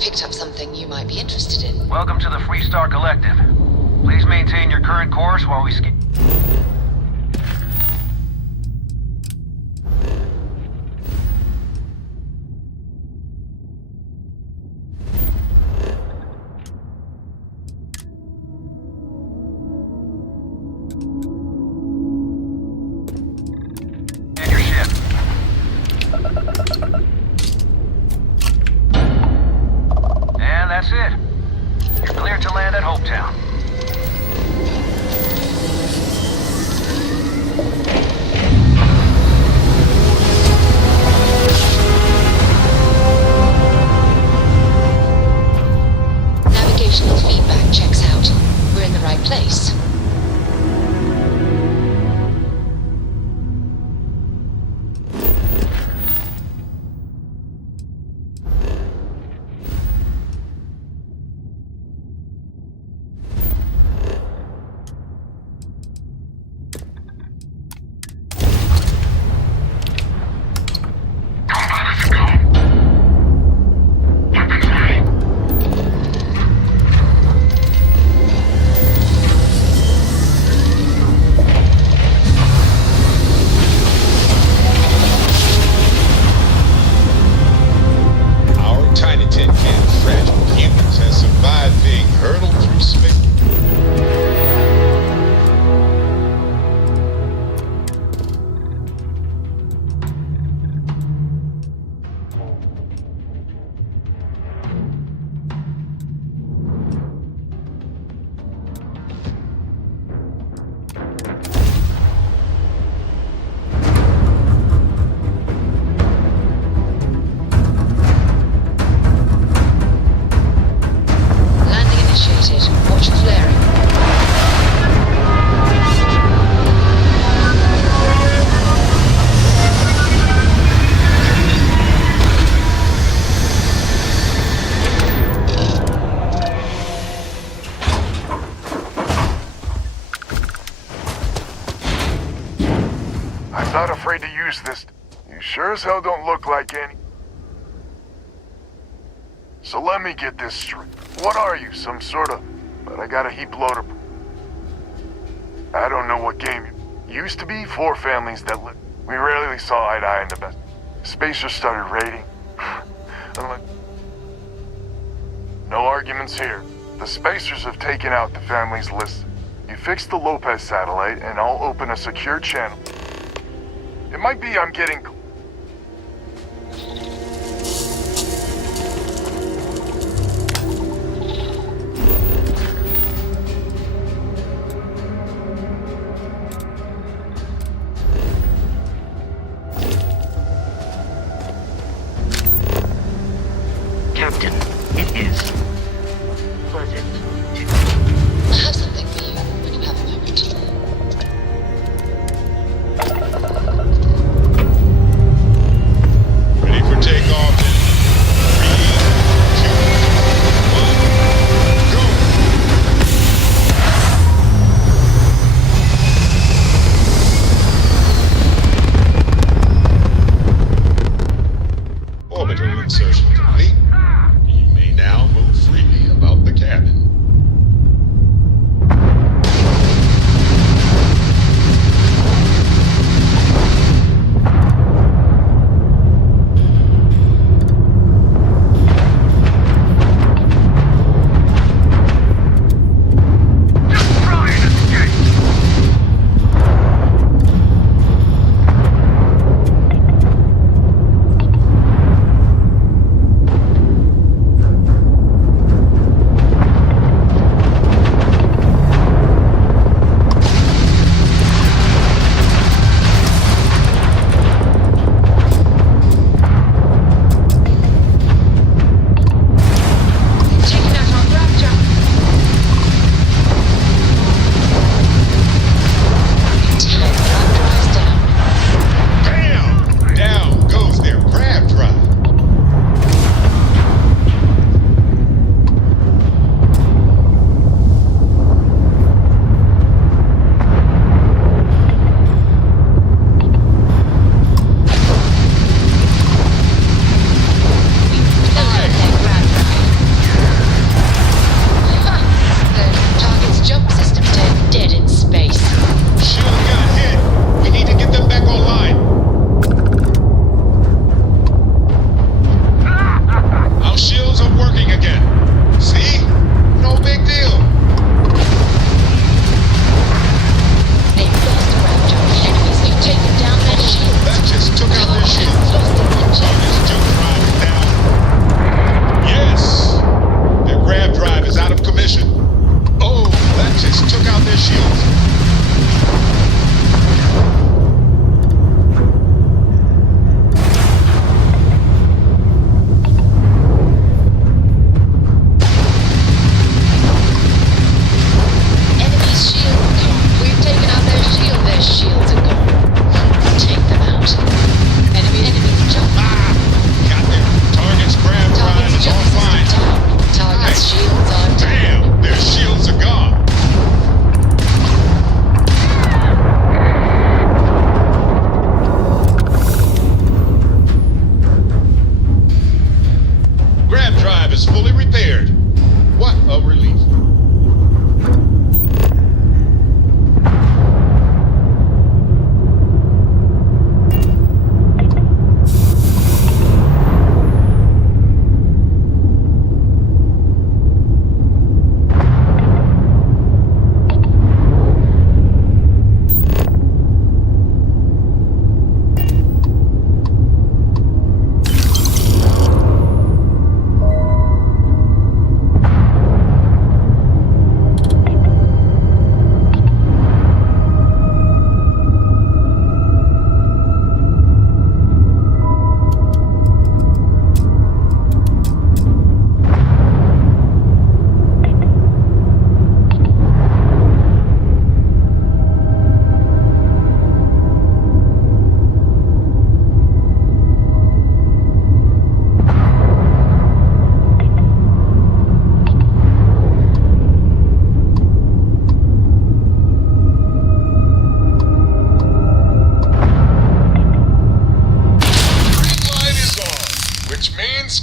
Picked up something you might be interested in. Welcome to the Freestar Collective. Please maintain your current course while we scan your ship. And that's it. You're cleared to land at Hopetown. Navigational feedback checks out. We're in the right place. Not afraid to use this. You sure as hell don't look like any. So let me get this straight. What are you, some sort of... But I got a heap load of... I don't know what game you... Used to be 4 families that lived. We rarely saw eye to eye in the best. Spacers started raiding. I'm like... No arguments here. The Spacers have taken out the family's list. You fix the Lopez satellite and I'll open a secure channel. It might be I'm getting... Captain, it is pleasant to... I have something for you when you have a moment. Ready for takeoff in 3, 2, 1, go! Orbital insertion complete. You may now move freely about the cabin. Taking out our raptor. Entire grab drives down. Bam! Down goes their grab drive. Fire that grab drive. The target's jump system dead in space. Shield got hit. We need to get them back online. Our shields are working again. See? No big deal. They've lost the raptor. Enemies have taken down their shields. That just took out their shields. Lost an engine. Target's jump drive is down. Yes! Their grab drive is out of commission. Oh, that just took out their shields. Enemy's shield gone. We've taken out their shield. Their shields are gone. Take them out. Enemy's jump. Got them. Target's grab drive Target's is jump offline. system down. Target's shields are down. Damn, their shields are gone. Grab drive is fully repaired. What a relief.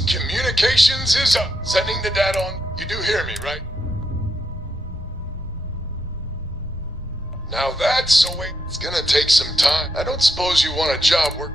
Communications is up. Sending the data on. You do hear me, right? Now that's a way. It's gonna take some time. I don't suppose you want a job where...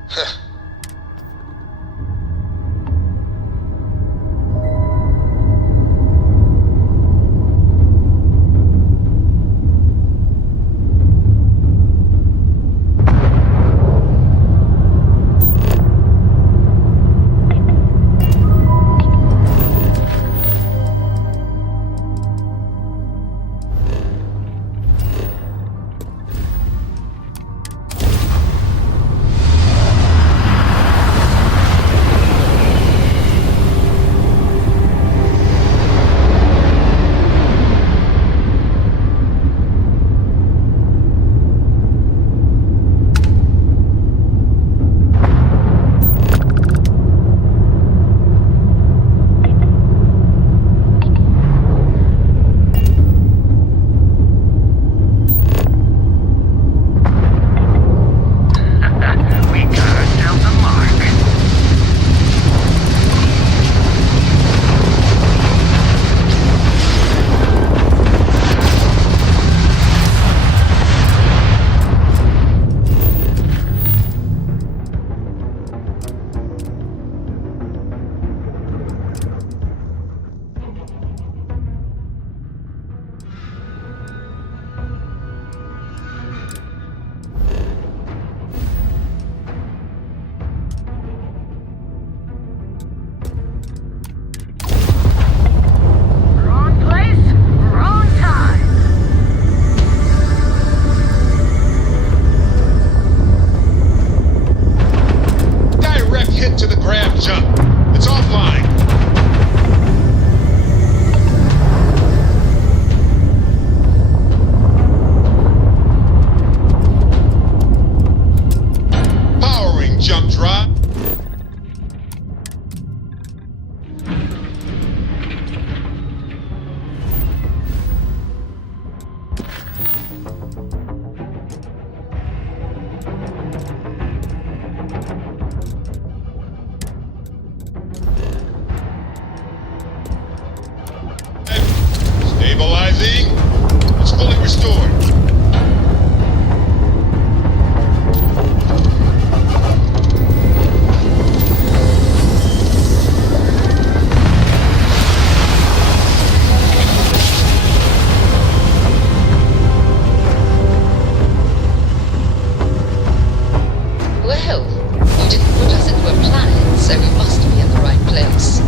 so we must be in the right place.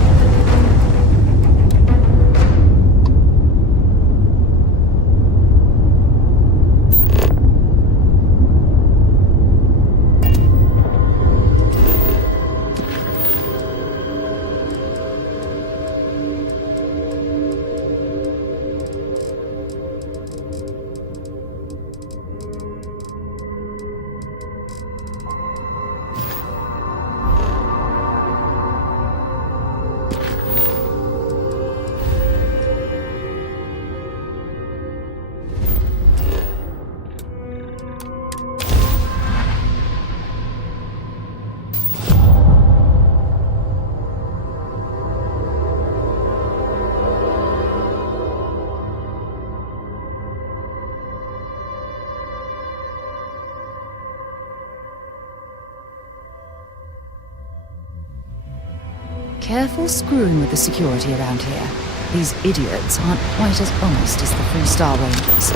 Careful screwing with the security around here. These idiots aren't quite as honest as the 3-star Rangers.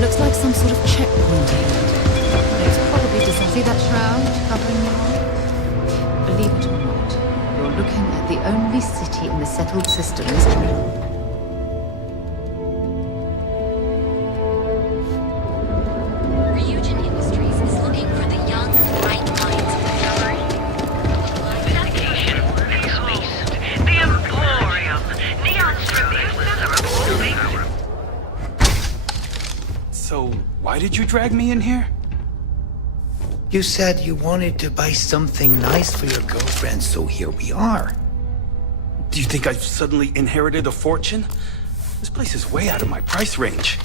Looks like some sort of checkpoint ahead. It's probably designed. See that shroud covering the wall? Believe it or not, you're looking at the only city in the settled systems. Ryujin Industries is looking for the young, bright minds of the gallery. Medication, the Beast, the Emporium, Neon Strip, the So, why did you drag me in here? You said you wanted to buy something nice for your girlfriend, so here we are. Do you think I've suddenly inherited a fortune? This place is way out of my price range.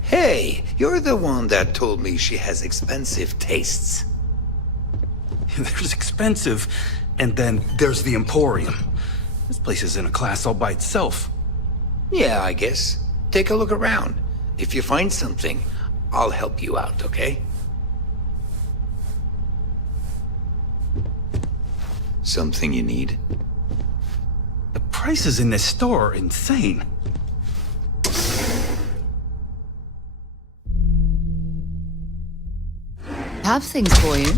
Hey, you're the one that told me she has expensive tastes. There's expensive, and then there's the Emporium. This place is in a class all by itself. Yeah, I guess. Take a look around. If you find something, I'll help you out, okay? Something you need? The prices in this store are insane. Have things for you.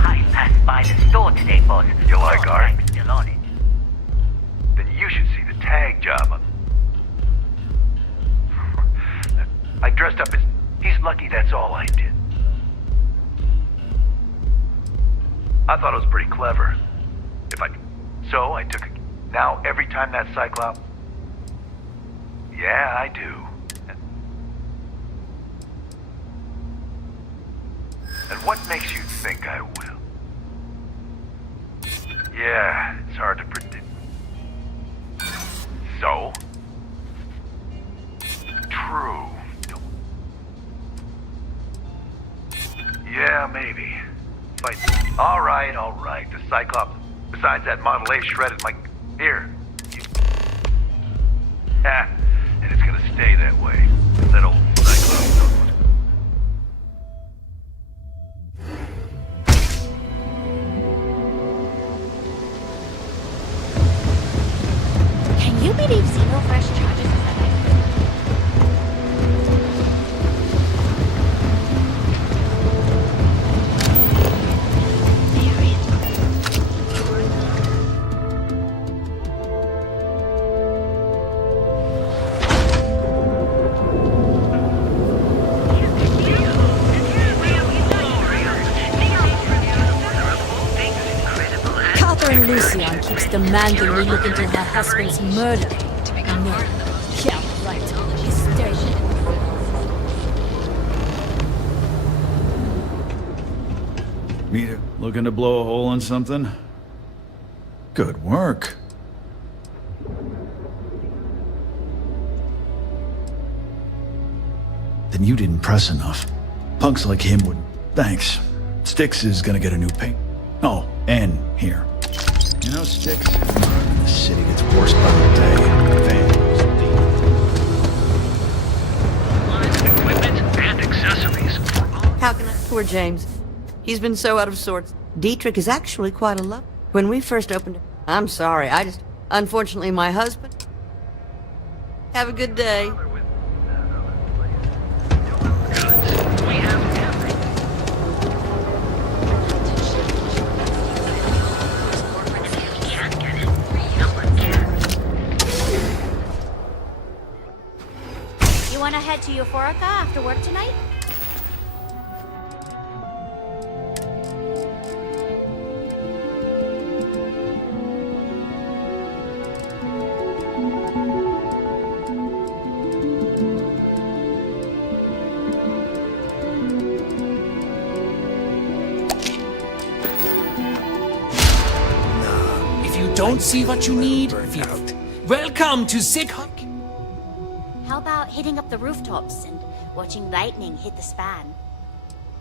I passed by the store today, boss. You like art? I'm still on it. Then you should see the tag job. I dressed up as... He's lucky that's all I did. I thought it was pretty clever. So I took a... Now every time that Cyclops... Yeah, I do. And what makes you think I will? Yeah, it's hard to predict. So? True. Yeah, maybe. But, all right. The Cyclops, besides that Model A shredded my... Here. Ha, and it's gonna stay that way. That old Cyclops knows what's... Can you believe Xenofresh charges us that? Catherine Lucian keeps demanding we look into her husband's murder. No. Yeah, right. Hysteria. Meter, looking to blow a hole in something? Good work. then you didn't press enough. Punks like him would... Thanks. Styx is gonna get a new paint. Oh, and here. You know, Styx, the city gets worse by the day. Vandals, Equipment and accessories for all. How can I... Poor James. He's been so out of sorts. Dietrich is actually quite a love. When we first opened it... I'm sorry, Unfortunately, my husband... Have a good day. You want to head to Euphorica after work tonight? Don't see what you need? Welcome to Sick Hut. How about hitting up the rooftops and watching lightning hit the span?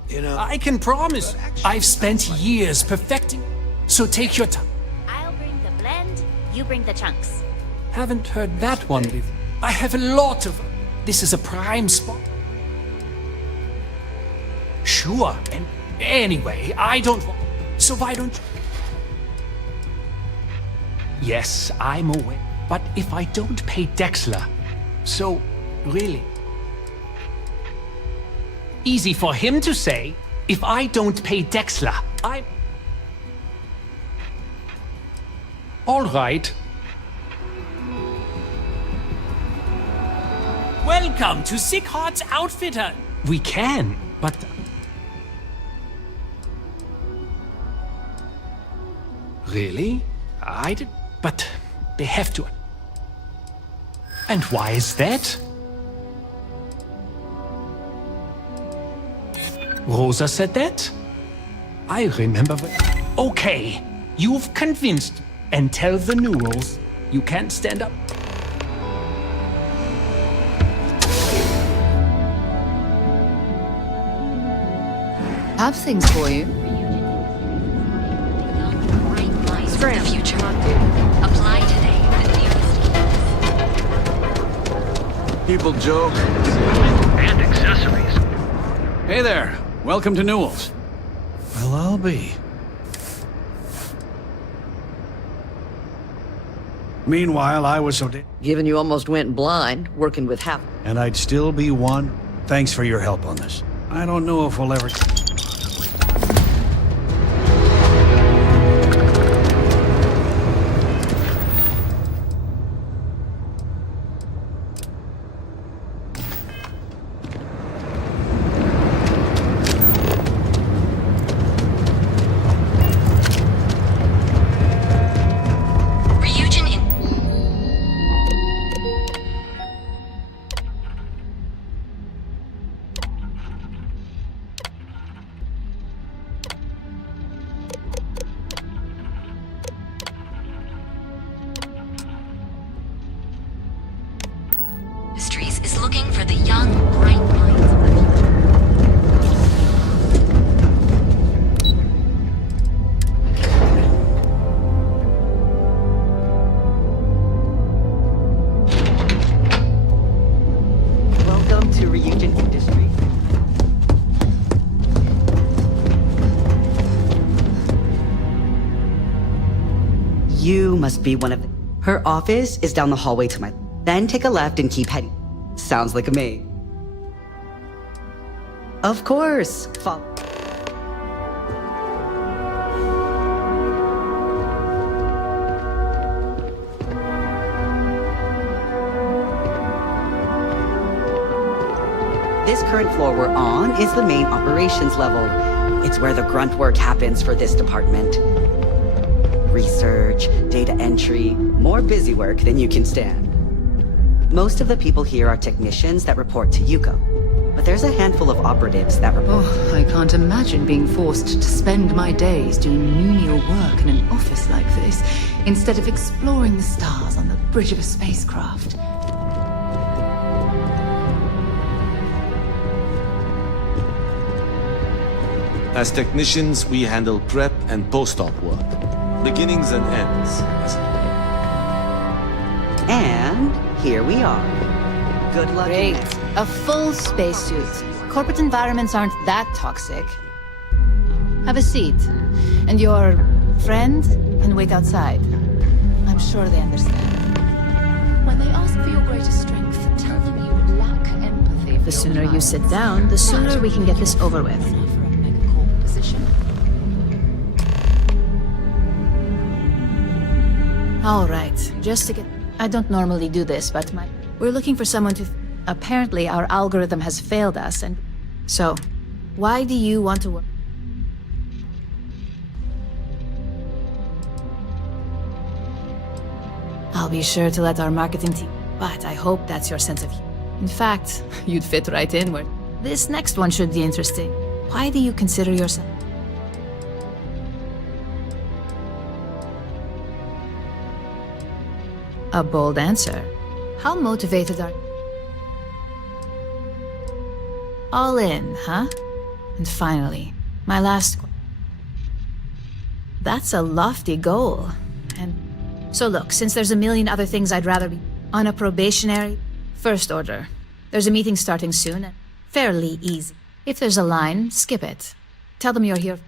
You know, I can promise. I've spent years perfecting. So take your time. I'll bring the blend, you bring the chunks. Haven't heard that one before. I have a lot of them. This is a prime spot. Sure. And anyway, I don't want... So why don't you... Yes, I'm aware. But if I don't pay Dexler... So, really... Easy for him to say, if I don't pay Dexler, I'm... All right. Welcome to Sick Heart's Outfitter. We can, but... Really? I did... But they have to... And why is that? Rosa said that? I remember when... Okay, you've convinced. And tell the new rules. You can't stand up. Have things for you. For the future. Apply today at People joke. And accessories. Hey there. Welcome to Newell's. Well, I'll be. Meanwhile, I was so... Given you almost went blind, working with half... And I'd still be one. Thanks for your help on this. I don't know if we'll ever... Industries is looking for the young, bright minds of the future. Welcome to Reunion Industries. You must be one of them. Her office is down the hallway to my... Then take a left and keep heading. Sounds like a maid. Of course. Follow. This current floor we're on is the main operations level. It's where the grunt work happens for this department. Research, data entry, more busy work than you can stand. Most of the people here are technicians that report to Yuko, but there's a handful of operatives that report. Oh, I can't imagine being forced to spend my days doing menial work in an office like this, instead of exploring the stars on the bridge of a spacecraft. As technicians, we handle prep and post-op work. Beginnings and ends, as it were. And here we are. Good luck. Great. A full spacesuit. Corporate environments aren't that toxic. Have a seat. And your friend can wait outside. I'm sure they understand. When they ask for your greatest strength, tell them you lack empathy. The sooner you sit down, the sooner we can get this over with. All right, just to get... I don't normally do this, but we're looking for someone to... Apparently, our algorithm has failed us, and... So, why do you want to work? I'll be sure to let our marketing team... But I hope that's your sense of... In fact, you'd fit right in where... This next one should be interesting. Why do you consider yourself... A bold answer. How motivated are... All in, huh? And finally, my last... That's a lofty goal. And... So look, since there's a million other things I'd rather be... On a probationary... First order. There's a meeting starting soon, and fairly easy. If there's a line, skip it. Tell them you're here...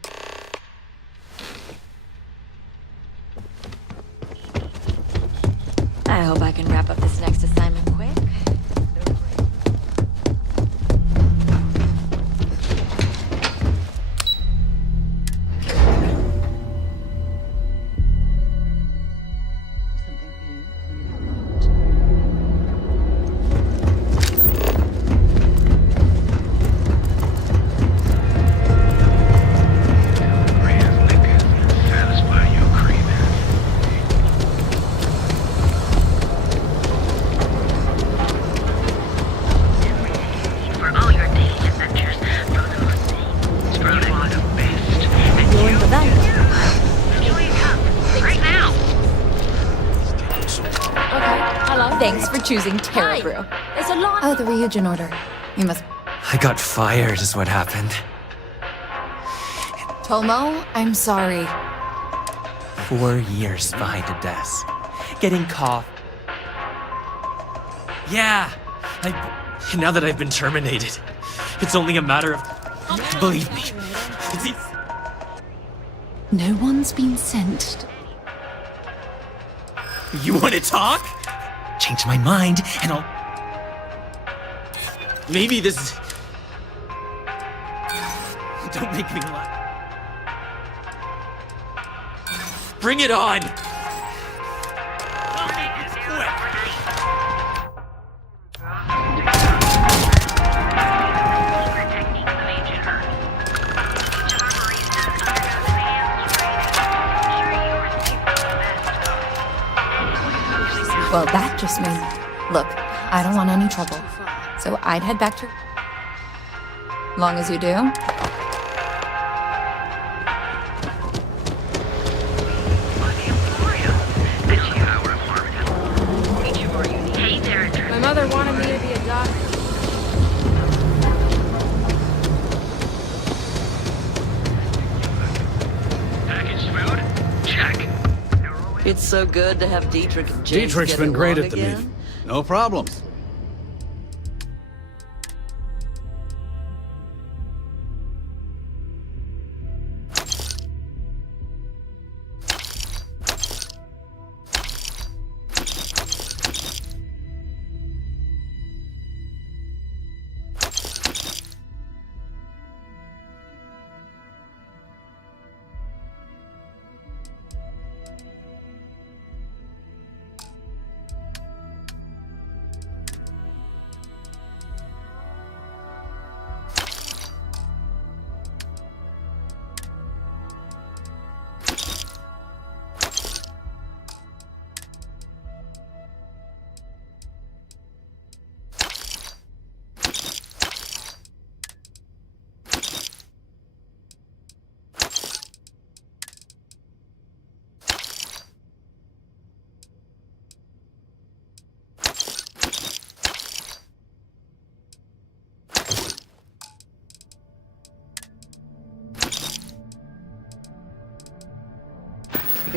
I hope I can wrap up this next assignment quick. Thanks for choosing Terra Brew. There's a lot. Oh, the reagent order. You must... I got fired is what happened. Tomo, I'm sorry. 4 years behind a desk. Getting cough. Yeah! Now that I've been terminated, it's only a matter of... Believe me. No one's been sent. You want to talk? Change my mind, and I'll... Maybe this is... Don't make me laugh. Bring it on! Well, that just made... Look, I don't want any trouble. So I'd head back to... Long as you do. My mother wanted me to be a doctor. Packaged food? Check. It's so good to have Dietrich and James Dietrich's getting been great along at the again. meeting. No problems.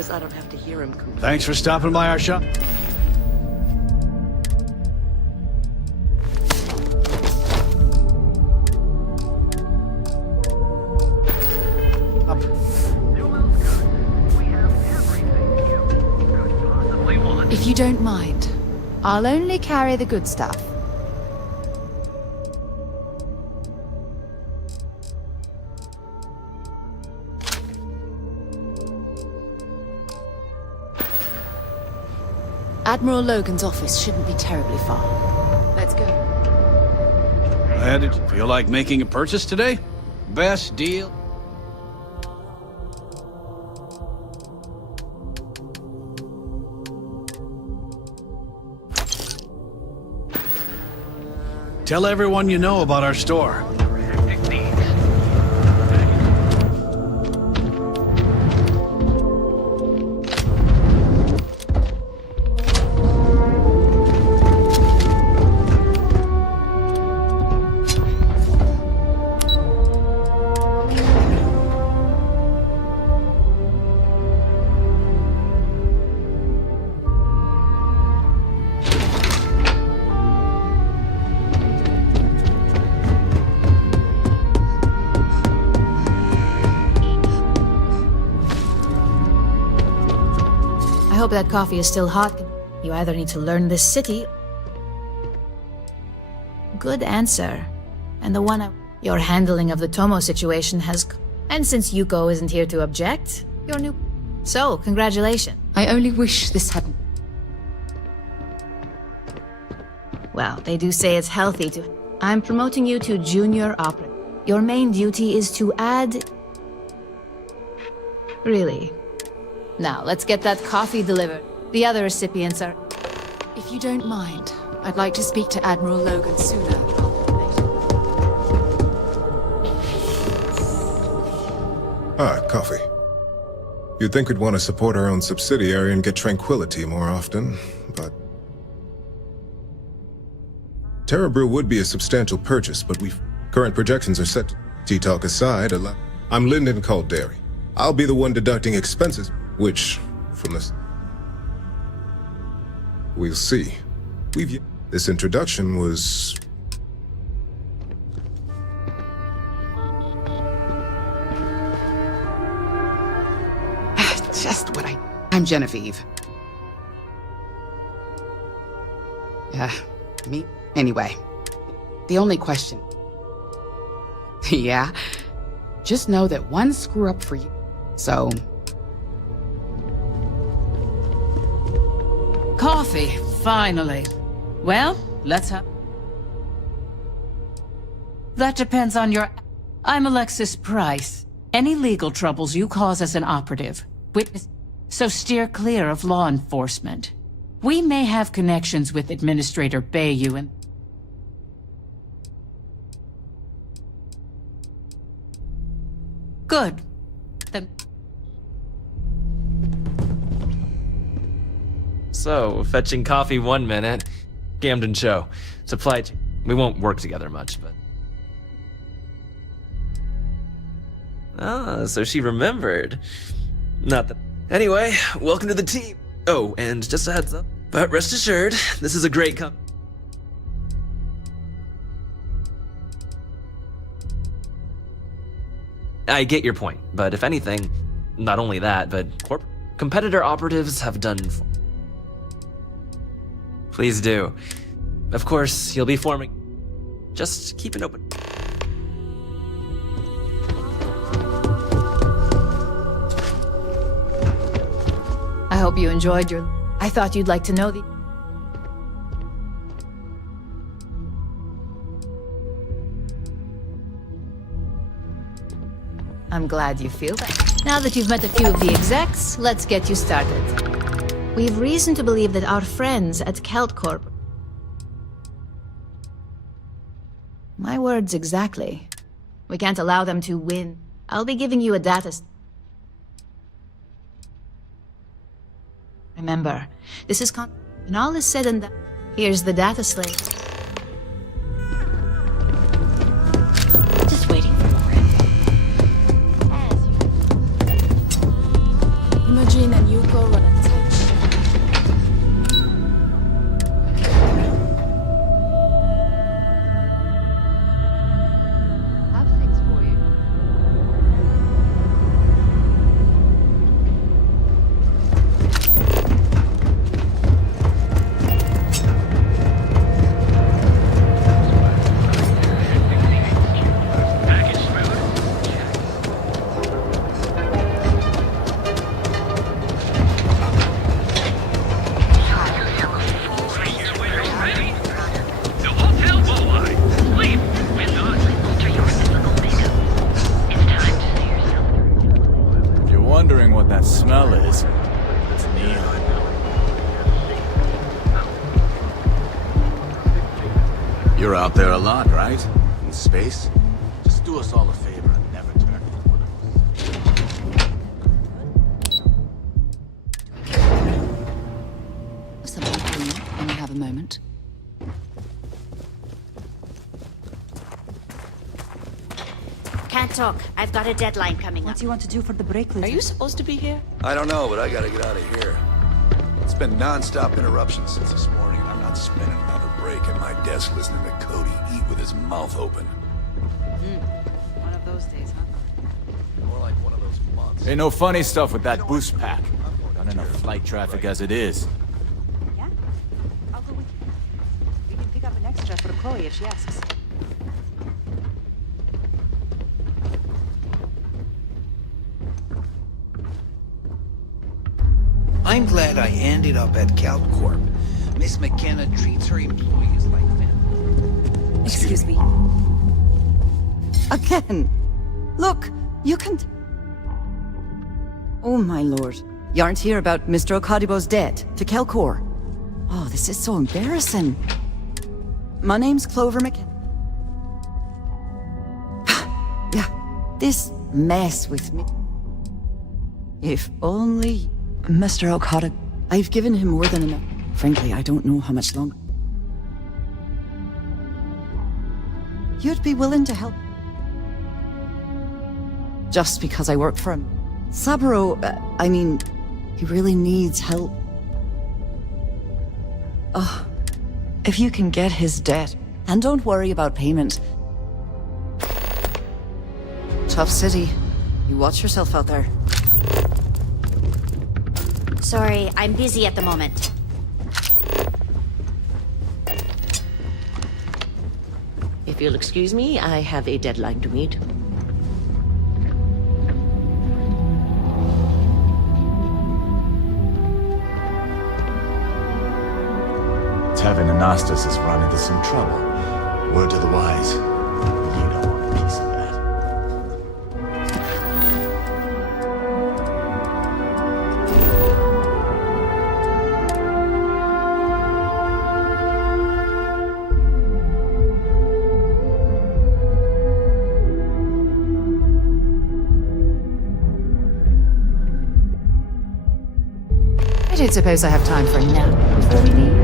because I don't have to hear him. Thanks for stopping by our shop. If you don't mind, I'll only carry the good stuff. Admiral Logan's office shouldn't be terribly far. Let's go. Did you feel like making a purchase today? Best deal? Tell everyone you know about our store. I hope that coffee is still hot. You either need to learn this city... Good answer. And the one your handling of the Tomo situation has... And since Yuko isn't here to object, you're new... So, congratulations. I only wish this hadn't... Well, they do say it's healthy to... I'm promoting you to junior operative. Your main duty is to add... Really? Now, let's get that coffee delivered. The other recipients are... If you don't mind, I'd like to speak to Admiral Logan sooner. Coffee. You'd think we'd want to support our own subsidiary and get tranquility more often, but... Terra Brew would be a substantial purchase, but current projections are set to... Tea-talk aside, I'm Lyndon Calderi. I'll be the one deducting expenses, which, from this... We'll see. This introduction was... Just what I'm Genevieve. Me? Anyway. The only question... Yeah? Just know that one screw up for you. So... Coffee, finally. Well, let's have... That depends on your... I'm Alexis Price. Any legal troubles you cause as an operative, witness... So steer clear of law enforcement. We may have connections with Administrator Bayou and... Good. Then... So, fetching coffee 1 minute. Camden show. Supply chain. We won't work together much, but... Ah, so she remembered. Not that... Anyway, welcome to the team. Oh, and just a heads up. But rest assured, this is a great I get your point, but if anything, not only that, but competitor operatives have done... Please do. Of course, you'll be forming... Just keep it open. I hope you enjoyed your... I thought you'd like to know the... I'm glad you feel that. Now that you've met a few of the execs, let's get you started. We've reason to believe that our friends at Kelt Corp... My words exactly. We can't allow them to win. I'll be giving you a data... Remember, this is when all is said and done. Here's the data slate. Just waiting for more. Imagine a new You're out there a lot, right? In space? Just do us all a favor and never turn into one of us. Something for you when you have a moment. Can't talk. I've got a deadline coming up. What do you want to do for the break, Lizzie? Are you supposed to be here? I don't know, but I gotta get out of here. It's been non-stop interruptions since this morning, and I'm not spending another break at my desk listening to Cody eat with his mouth open. One of those days, huh? More like one of those months. Ain't no funny stuff with that boost pack. Got enough flight traffic as it is. Yeah? I'll go with you. We can pick up an extra for Chloe if she asks. I'm glad I ended up at CalCorp. Miss McKenna treats her employees like family. Excuse me. Again. Look, you can... Oh, my lord. You aren't here about Mr. Okadibo's debt to Kelcor. Oh, this is so embarrassing. My name's Clover McKenna. Yeah, this mess with me. If only... Mr. Okada, I've given him more than enough. Frankly, I don't know how much longer. You'd be willing to help? Just because I work for him. Saburo, I mean, he really needs help. Oh, if you can get his debt, and don't worry about payment. Tough city. You watch yourself out there. Sorry, I'm busy at the moment. If you'll excuse me, I have a deadline to meet. Tevin Anastas has run into some trouble. Word to the wise. You don't want a piece of that. I don't suppose I have time for a nap before we leave.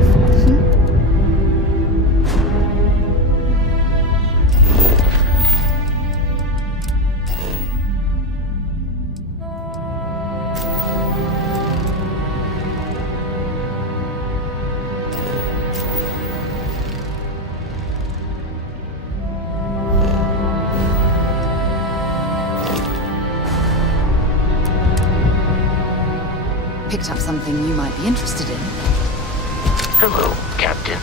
Picked up something you might be interested in. Hello, Captain.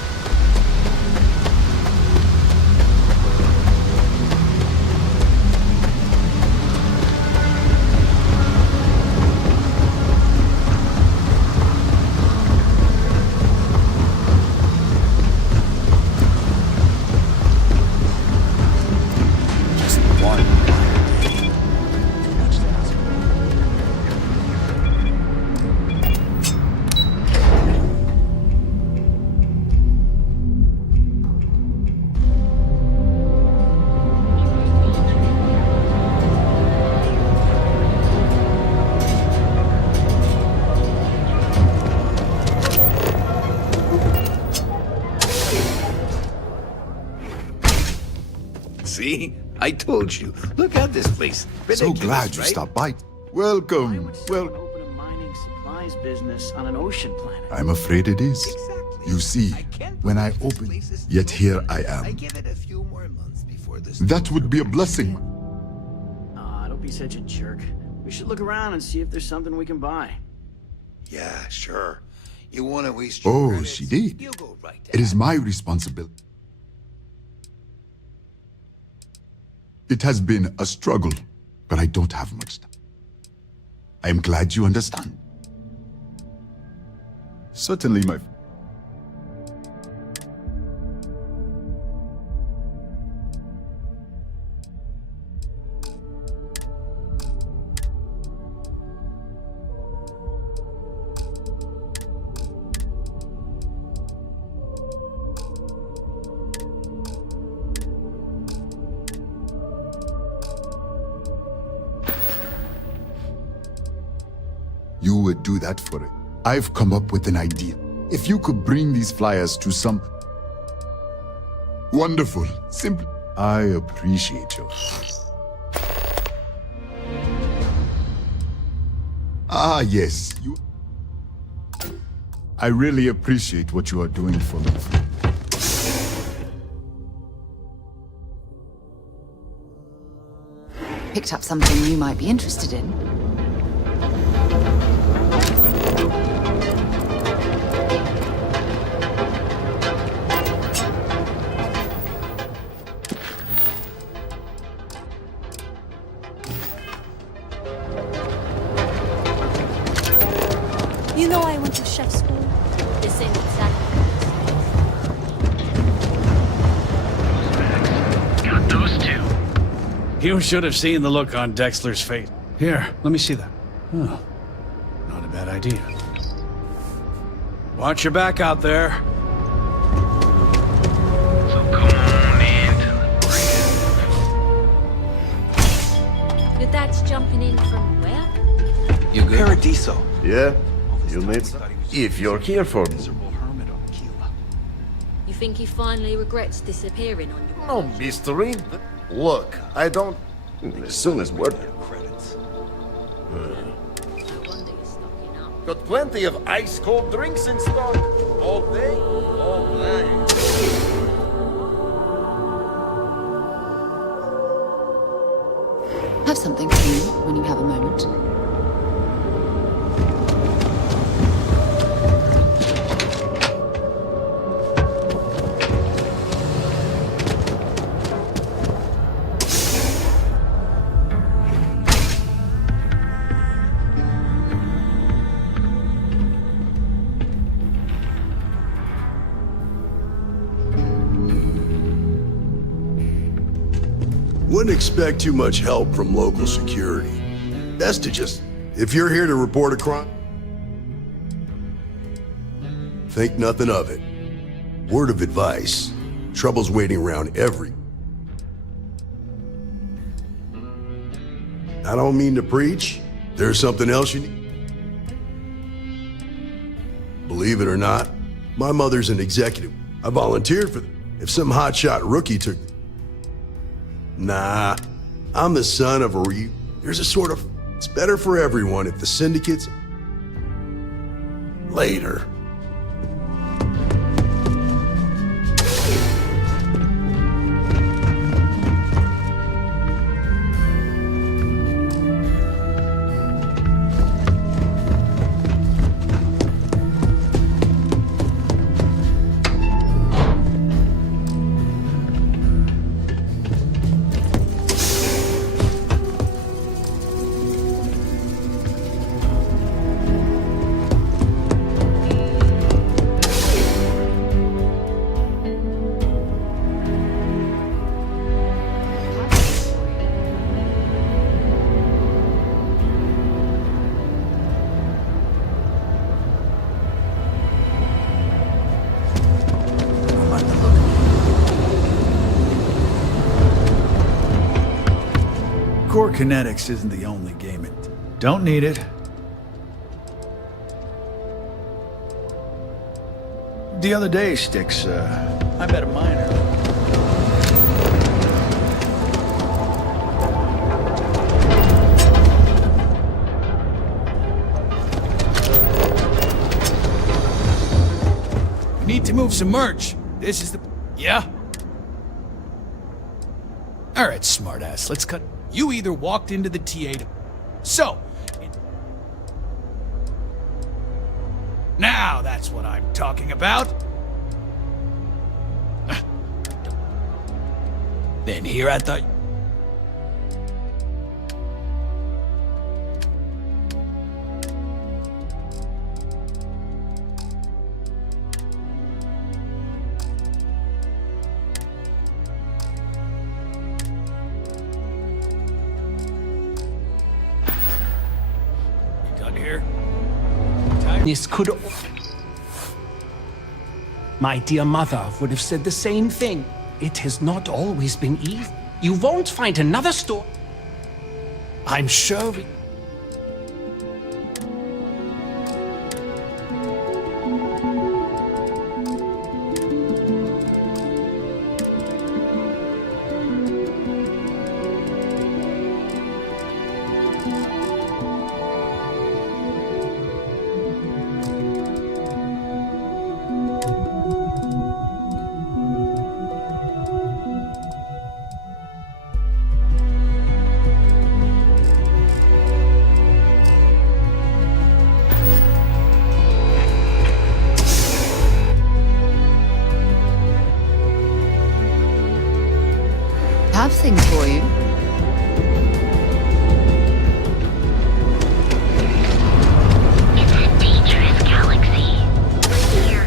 Just one. Too much to ask. See? I told you. Look at this place. So Ridiculous, glad you right? stopped by. Welcome. Well, Open a mining supplies business on an ocean planet. I'm afraid it is. You see, when I open, yet here I I am. give it a few more months before this. That would be a blessing. Don't be such a jerk. We should look around and see if there's something we can buy. Yeah, sure. You want to waste your Oh, credits? she did. You go right It is my responsibility. It has been a struggle, but I don't have much time. I am glad you understand. Certainly, my... you would do that for it. I've come up with an idea. If you could bring these flyers to some... Wonderful. Simple. I appreciate you. Ah, yes. I really appreciate what you are doing for me. Picked up something you might be interested in. You know I went to chef school. This ain't exactly. Got those two. You should have seen the look on Dexler's face. Here, let me see that. Oh, not a bad idea. Watch your back out there. So come on into the Your dad's jumping in from where? You good? Paradiso. Yeah, you made some. If you're here for me. You think he finally regrets disappearing on you? No mystery. Look, I don't. As soon as we're. Got plenty of ice cold drinks in stock. All day, all night. Have something for you when you have a moment. Wouldn't expect too much help from local security. Best to just, if you're here to report a crime, think nothing of it. Word of advice, trouble's waiting around every... I don't mean to preach. There's something else you need. Believe it or not, my mother's an executive. I volunteered for them. If some hotshot rookie took... Nah, I'm the son of a There's a sort of... It's better for everyone if the syndicates... Later. Core kinetics isn't the only game it... Don't need it. The other day, Sticks, I met a miner. Need to move some merch. This is the... Yeah? Alright, smartass, let's cut... You either walked into the TA to... So... Now that's what I'm talking about. Then here I thought... This could... My dear mother would have said the same thing. It has not always been easy. You won't find another store. I'm sure we... things for you. It's a dangerous galaxy. Here,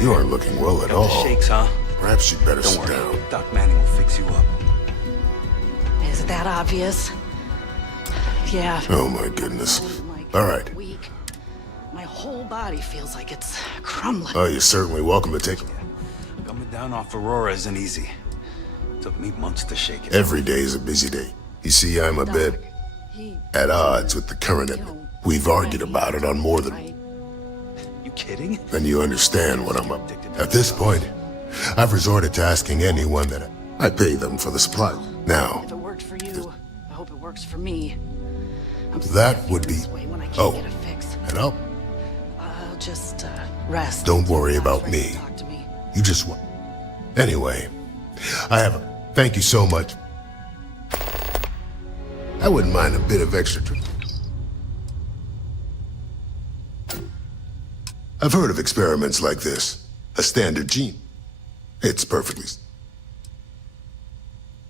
You aren't looking well at all. Shakes, huh? Perhaps you'd better Don't sit worry. down. Doc Manning will fix you up. Is it that obvious? Yeah. Oh my goodness. All right. Weak. My whole body feels like it's crumbling. Oh, you're certainly welcome to take Coming down off Aurora isn't easy. Took me months to shake it. Every day is a busy day. You see, I'm a bit at odds with the current. We've argued about it on more than. You kidding? Then you understand what I'm up to. At this point, I've resorted to asking anyone that I pay them for the supply. Now, If it worked for you, I hope it works for me. that would be. Oh, and I'll. I'll just rest. Don't worry about me. You just. Anyway, I have a. Thank you so much. I wouldn't mind a bit of extra. I've heard of experiments like this. A standard gene. It's perfectly.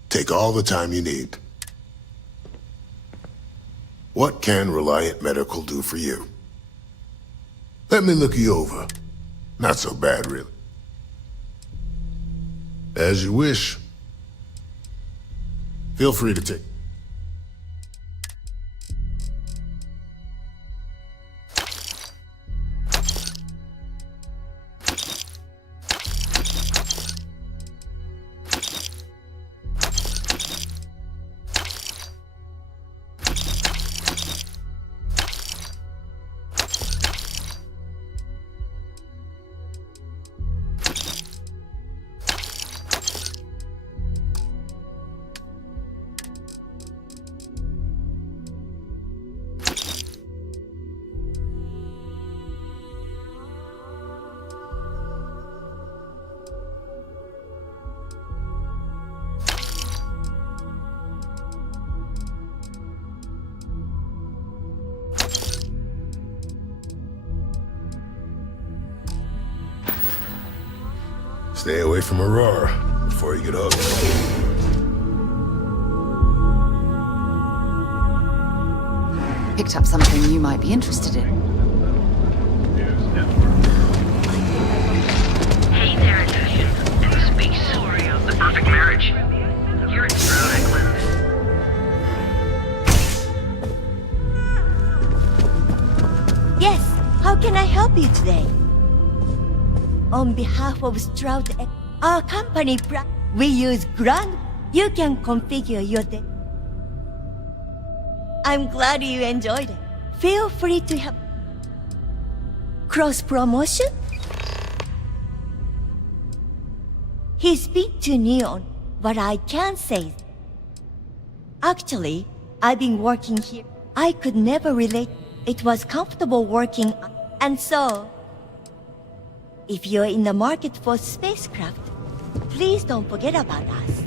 Take all the time you need. What can Reliant Medical do for you? Let me look you over. Not so bad, really. As you wish. Feel free to take. Stay away from Aurora before you get hooked. Picked up something you might be interested in. Hey there, Italian. And Space Soria, the perfect marriage. You're in Rhode Island. Yes, how can I help you today? On behalf of Stroud, our company, we use Grand. You can configure your day. I'm glad you enjoyed it. Feel free to help. Cross promotion? He's bit too neon. What I can say is, actually, I've been working here. I could never relate. It was comfortable working, and so, if you're in the market for spacecraft, please don't forget about us.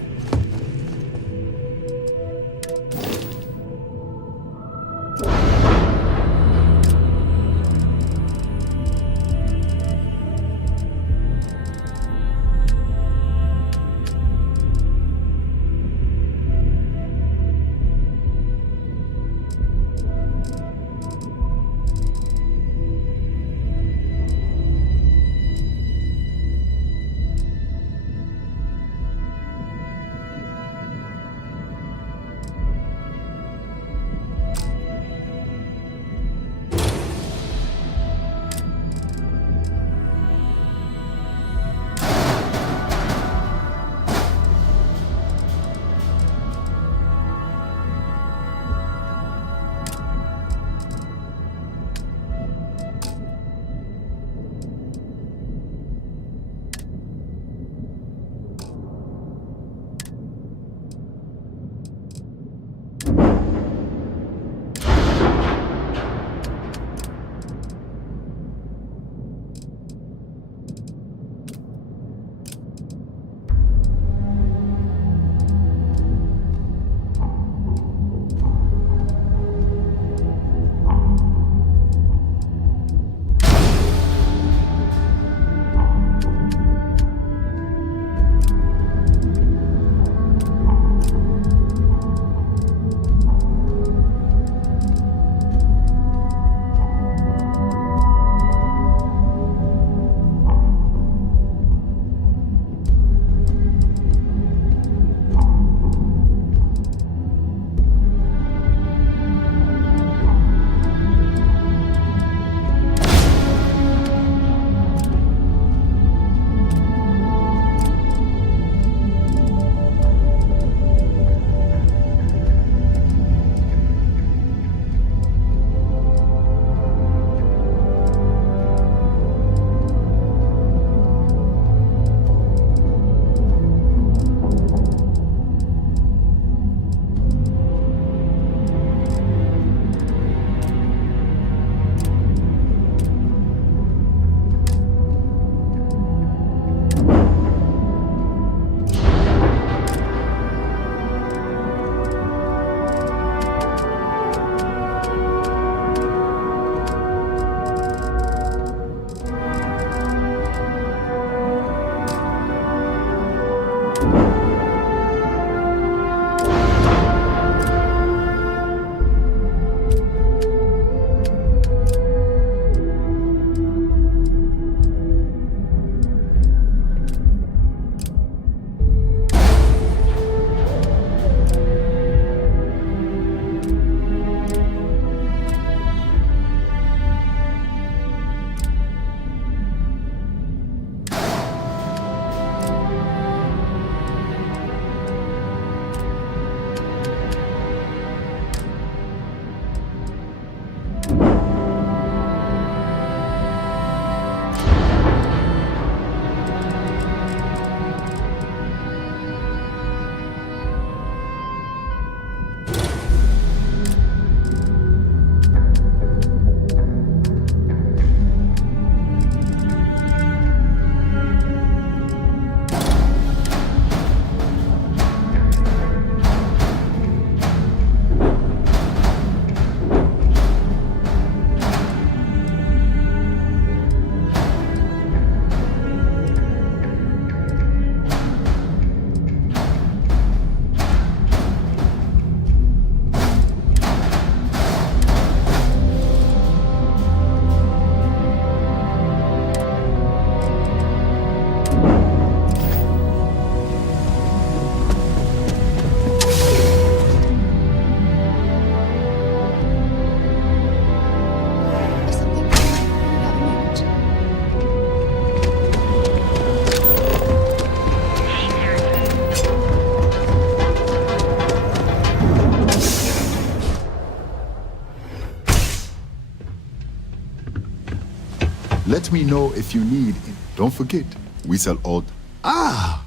Let me know if you need. Don't forget, we sell all. Ah!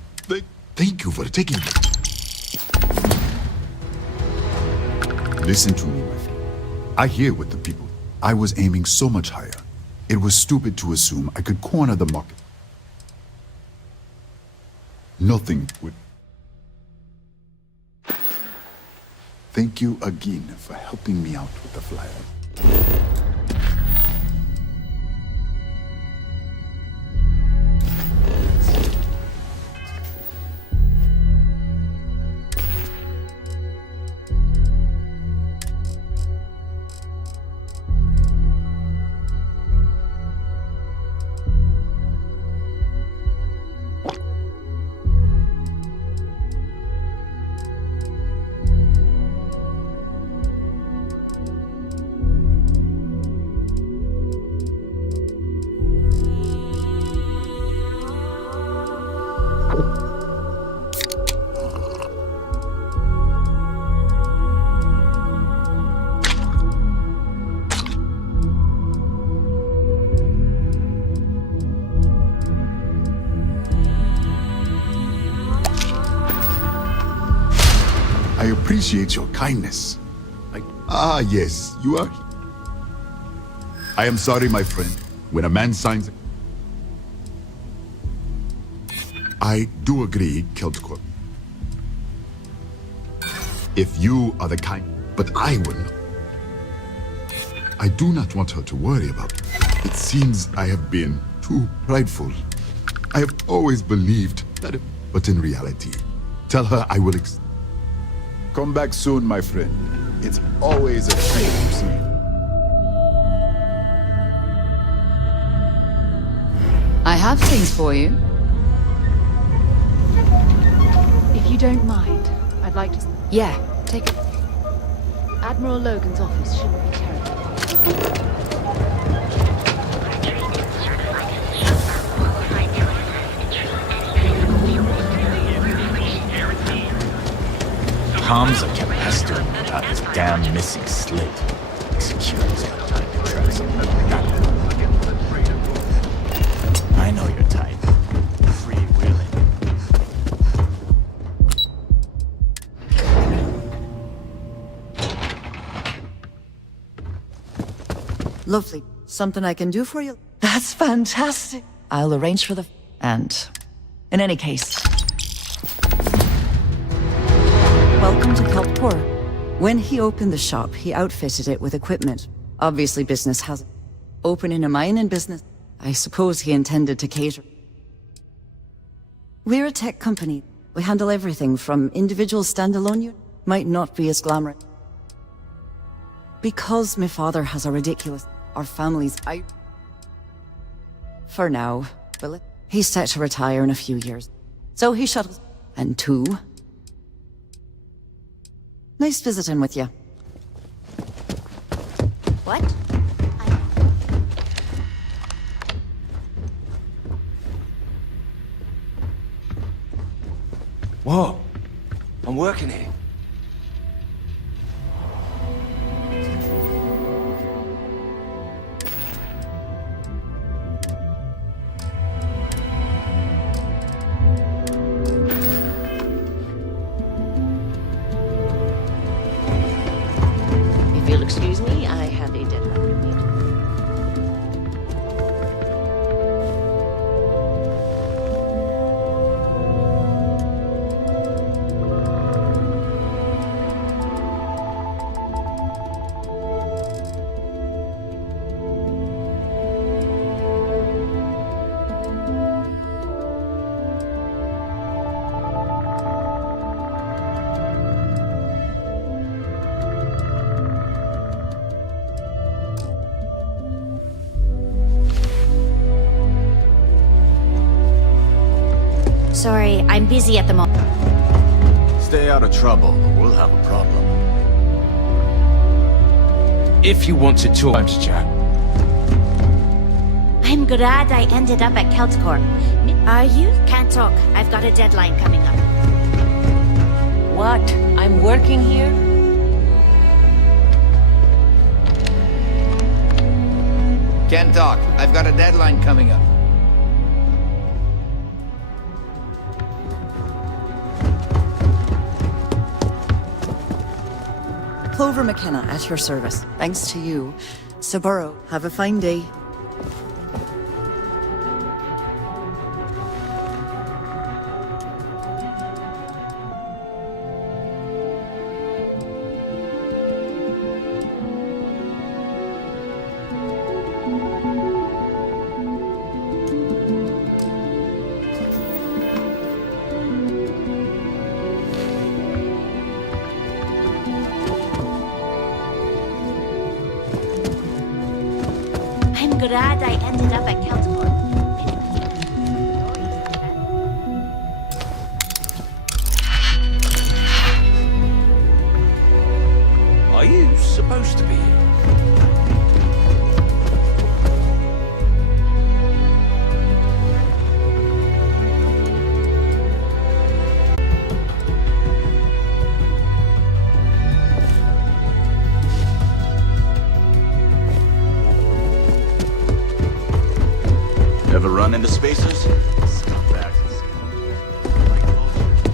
Thank you for taking it. Listen to me, my friend. I hear what the people. I was aiming so much higher. It was stupid to assume I could corner the market. Nothing would. Thank you again for helping me out with the flyer. I appreciate your kindness. Yes, you are. I am sorry, my friend. When a man signs... I do agree, Keltcorp. If you are the kind... But I will not. I do not want her to worry about it. It seems I have been too prideful. I have always believed that But in reality, tell her I will... Come back soon, my friend. It's always a treat to see you. I have things for you. If you don't mind, I'd like to... Yeah, take it. Admiral Logan's office shouldn't be terrible. Comms are kept pestering me about this damn missing slate. Security's got time to track something. I know your type. Free-wheeling. Lovely. Something I can do for you? That's fantastic. I'll arrange for the... And, in any case... Welcome to Keltcorp. When he opened the shop, he outfitted it with equipment. Obviously business has... Opening a mining business, I suppose he intended to cater. We're a tech company. We handle everything from individual standalone units. Might not be as glamorous. Because my father has a ridiculous... Our family's out. For now, well, he's set to retire in a few years. So he shuttles... And two... Nice visiting with you. What? Whoa! I'm working here. If you'll excuse me, I have a deadline to meet. Sorry, I'm busy at the moment. Stay out of trouble, or we'll have a problem. If you want to talk, Jack. I'm glad I ended up at Keltcorp. Are you? Can't talk. I've got a deadline coming up. What? I'm working here? Can't talk. I've got a deadline coming up. Clover McKenna at your service. Thanks to you. Saburo, have a fine day. I'm glad I ended up at Keltcorp. Are you supposed to be here? Ever run into spacers? Scumbags and scumbags. Like bullshit.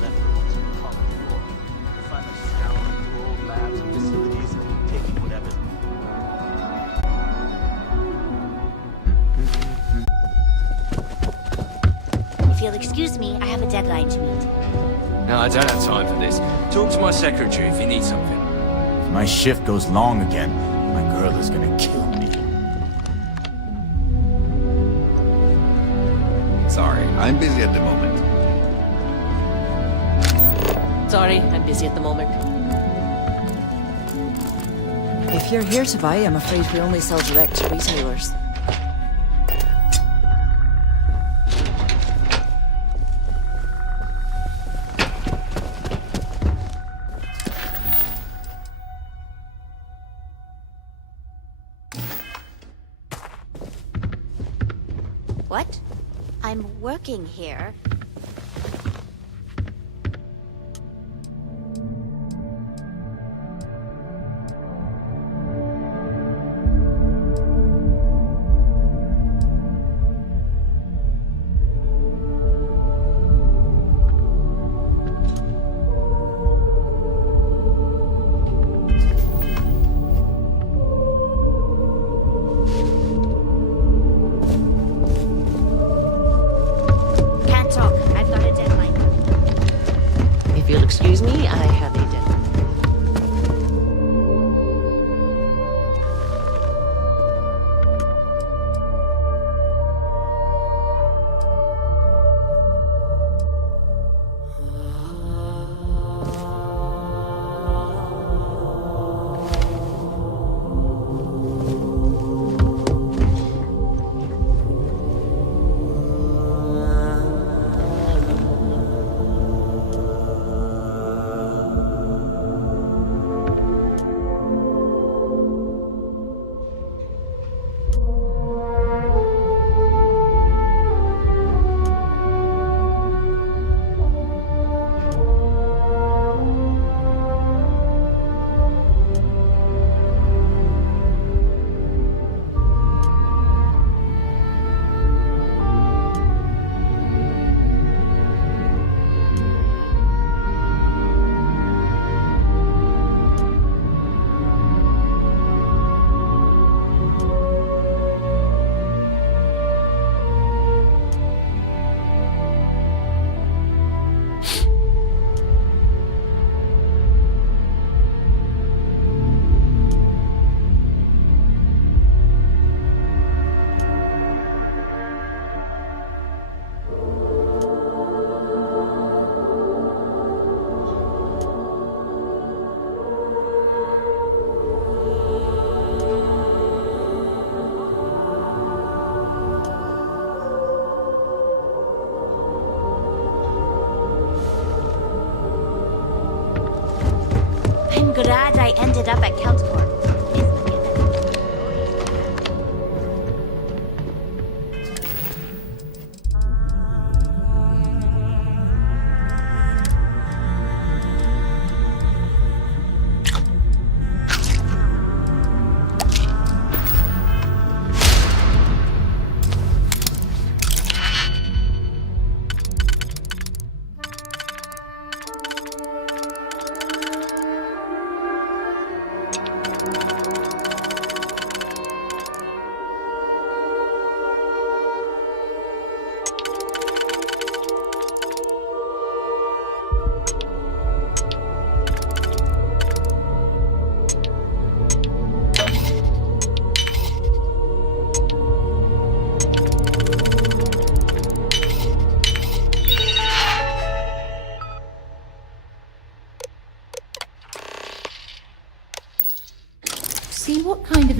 Leftovers from Colony War. You find them scouring through old labs and facilities, taking whatever. If you'll excuse me, I have a deadline to meet. No, I don't have time for this. Talk to my secretary if you need something. If my shift goes long again, my girl is gonna kill me. Sorry, I'm busy at the moment. Sorry, I'm busy at the moment. If you're here to buy, I'm afraid we only sell direct to retailers. What? I'm working here. Can't talk. I've got a deadline. If you'll excuse me, I have a deadline. I'm glad I ended up at Keltcorp.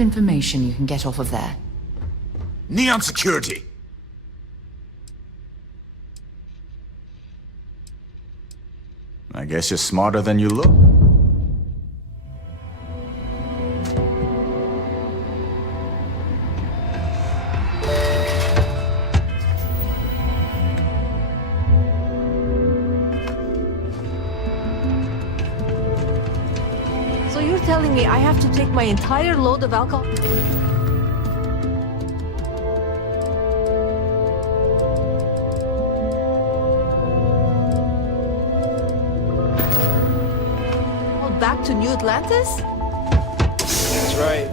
information you can get off of there. Neon security! I guess you're smarter than you look. So you're telling me I have to take my entire load of alcohol? Back to New Atlantis? That's right.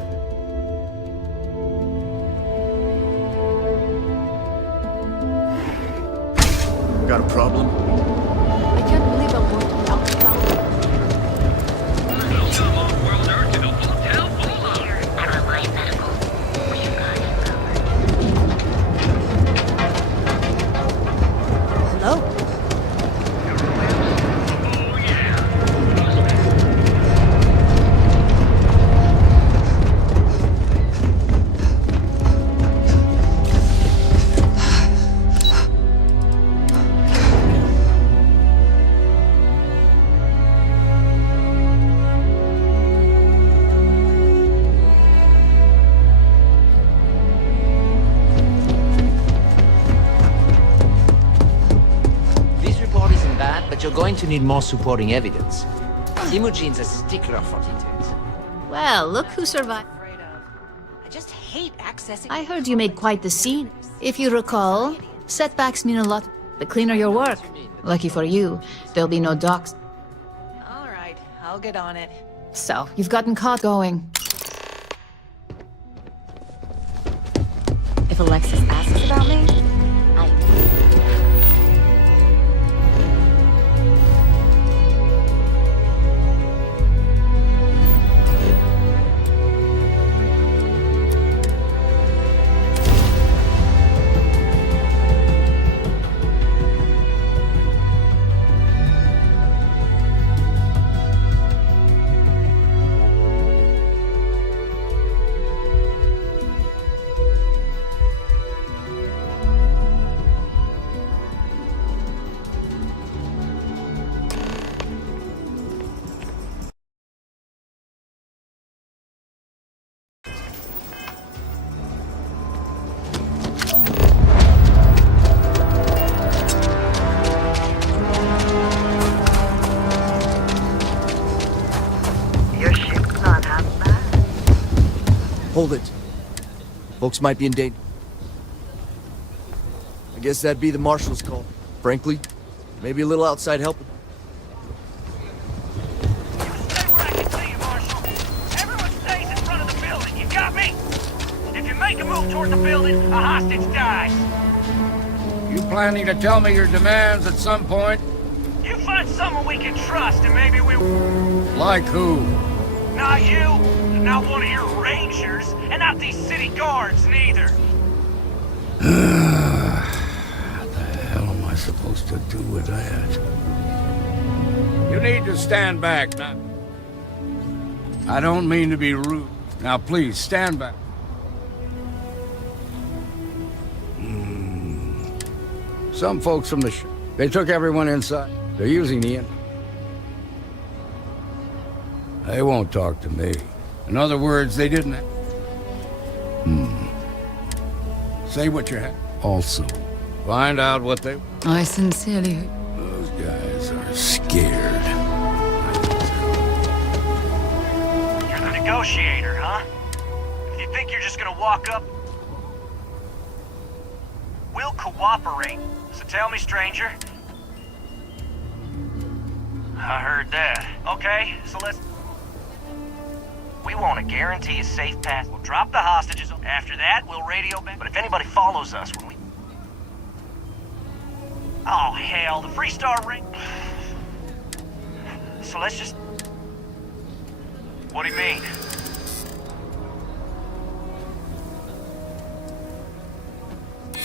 Got a problem? I can't believe I'm working out the Hello? But you're going to need more supporting evidence. Imogene's a stickler for details. Well, look who survived. I just hate accessing. I heard you made quite the scene. If you recall, setbacks mean a lot. The cleaner your work. Lucky for you, there'll be no docs. All right, I'll get on it. So, you've gotten caught going. If Alexis asks about me, Hold it. Folks might be in danger. I guess that'd be the marshal's call. Frankly, maybe a little outside help. Everyone stays in front of the building, you got me? If you make a move toward the building, a hostage dies. You planning to tell me your demands at some point? You find someone we can trust and maybe we... Like who? Not you, not one of your rangers, and not these city guards neither. What the hell am I supposed to do with that? You need to stand back now. I don't mean to be rude. Now please, stand back. Some folks from the they took everyone inside. They're using the They won't talk to me. In other words, they didn't... Say what you have. Also, find out what they... I sincerely... Those guys are scared. You're the negotiator, huh? You think you're just gonna walk up? We'll cooperate. So tell me, stranger. I heard that. Okay, so let's... We want to guarantee a safe path. We'll drop the hostages. After that, we'll radio back. But if anybody follows us when we... Oh, hell, the Freestar ring... So let's just... What do you mean?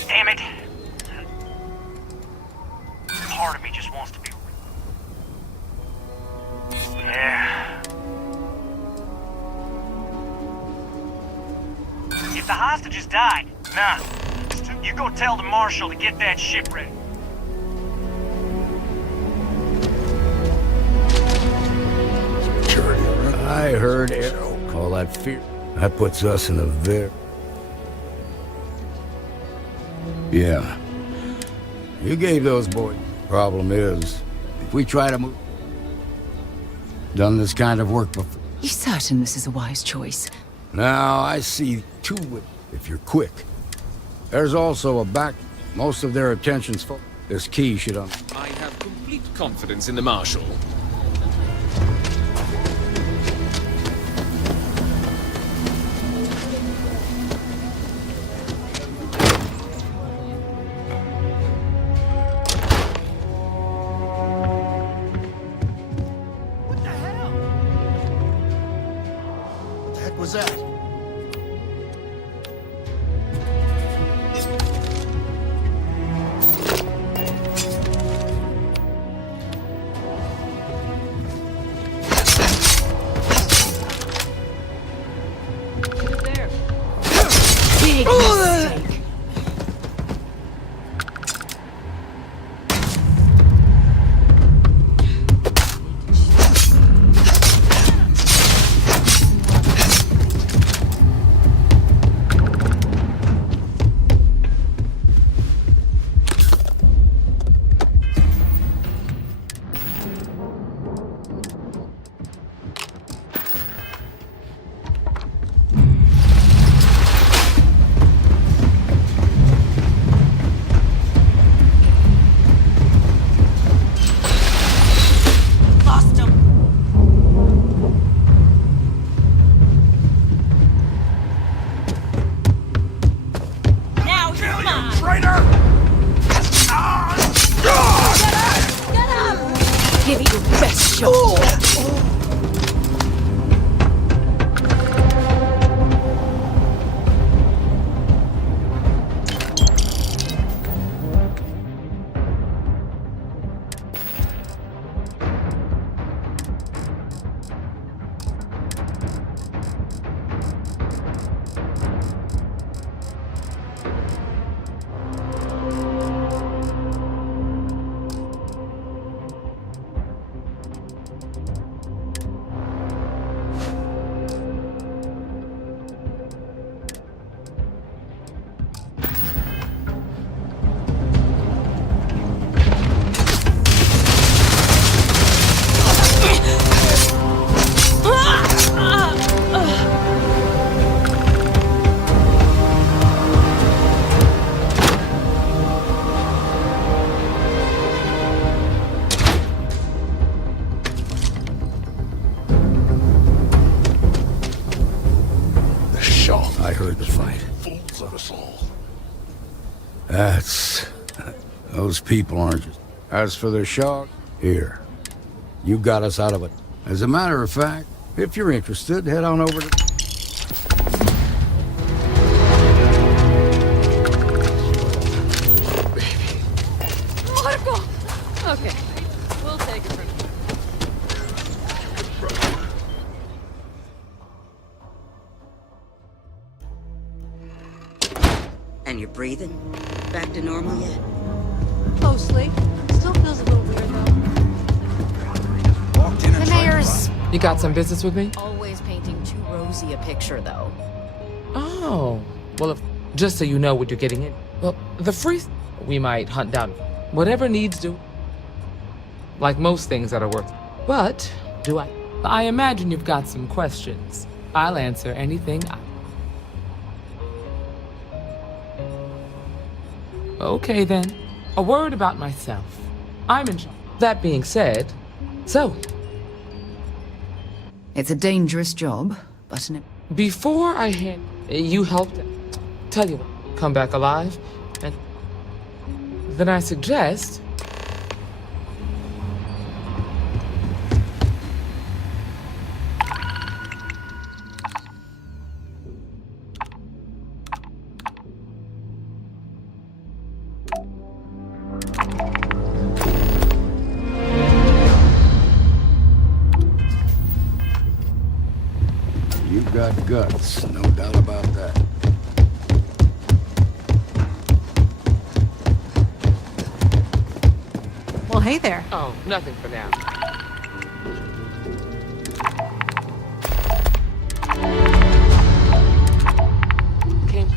Damn it! Part of me just wants to be... Yeah... hostages died. Nah. You go tell the marshal to get that ship ready. I heard Arrow call that fear. That puts us in a very... Yeah. You gave those boys. Problem is, if we try to move... Done this kind of work before. You certain this is a wise choice? Now, I see two if you're quick. There's also a back... Most of their attention's full. This key should I have complete confidence in the Marshal. Was that? There. Big mistake. Give it your best shot. I heard the fight. Fools of us all. Those people aren't just... As for the shock, here. You got us out of it. As a matter of fact, if you're interested, head on over to... Marco! Okay, we'll take it from here. And you're breathing? Back to normal yet? Mostly. Still feels a little weird, though. The mayor's... You got some business with me? Always painting too rosy a picture, though. Oh. Well, just so you know what you're getting in. Well, the free... We might hunt down whatever needs do. Like most things that are worth... But, do I... I imagine you've got some questions. I'll answer anything Okay, then. A word about myself. I'm in charge. That being said, so... It's a dangerous job, but before I had... You helped... Tell you what, come back alive, and... Then I suggest... You've got guts, no doubt about that. hey there. Oh, nothing for now. King.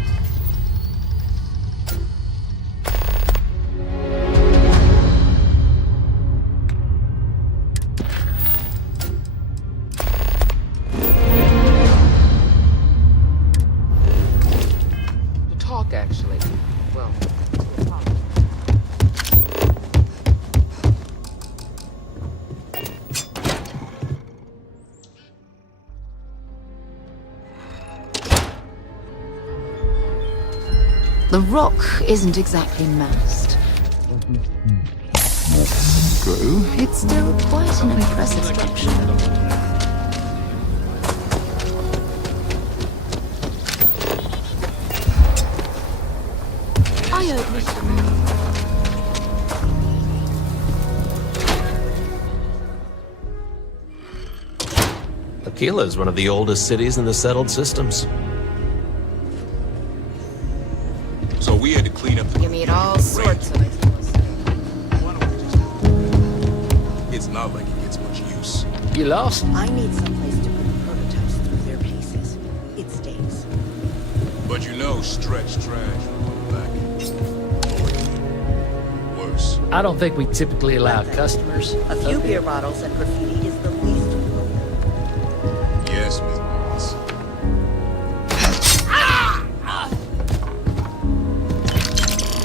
To talk, actually. Well, The rock isn't exactly massed. It's still quite an impressive structure. Aquila is one of the oldest cities in the settled systems. So we had to clean up the... You meet all sorts of it. It's not like it gets much use. You lost? I need someplace to put the prototypes through their paces. It stinks. But you know, stretch trash will come back. Worse. I don't think we typically allow customers. A few beer bottles and graffiti is the least we will do. Yes, Miss Barnes.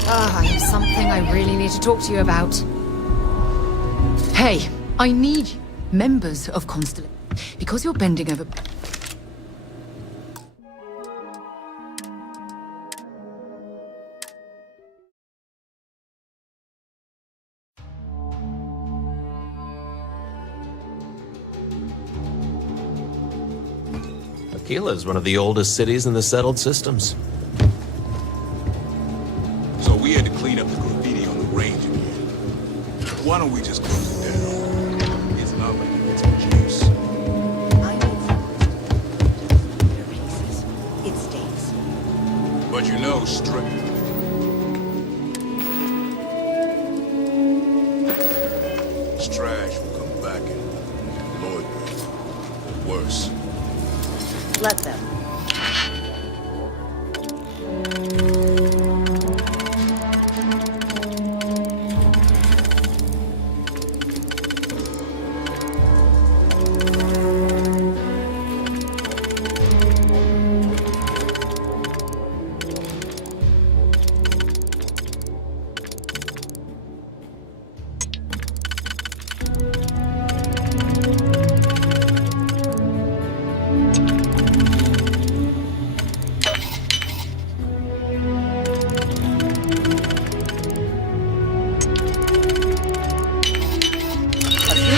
I have something I really need to talk to you about. Hey, I need you, members of Constellation, because you're bending over. Aquila is one of the oldest cities in the settled systems. So we had to clean up the graffiti on the range again. Why don't we just close it down? It's not like it gets much use. I need someplace to put the prototypes through their paces. It stinks. But you know, trash will come back and Lord, worse. Let them.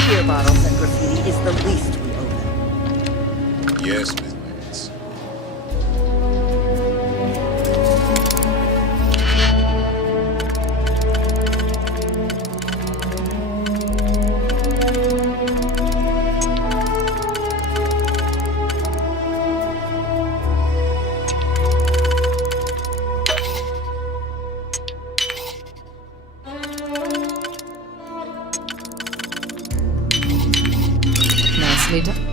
Beer bottles and graffiti is the least we owe them. Yes, Miss Vance. Nicely done.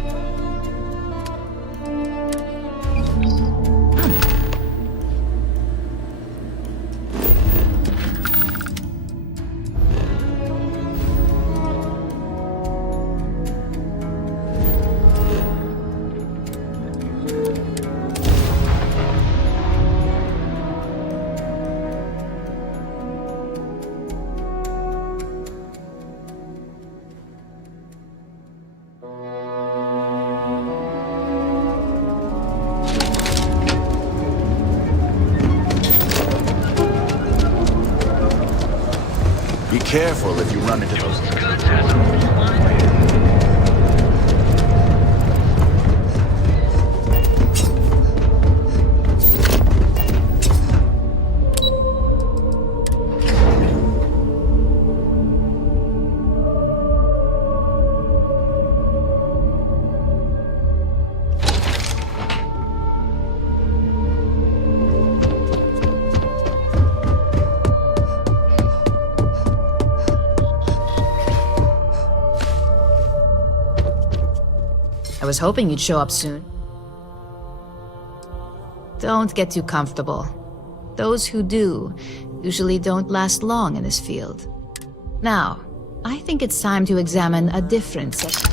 Be careful if you run into those. I was hoping you'd show up soon. Don't get too comfortable. Those who do usually don't last long in this field. Now, I think it's time to examine a different section.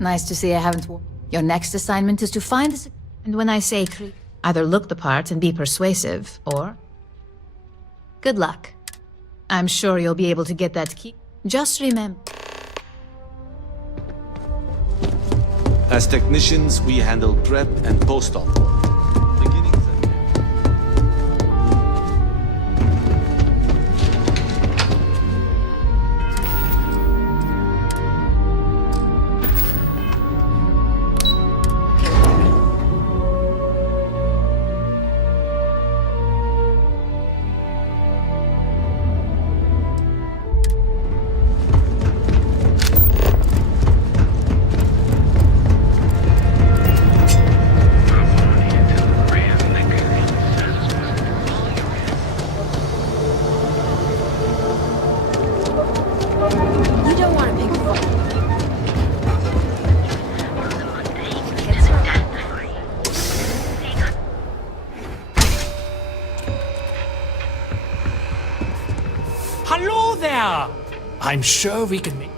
Nice to see I haven't... Your next assignment is to find this... And when I say creep, either look the part and be persuasive, or... Good luck. I'm sure you'll be able to get that key. Just remember... As technicians, we handle prep and post-op. Hello there! I'm sure we can make...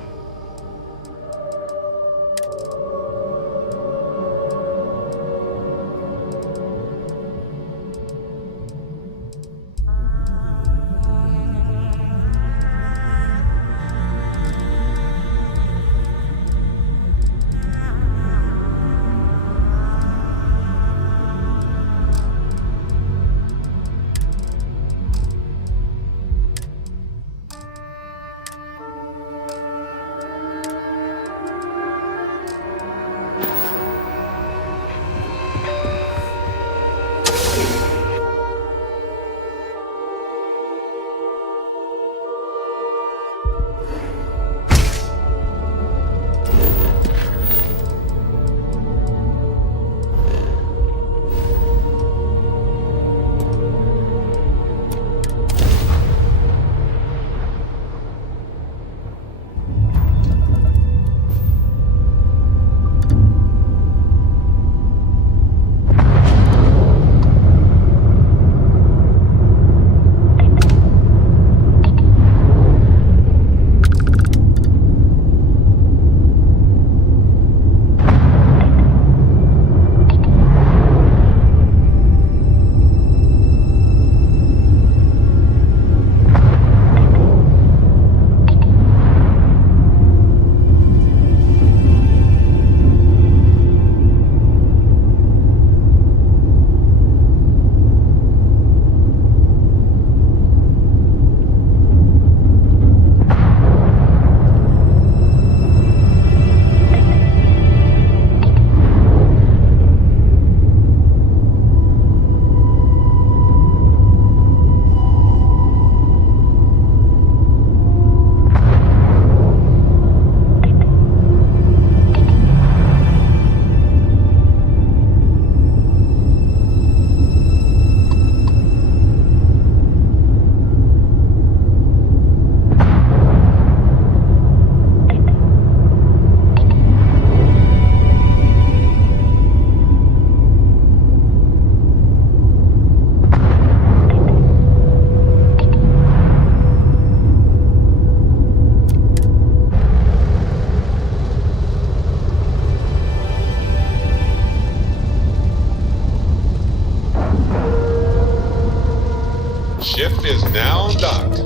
Ship is now docked.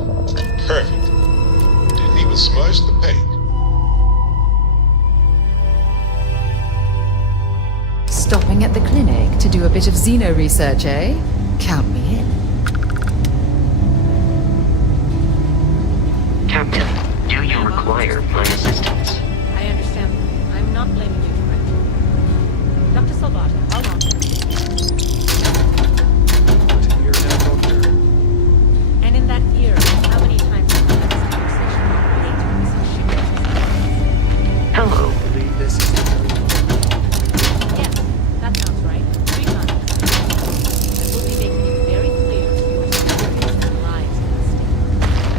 Perfect. Didn't even smudge the paint. Stopping at the clinic to do a bit of xeno research, eh? Count me in. Captain, do you require my assistance? I understand. I'm not blaming you directly. Dr. Salvato, how long? And in that year, how many times have you had this conversation later? Hello. I believe this is Yes, that sounds right. 3 times. I will be making it very clear your securities and lives at stake.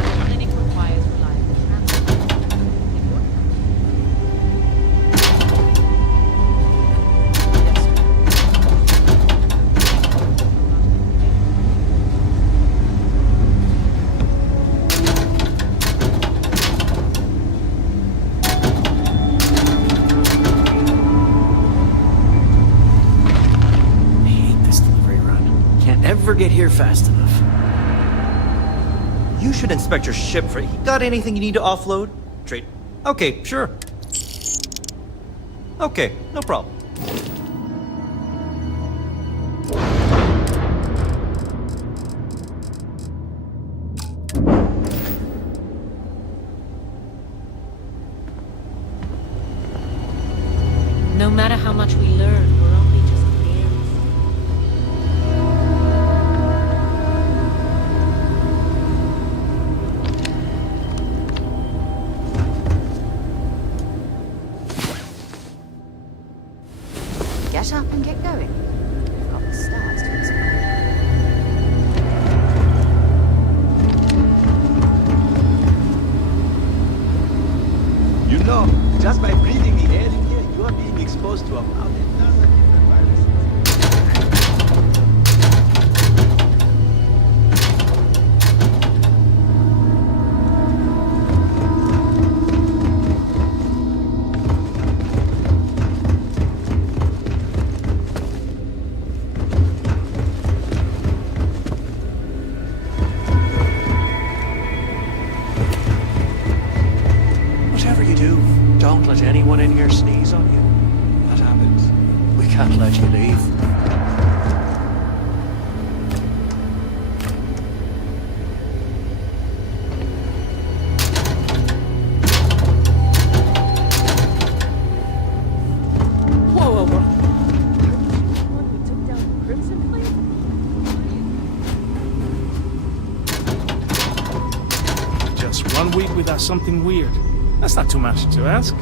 The clinic requires reliability. ever get here fast enough. You should inspect your ship for... Got anything you need to offload? Trade. Okay, sure. Okay, no problem. No matter how much we learn, we're only just Get up and get going. We've got the stars to explore. You know, just by breathing the air in here, you are being exposed to about 1,000 different viruses. Whatever you do, don't let anyone in here sneeze on you. What happens? We can't let you leave. Whoa, whoa, whoa. We took down Crimson Fleet? Just 1 week without something weird. That's not too much to ask.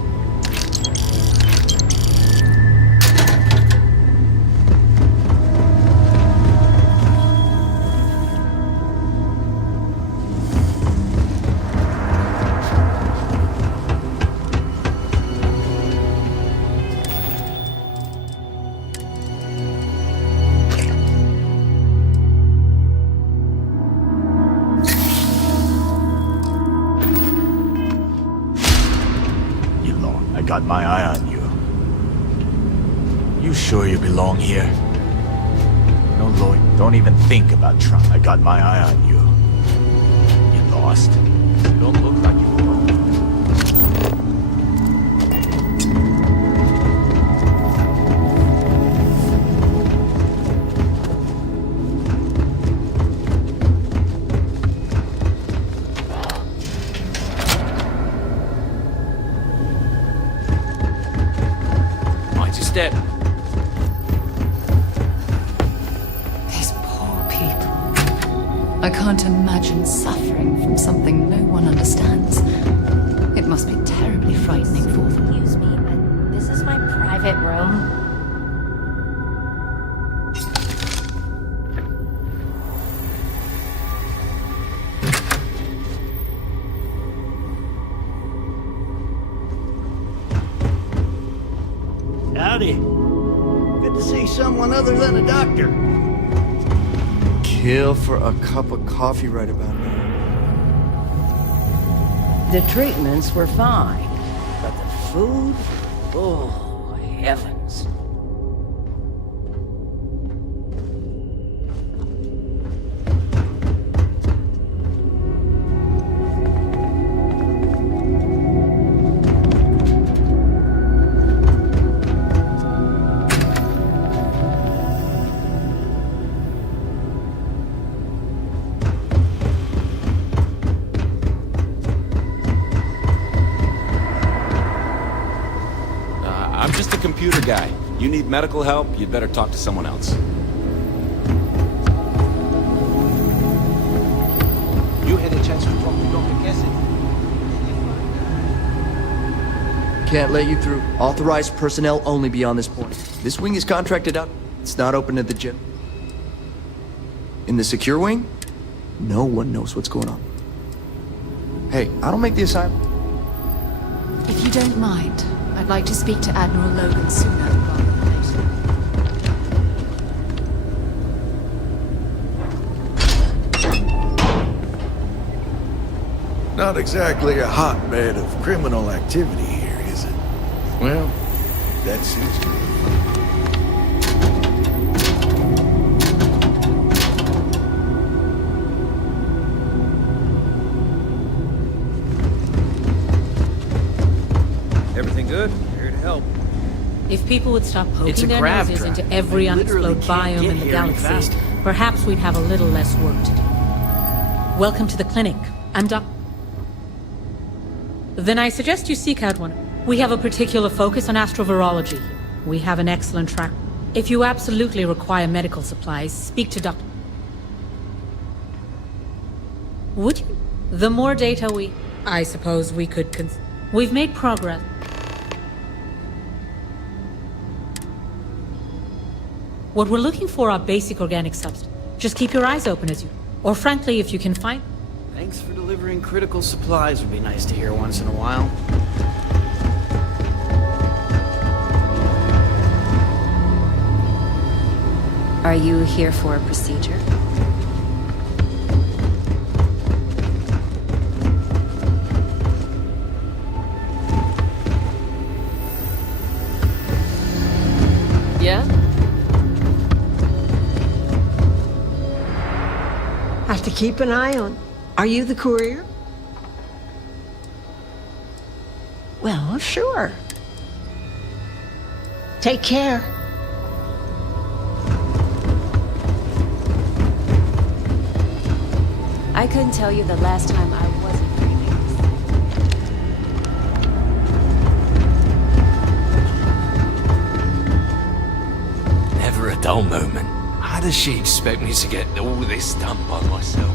I got my eye on you. You sure you belong here? No, Lloyd, don't even think about Trump. I got my eye on you. You lost. You don't look like you belong. Step. These poor people. I can't imagine suffering from something no one understands. It must be terribly frightening for them. Excuse me, but this is my private room. Howdy. Good to see someone other than a doctor. Kill for a cup of coffee right about now. The treatments were fine, but the food? Oh, heavens. I'm just a computer guy. You need medical help, you'd better talk to someone else. You had a chance to talk to Dr. Cassidy. Can't let you through. Authorized personnel only beyond this point. This wing is contracted out. It's not open to the gym. In the secure wing, no one knows what's going on. Hey, I don't make the assignment. If you don't mind, I'd like to speak to Admiral Logan sooner rather than later. Not exactly a hotbed of criminal activity here, is it? Well, that suits me. If people would stop It's poking a their grav noses trap. into every I literally unexploded can't biome get in the here any galaxy, faster. perhaps we'd have a little less work to do. Welcome to the clinic. I'm Doc. Then I suggest you seek out one. We have a particular focus on astrovirology. We have an excellent track. If you absolutely require medical supplies, speak to Dr. Would you? The more data I suppose we could We've made progress. What we're looking for are basic organic substance. Just keep your eyes open as you... Or frankly, if you can find... Thanks for delivering critical supplies would be nice to hear once in a while. Are you here for a procedure? Yeah? Have to keep an eye on. Are you the courier? Well, sure. Take care. I couldn't tell you the last time I wasn't breathing. Never a dull moment. How does she expect me to get all this done by myself?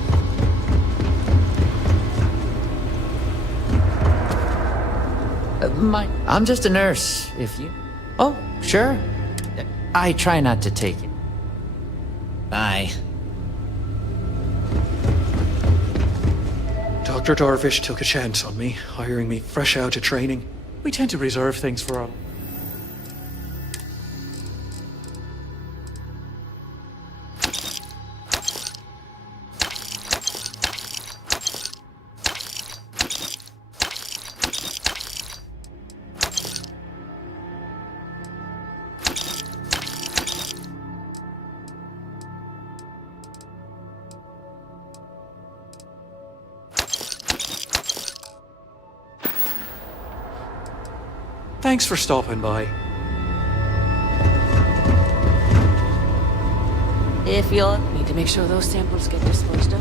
I'm just a nurse, if you... Oh, sure. I try not to take it. Bye. Dr. Darvish took a chance on me, hiring me fresh out of training. We tend to reserve things for our... Thanks for stopping by. If you'll need to make sure those samples get disposed of.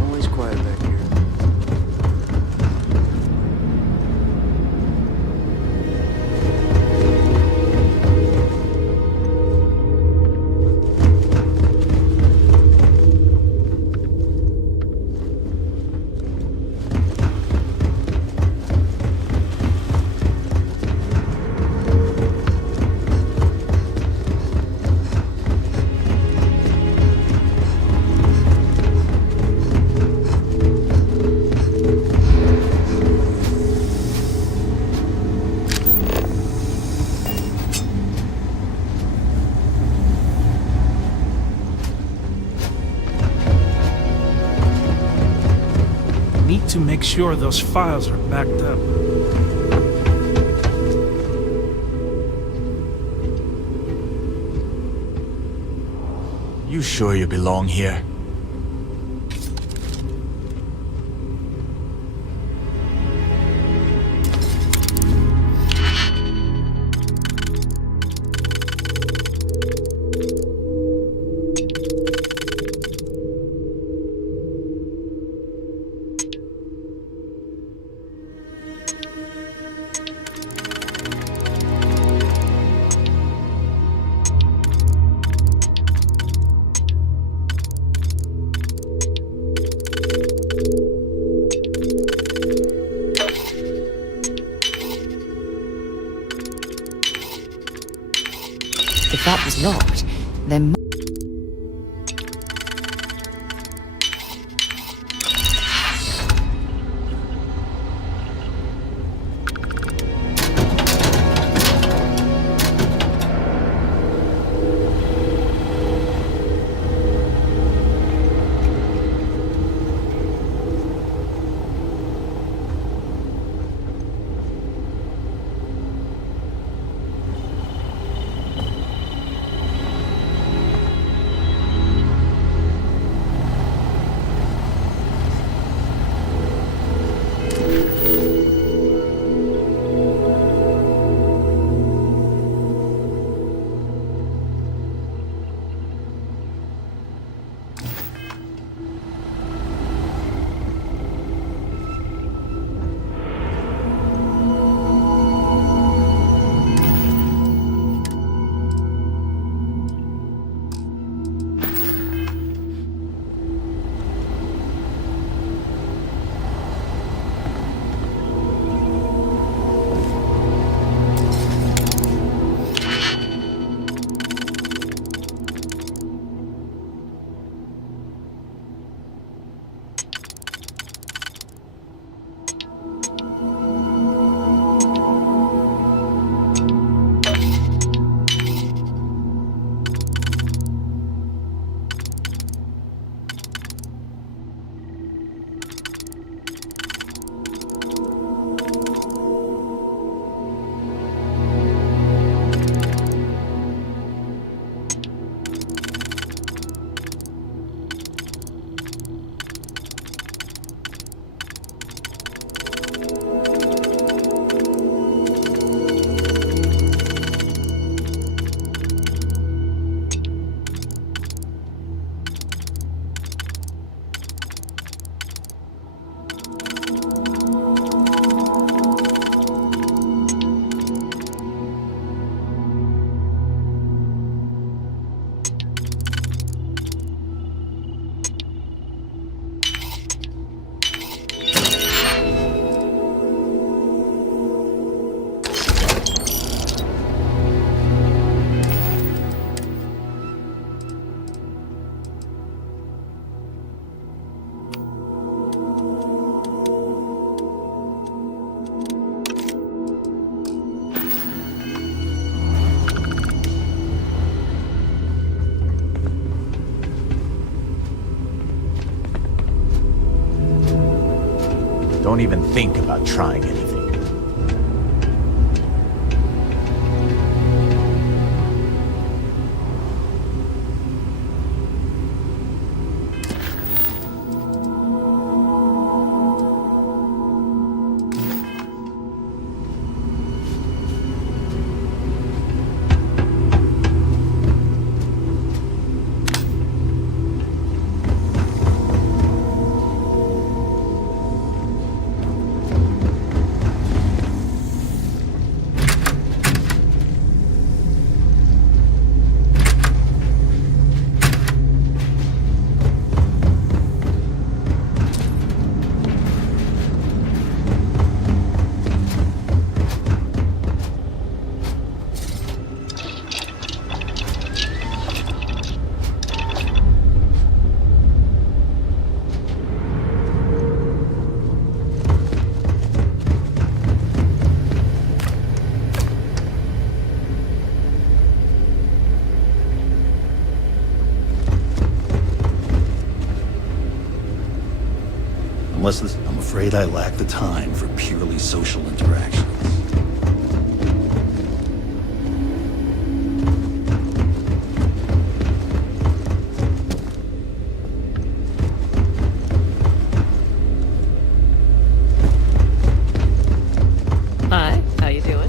Always quiet back here. Need to make sure those files are backed up. You sure you belong here? If that was locked, then... don't even think about trying anything. I'm afraid I lack the time for purely social interactions. Hi, how you doing?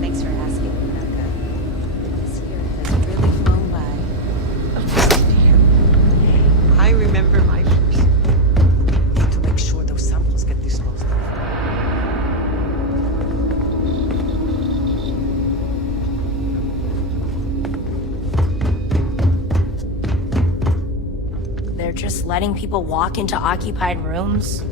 Thanks for asking, Rebecca. This year has really flown by. I remember my first. Need to make sure those samples get disclosed. They're just letting people walk into occupied rooms?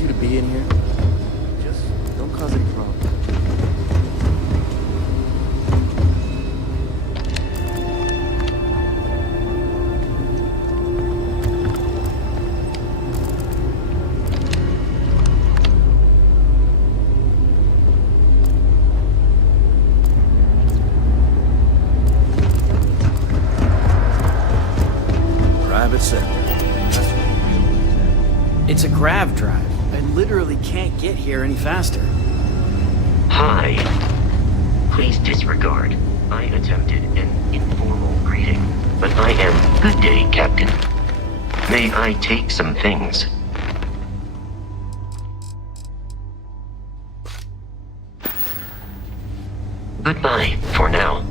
You to be in here. Just don't cause any problems. Private sector. It's a grav drive. I literally can't get here any faster. Hi. Please disregard. I attempted an informal greeting, but I am good day, Captain. May I take some things? Goodbye for now.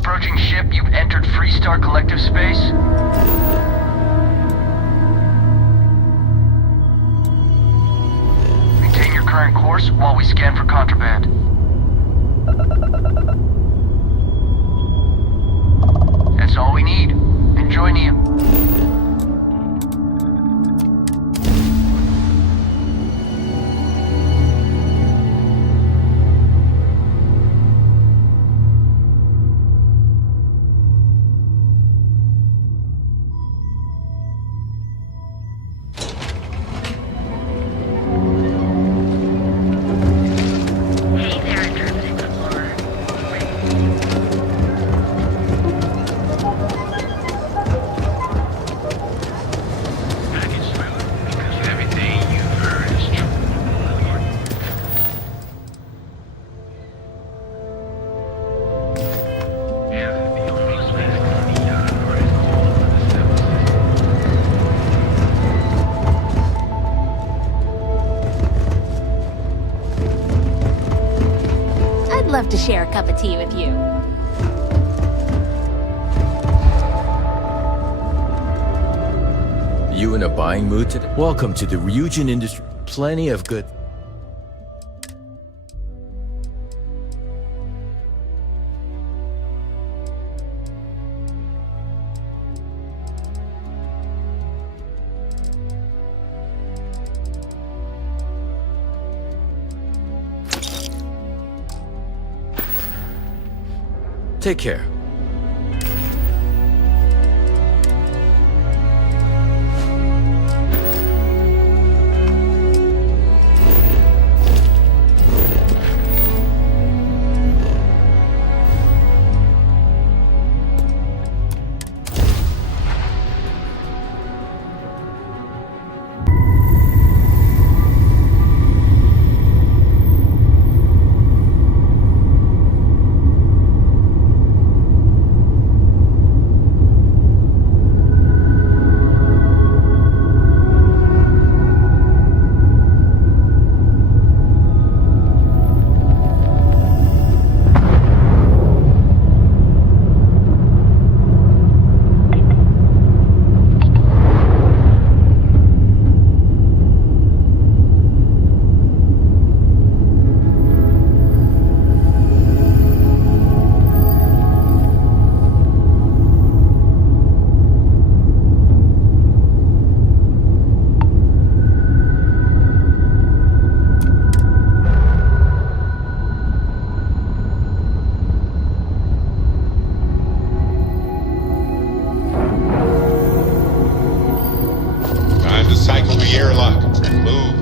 Approaching ship, you've entered Freestar Collective space. Maintain your current course while we scan for contraband. That's all we need. Enjoy, Neo. I'd love to share a cup of tea with you. You in a buying mood today? Welcome to the Ryujin industry. Plenty of good. Take care. Cycle the airlock. Move.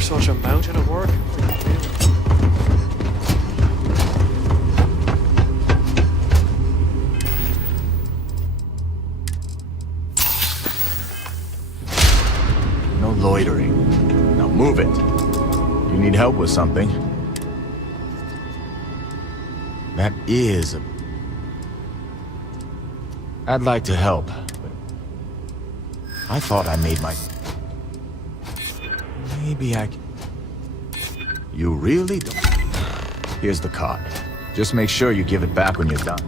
Such a mountain of work. No loitering. Now move it. You need help with something? That is a... I'd like to help, but I thought I made my... Maybe I can... You really don't... Here's the card. Just make sure you give it back when you're done.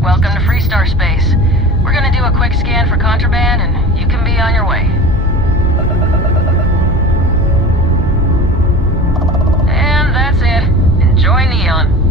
Welcome to Freestar Space. We're gonna do a quick scan for contraband and you can be on your way. And that's it. Enjoy Neon.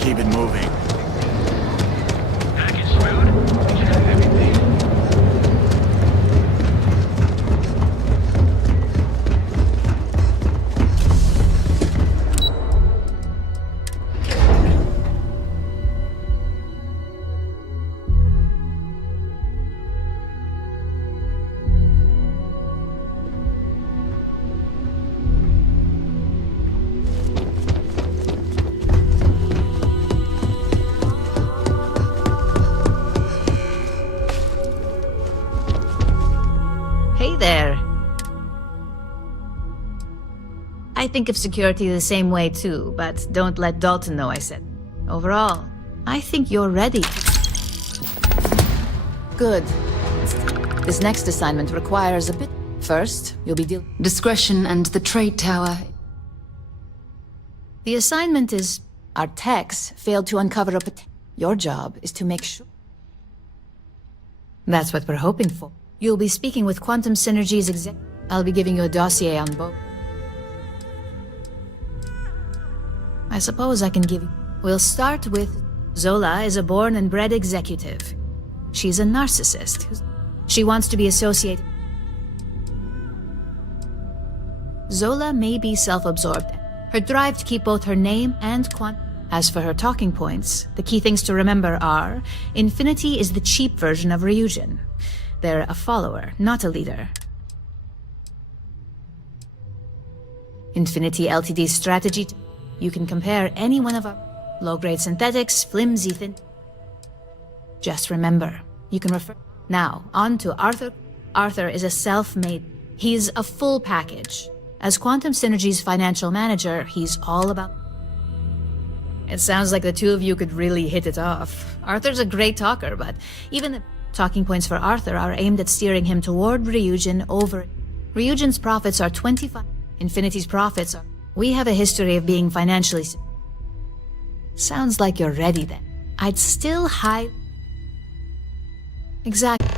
Keep it moving. Package smooth. We should have everything. Hey there. I think of security the same way too, but don't let Dalton know I said. Overall, I think you're ready. Good. This next assignment requires a bit. First, you'll be dealing. Discretion and the trade tower. The assignment is our techs failed to uncover a Your job is to make sure. That's what we're hoping for. You'll be speaking with Quantum Synergy's exec. I'll be giving you a dossier on both. I suppose I can give you. We'll start with Zola is a born and bred executive. She's a narcissist. She wants to be associated. Zola may be self-absorbed. Her drive to keep both her name and quantum. As for her talking points, the key things to remember are Infinity is the cheap version of Ryujin. They're a follower, not a leader. Infinity Ltd's strategy. You can compare any one of our low-grade synthetics, flimsy thin. Just remember, you can refer. Now, on to Arthur. Arthur is a self-made. He's a full package. As Quantum Synergy's financial manager, he's all about. It sounds like the two of you could really hit it off. Arthur's a great talker, but even the talking points for Arthur are aimed at steering him toward Ryujin over. Ryujin's profits are 25. Infinity's profits are. We have a history of being financially. Sounds like you're ready then. I'd still hide. Exactly.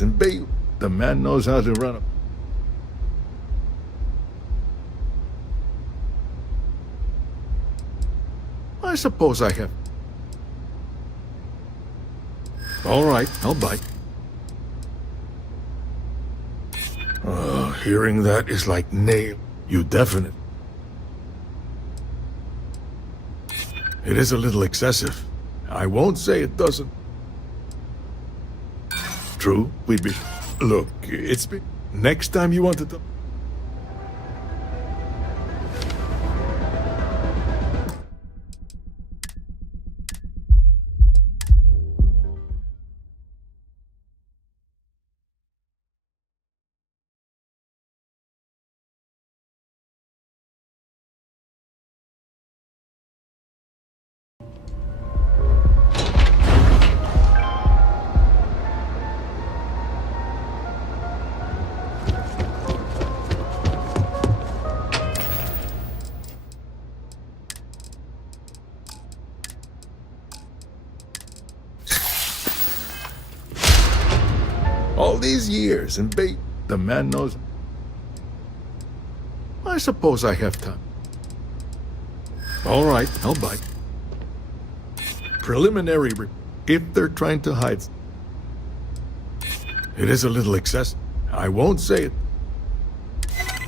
And Bay, the man knows how to run a... I suppose I have. All right, I'll bite. Hearing that is like nail. You definite. It is a little excessive. I won't say it doesn't. True, we'd be... Look, it's been... Next time you want to talk... All these years and the man knows. I suppose I have time. All right, I'll bite. Preliminary, if they're trying to hide. It is a little excessive. I won't say it.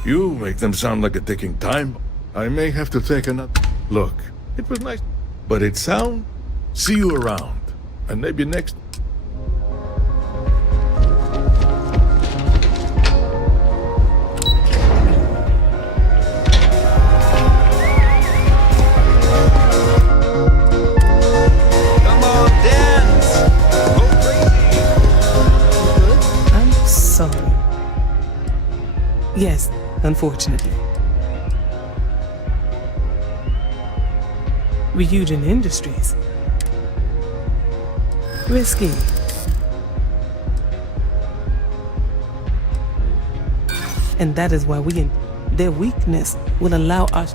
You make them sound like a ticking time. I may have to take another. Look, it was nice, but it sound. See you around, and maybe next. Sorry. Yes, unfortunately. Ryujin Industries. Risky. And that is why their weakness will allow us.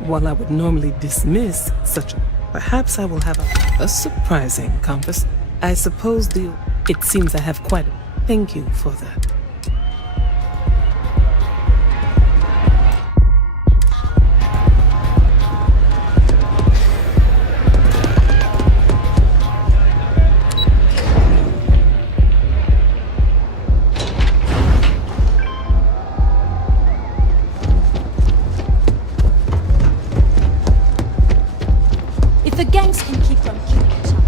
While I would normally dismiss such a... Perhaps I will have a surprising compass. I suppose it seems I have quite a... Thank you for that. The gangs can keep from killing each other.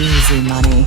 Easy money.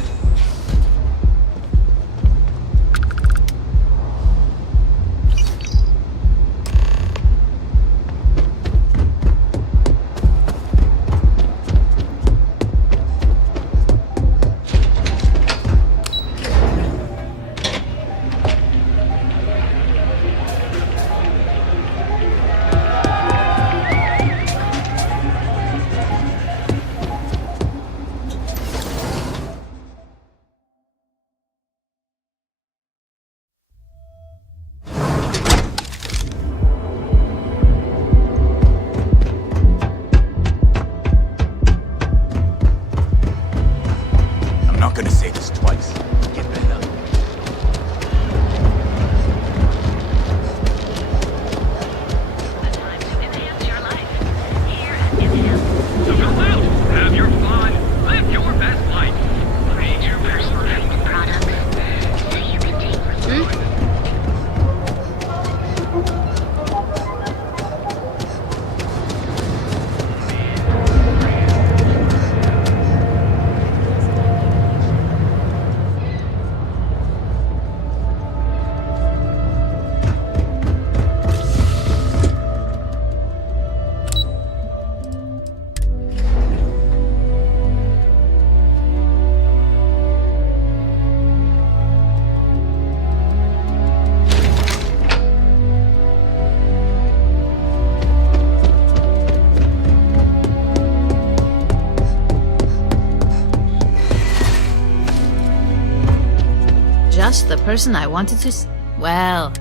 just the person I wanted to Well,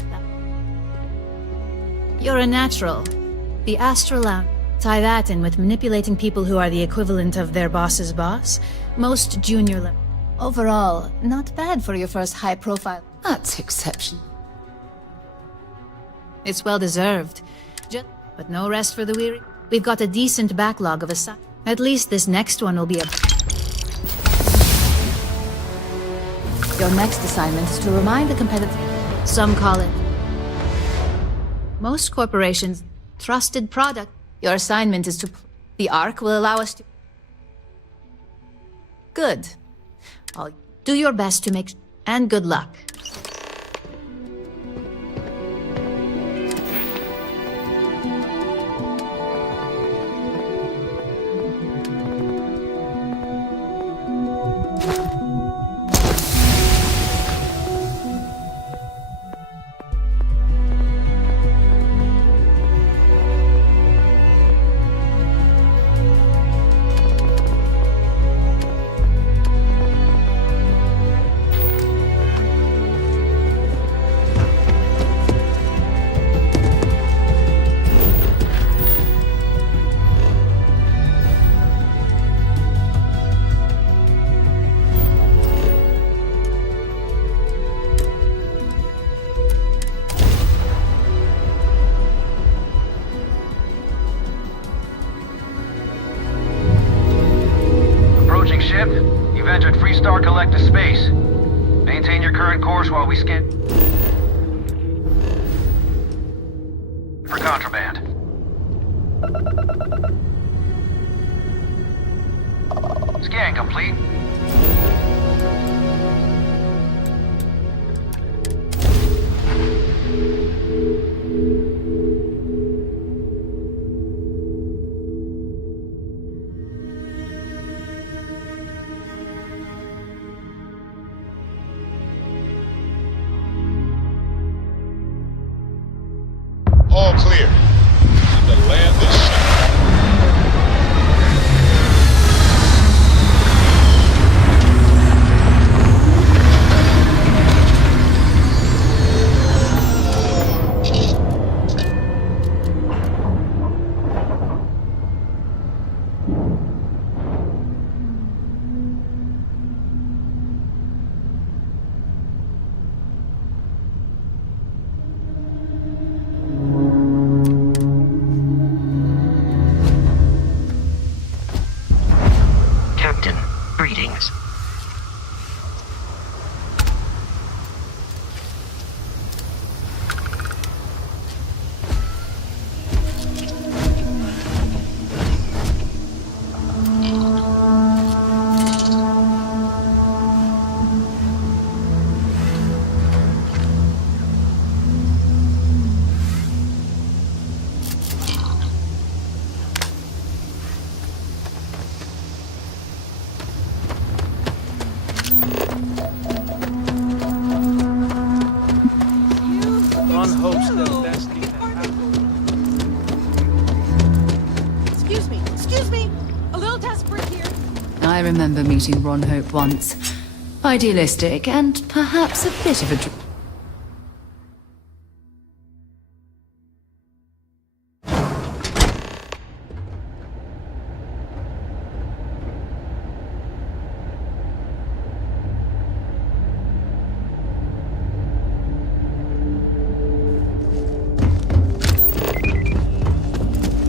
you're a natural. The Astral Lounge. Tie that in with manipulating people who are the equivalent of their boss's boss. Most junior level. Overall, not bad for your first high profile. That's exceptional. It's well deserved. But no rest for the weary. We've got a decent backlog of At least this next one will be a... Your next assignment is to remind the competitive... Some call it... Most corporations... Trusted product. Your assignment is to... The Ark will allow us to... Good. I'll do your best to make... And good luck. Ship, you've entered Freestar Collective space. Maintain your current course while we scan for contraband. Scan complete. All clear. Time to land this ship. Greetings. Excuse me. A little desperate here. I remember meeting Ron Hope once. Idealistic and perhaps a bit of a...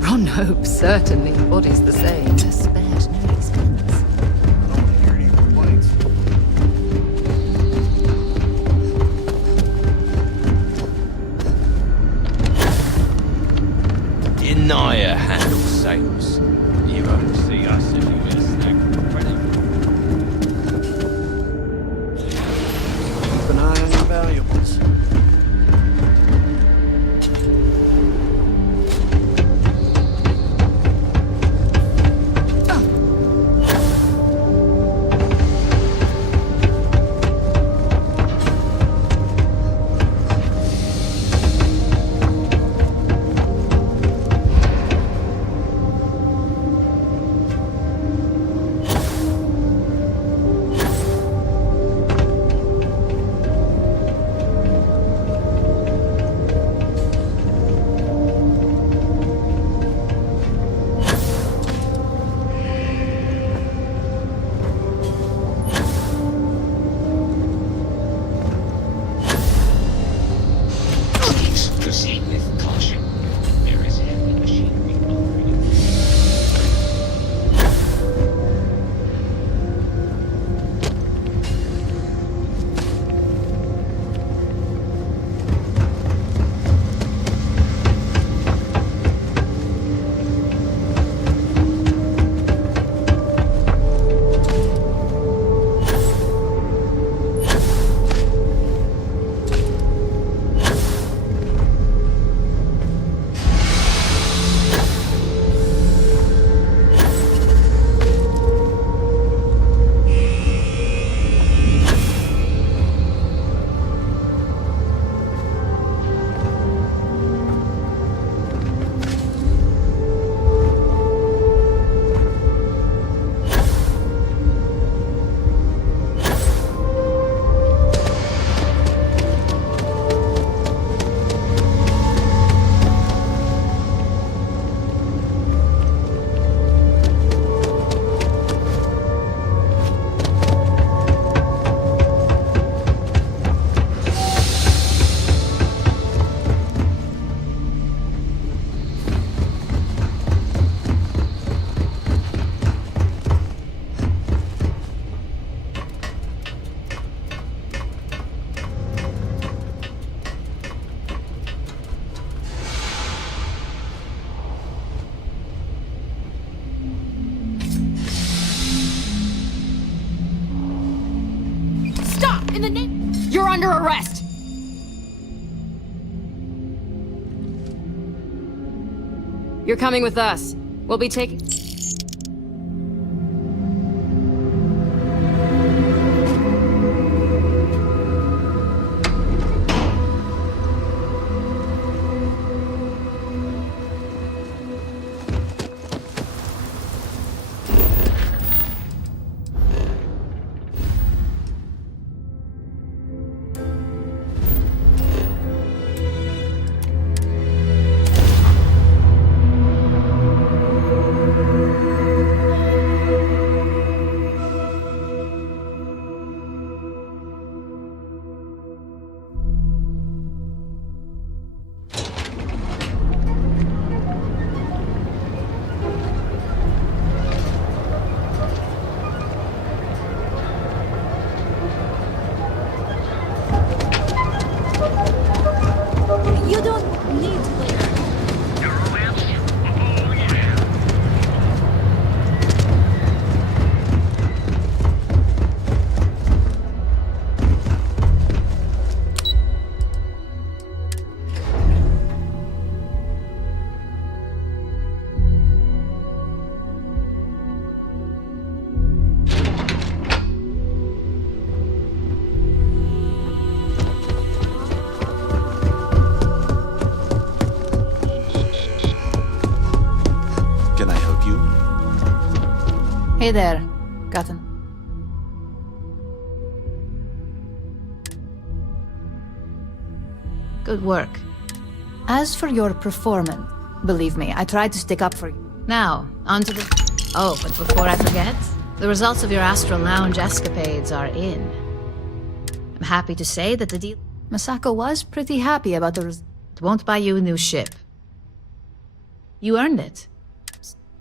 Ron Hope certainly embodies the same. Spared no expense. Inaya handles sales. You won't see us anywhere snack credit. Keep an eye on your valuables. in the name? You're under arrest! You're coming with us. We'll be taking... You don't need liquor. Can I help you? Hey there, Gotten. Good work. As for your performance, believe me, I tried to stick up for you. Now, on to the... Oh, but before I forget, the results of your Astral Lounge escapades are in. I'm happy to say that the deal... Masako was pretty happy about the result. It won't buy you a new ship. You earned it.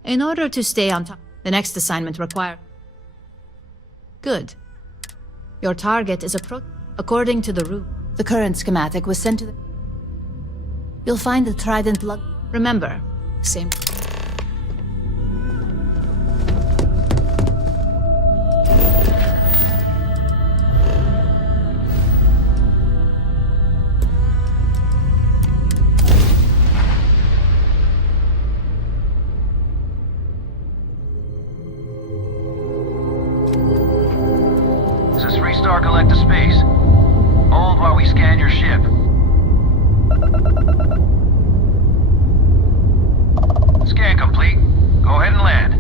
In order to stay on top, the next assignment requires... Good. Your target is according to the route. The current schematic was sent to the... You'll find the Trident lug... Remember, same... This is 3-star collector space. Hold while we scan your ship. Scan complete. Go ahead and land.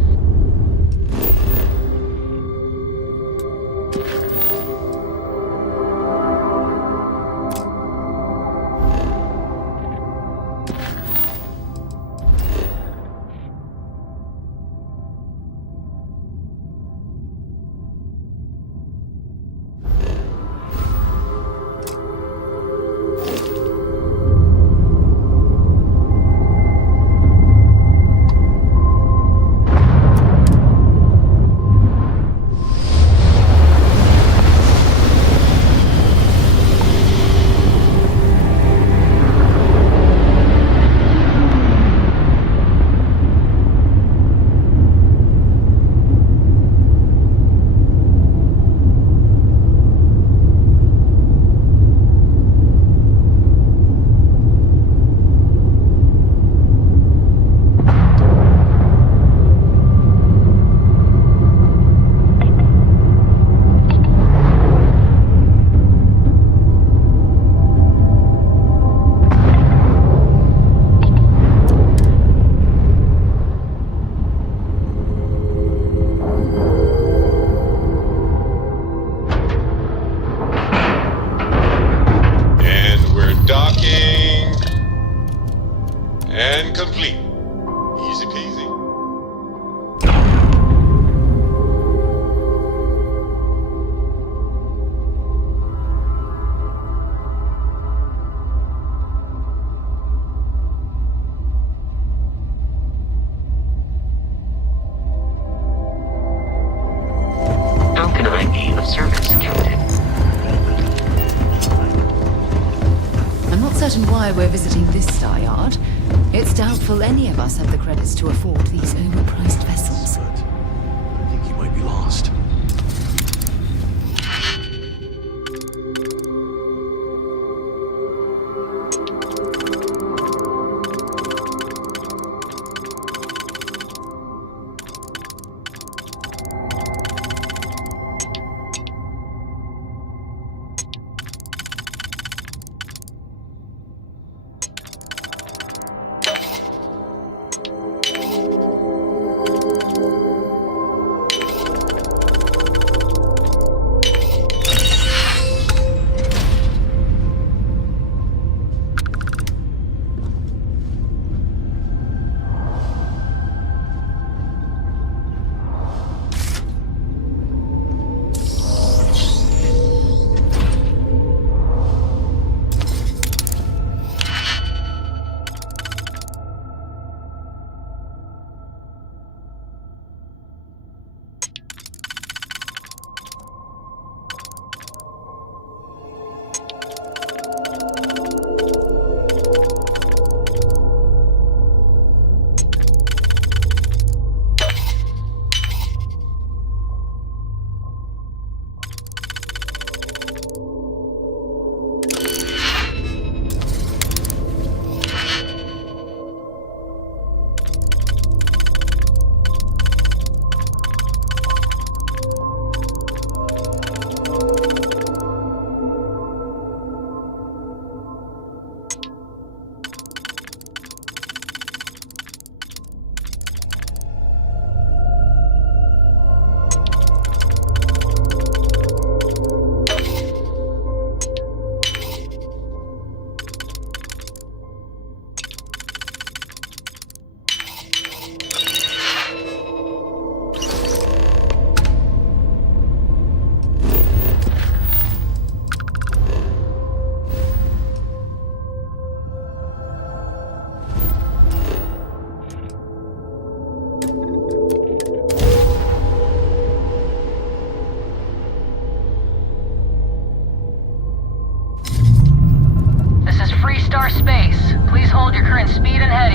And complete. Easy peasy. How can I be of service, Captain? I'm not certain why we're visiting this star yard. It's doubtful any of us have the credits to afford these overpriced vessels. I think he might be lost.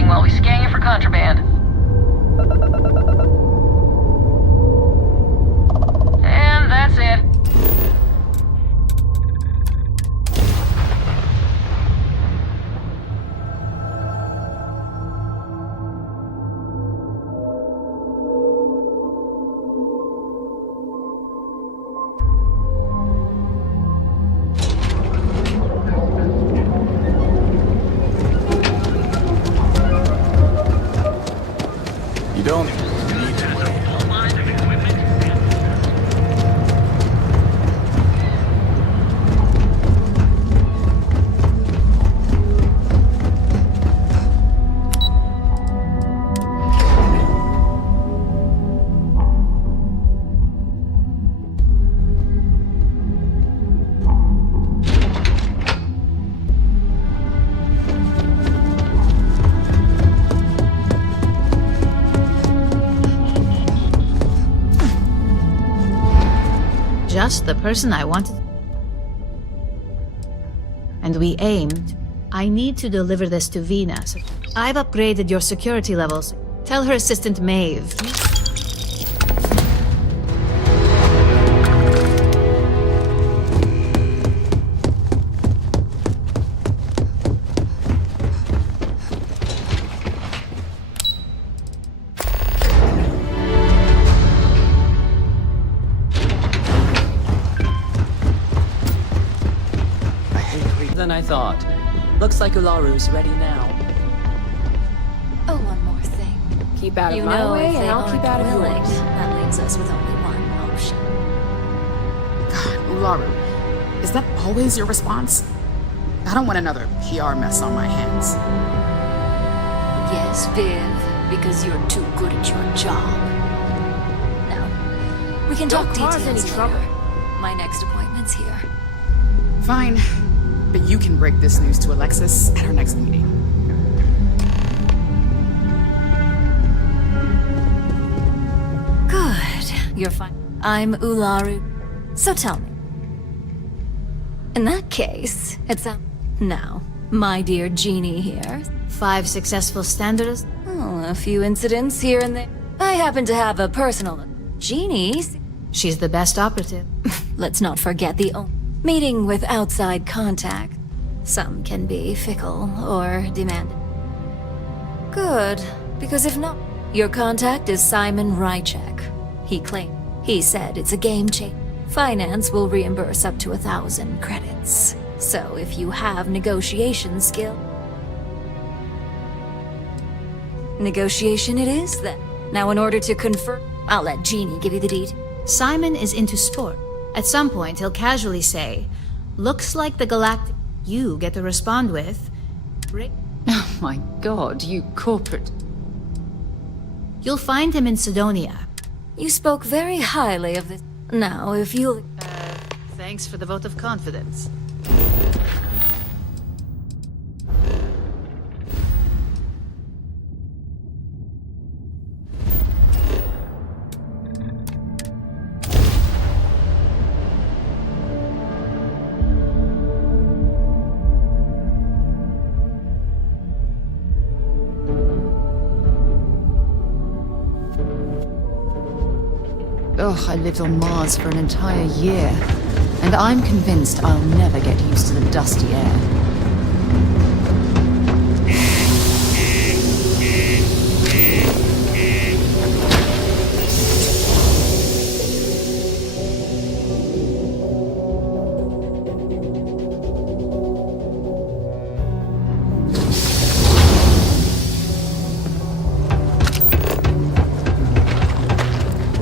lightning while we scan you for contraband. And that's it. You don't need to play. Just the person I wanted. And we aimed. I need to deliver this to Vina. So I've upgraded your security levels. Tell her assistant Maeve. Than I thought. Looks like Ularu's ready now. Oh, one more thing. Keep out of You my know, way if and they I'll keep aren't out of willing, yours. that leaves us with only one option. God, Ularu, is that always your response? I don't want another PR mess on my hands. Yes, Viv, because you're too good at your job. Now, we can talk Don't cause details any later. trouble. My next appointment's here. Fine, but you can break this news to Alexis at our next meeting. Good. You're fine. I'm Ularu. So tell me. In that case, it's a... Now, my dear Genie here. 5 successful standards. Oh, a few incidents here and there. I happen to have a personal... Genie? She's the best operative. Let's not forget the meeting with outside contact. Some can be fickle or demanding. Good, because if not, your contact is Simon Rychek. He said it's a game changer. Finance will reimburse up to 1,000 credits. So if you have negotiation skill... Negotiation it is, then. Now in order to confirm, I'll let Genie give you the details. Simon is into sport. At some point, he'll casually say, "Looks like the galactic..." You get to respond with, Oh my god, you corporate... You'll find him in Sidonia. You spoke very highly of this. Now, if you'll... Thanks for the vote of confidence. Oh, I lived on Mars for an entire year, and I'm convinced I'll never get used to the dusty air.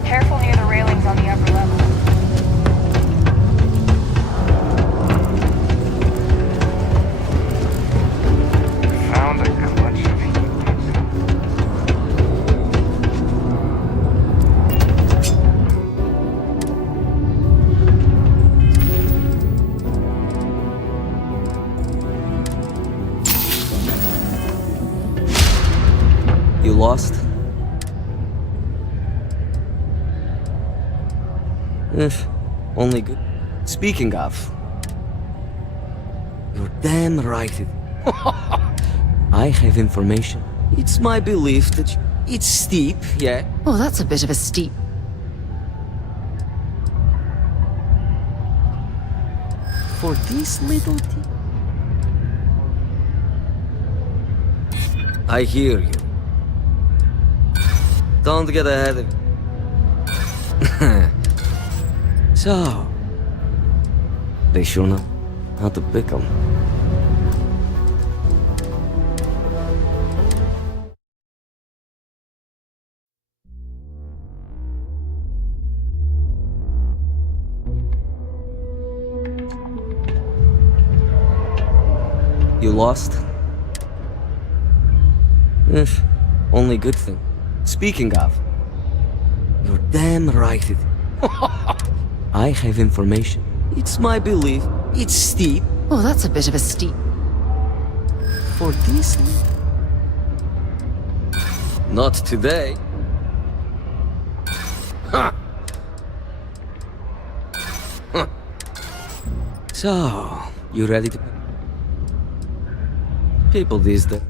Careful near the railings on the upper level. Found a collection of heat. You lost? Only good. Speaking of... You're damn right. I have information It's my belief that it's steep, yeah? Oh, that's a bit of a steep. For this little thing. I hear you. Don't get ahead of me. So, they sure know how to pick 'em. You lost? Only good thing. Speaking of, you're damn right it. I have information. It's my belief. It's steep. Oh, that's a bit of a steep. For this? Not today. Huh. Huh. So, you ready to... People these days.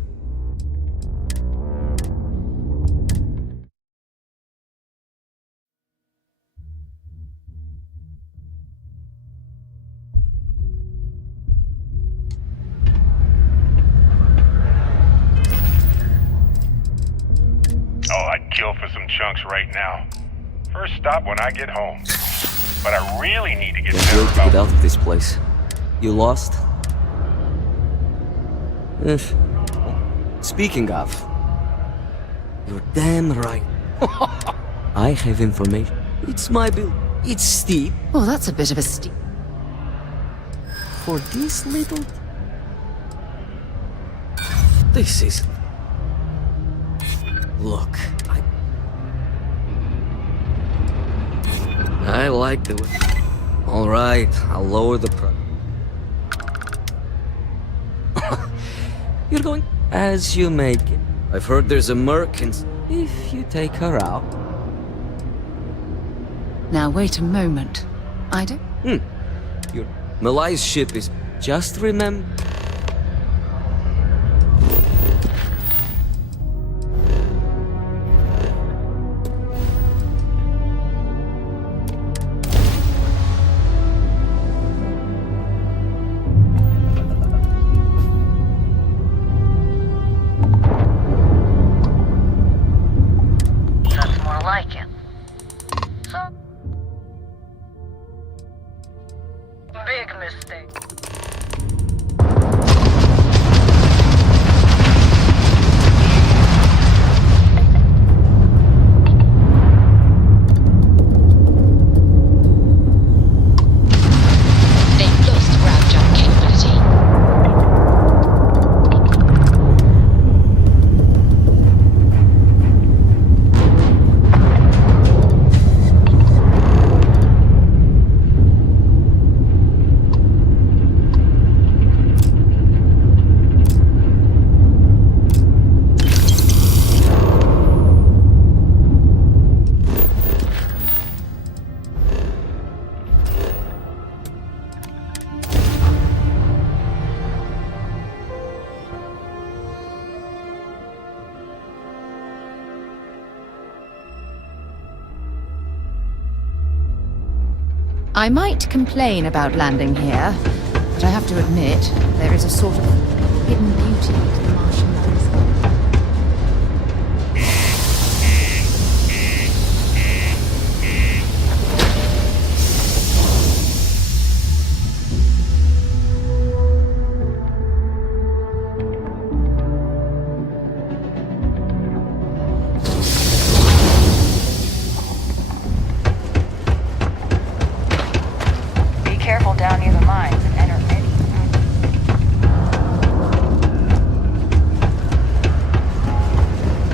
Oh, I'd kill for some chunks right now. First stop when I get home. But I really need to get Can't wait to get out of this place. You lost? Speaking of, you're damn right. I have information. It's my bill. It's steep. Oh, that's a bit of a steep. For this little... This is... Look, I like the way... Alright, I'll lower the price. You're going as you make it. I've heard there's a merc and if you take her out... Now wait a moment. I don't... Your Malai's ship is... Just remember... Big mistake. They've lost grab jump capability. I might complain about landing here, but I have to admit, there is a sort of hidden beauty to the Martian landscape. Careful down near the mines and enter any.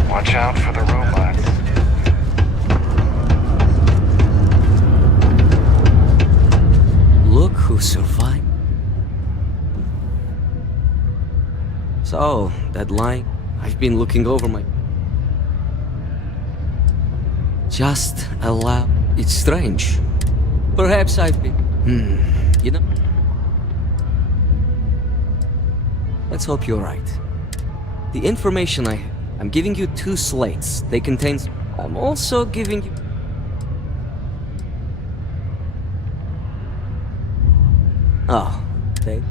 Watch out for the robots. Look who survived. So, that line, I've been looking over my... Just allow... It's strange. Perhaps I've been... you know? Let's hope you're right. The information I have, I'm giving you 2 slates. They contain... I'm also giving you... Oh, they...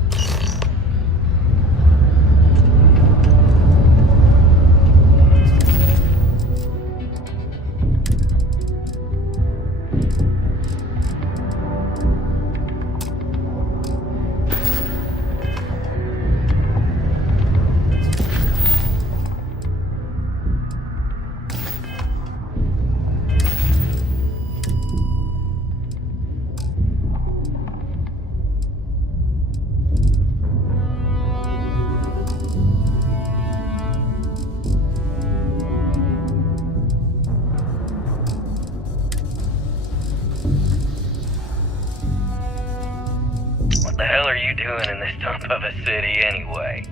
What the hell are you doing in this dump of a city anyway?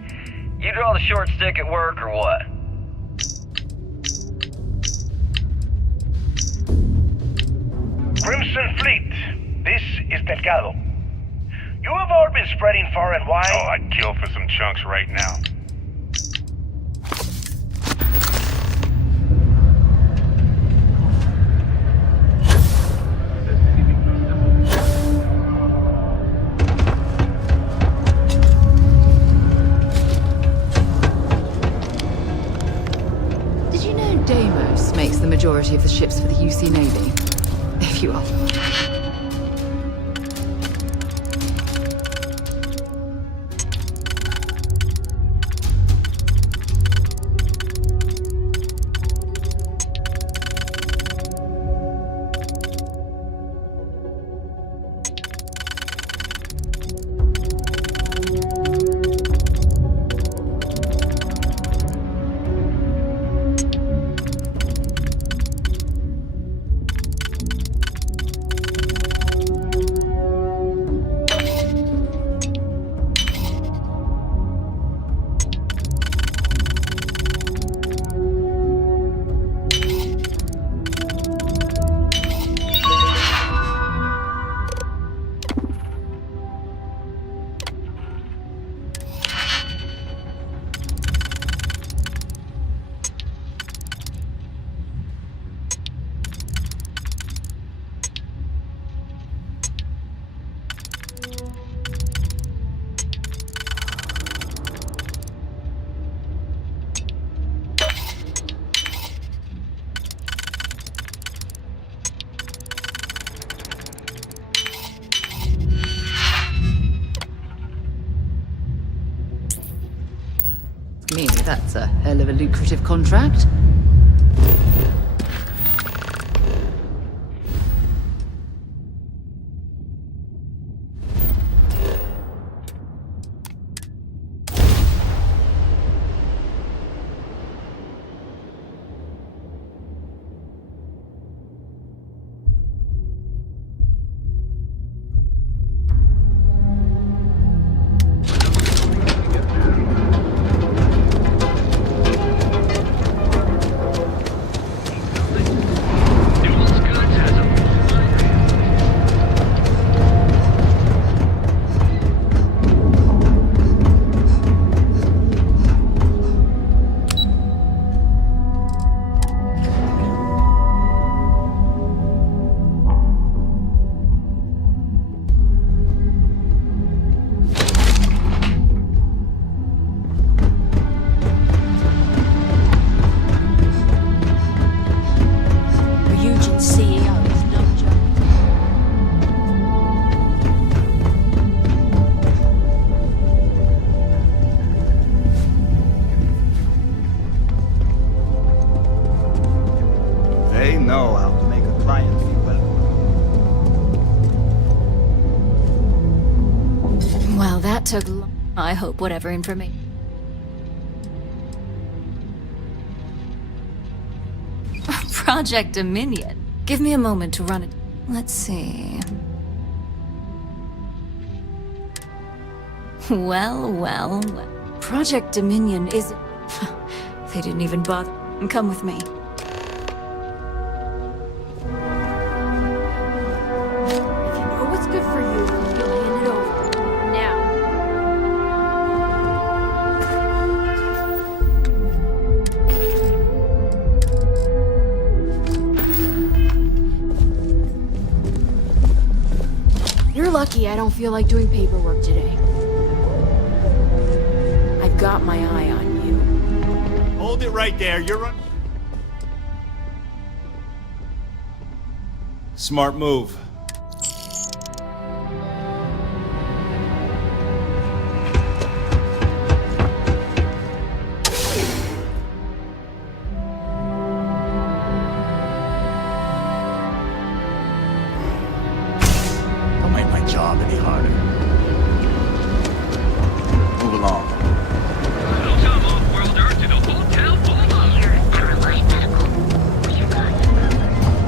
You draw the short stick at work or what? Crimson Fleet, this is Delgado. You have all been spreading far and wide. Oh, I'd kill for some chunks right now. Did you know Deimos makes the majority of the ships for the UC Navy? If you are. Me, that's a hell of a lucrative contract. They know how to make a client feel welcome. Well, that took long. I hope whatever information. Project Dominion. Give me a moment to run it. Let's see. Well. Project Dominion is... They didn't even bother. Come with me. If you know what's good for you, you'll hand it over. Now. lucky I don't feel like doing paperwork today. I've got my eye on you. Hold it right there. You're right. Smart move. Don't make my job any harder. Move along.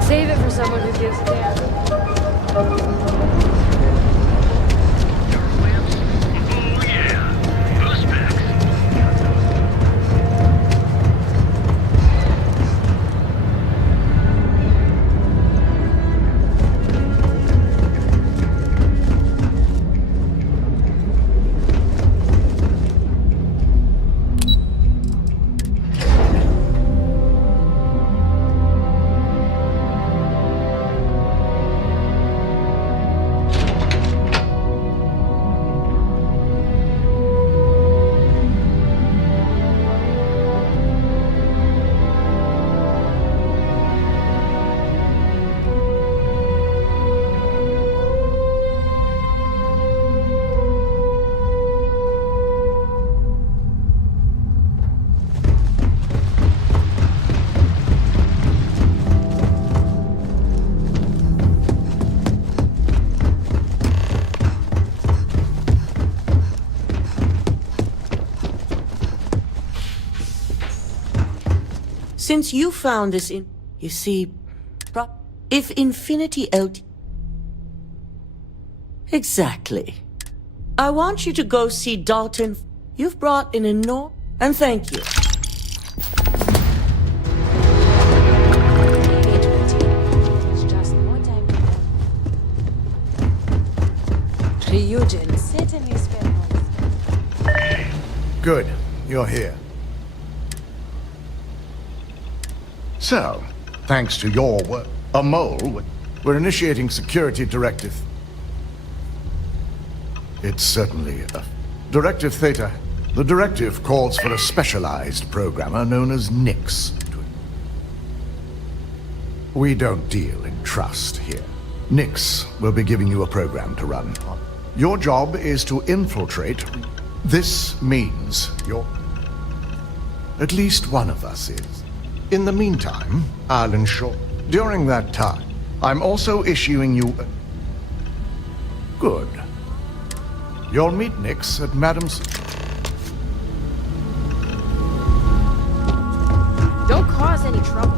Save it for someone who gives a damn. Since you found this you see, if Infinity LT... Exactly. I want you to go see Dalton. You've brought an enormous... And thank you. Ryujin certainly spent money. Good. You're here. So, thanks to your work, a mole, we're initiating security directive. It's certainly a... Directive Theta. The directive calls for a specialized programmer known as Nix. We don't deal in trust here. Nix will be giving you a program to run. Your job is to infiltrate. This means you're... At least one of us is. In the meantime, I'll ensure... During that time, I'm also issuing you... Good. You'll meet Nix at Madam's... Don't cause any trouble.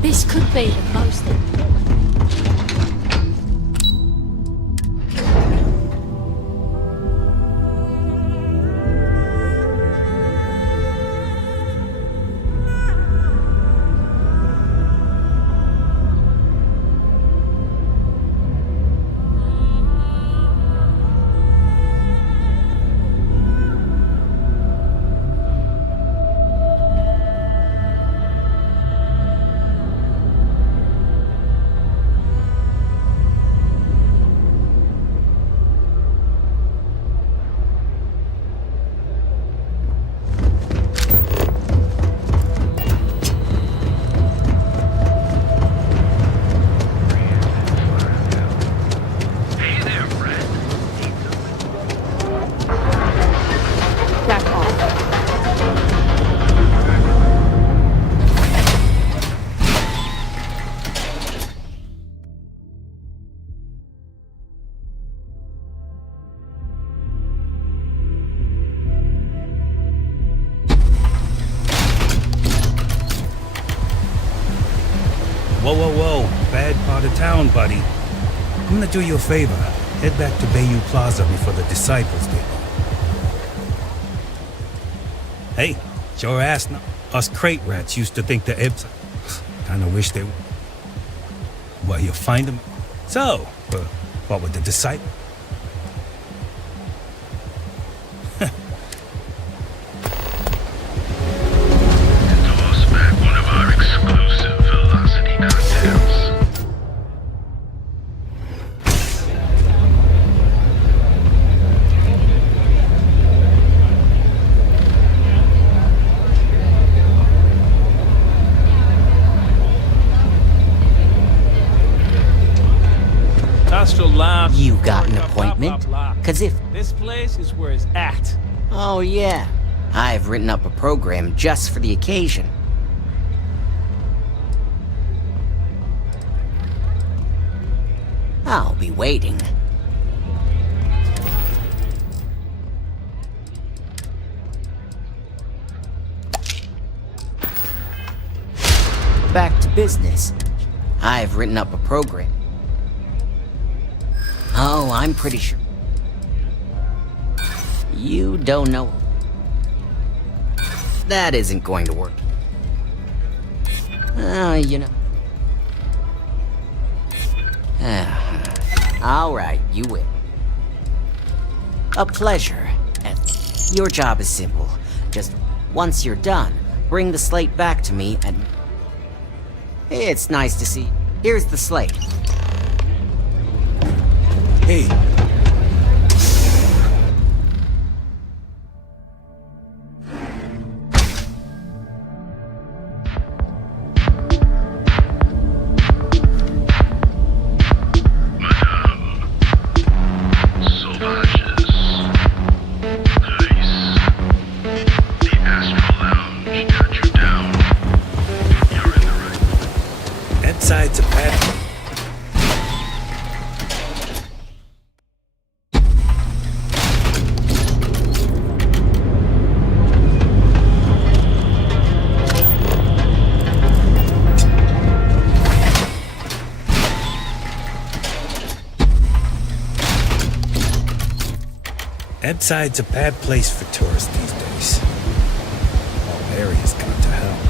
This could be the most important. Whoa. Bad part of town, buddy. I'm gonna do you a favor. Head back to Bayou Plaza before the Disciples get on. Hey, your ass us crate rats used to think the Ibs... Kinda wish they... Well, you'll find them. So, what with the Disciples? You got an appointment? Cause if... This place is where it's at. Oh yeah, I've written up a program just for the occasion. I'll be waiting. Back to business. I've written up a program. Oh, I'm pretty sure. You don't know. That isn't going to work. You know. Alright, you win. A pleasure. And your job is simple. Just once you're done, bring the slate back to me and... It's nice to see. Here's the slate. Hey. Sides of bad. Edside's a bad place for tourists these days. All areas gone to hell.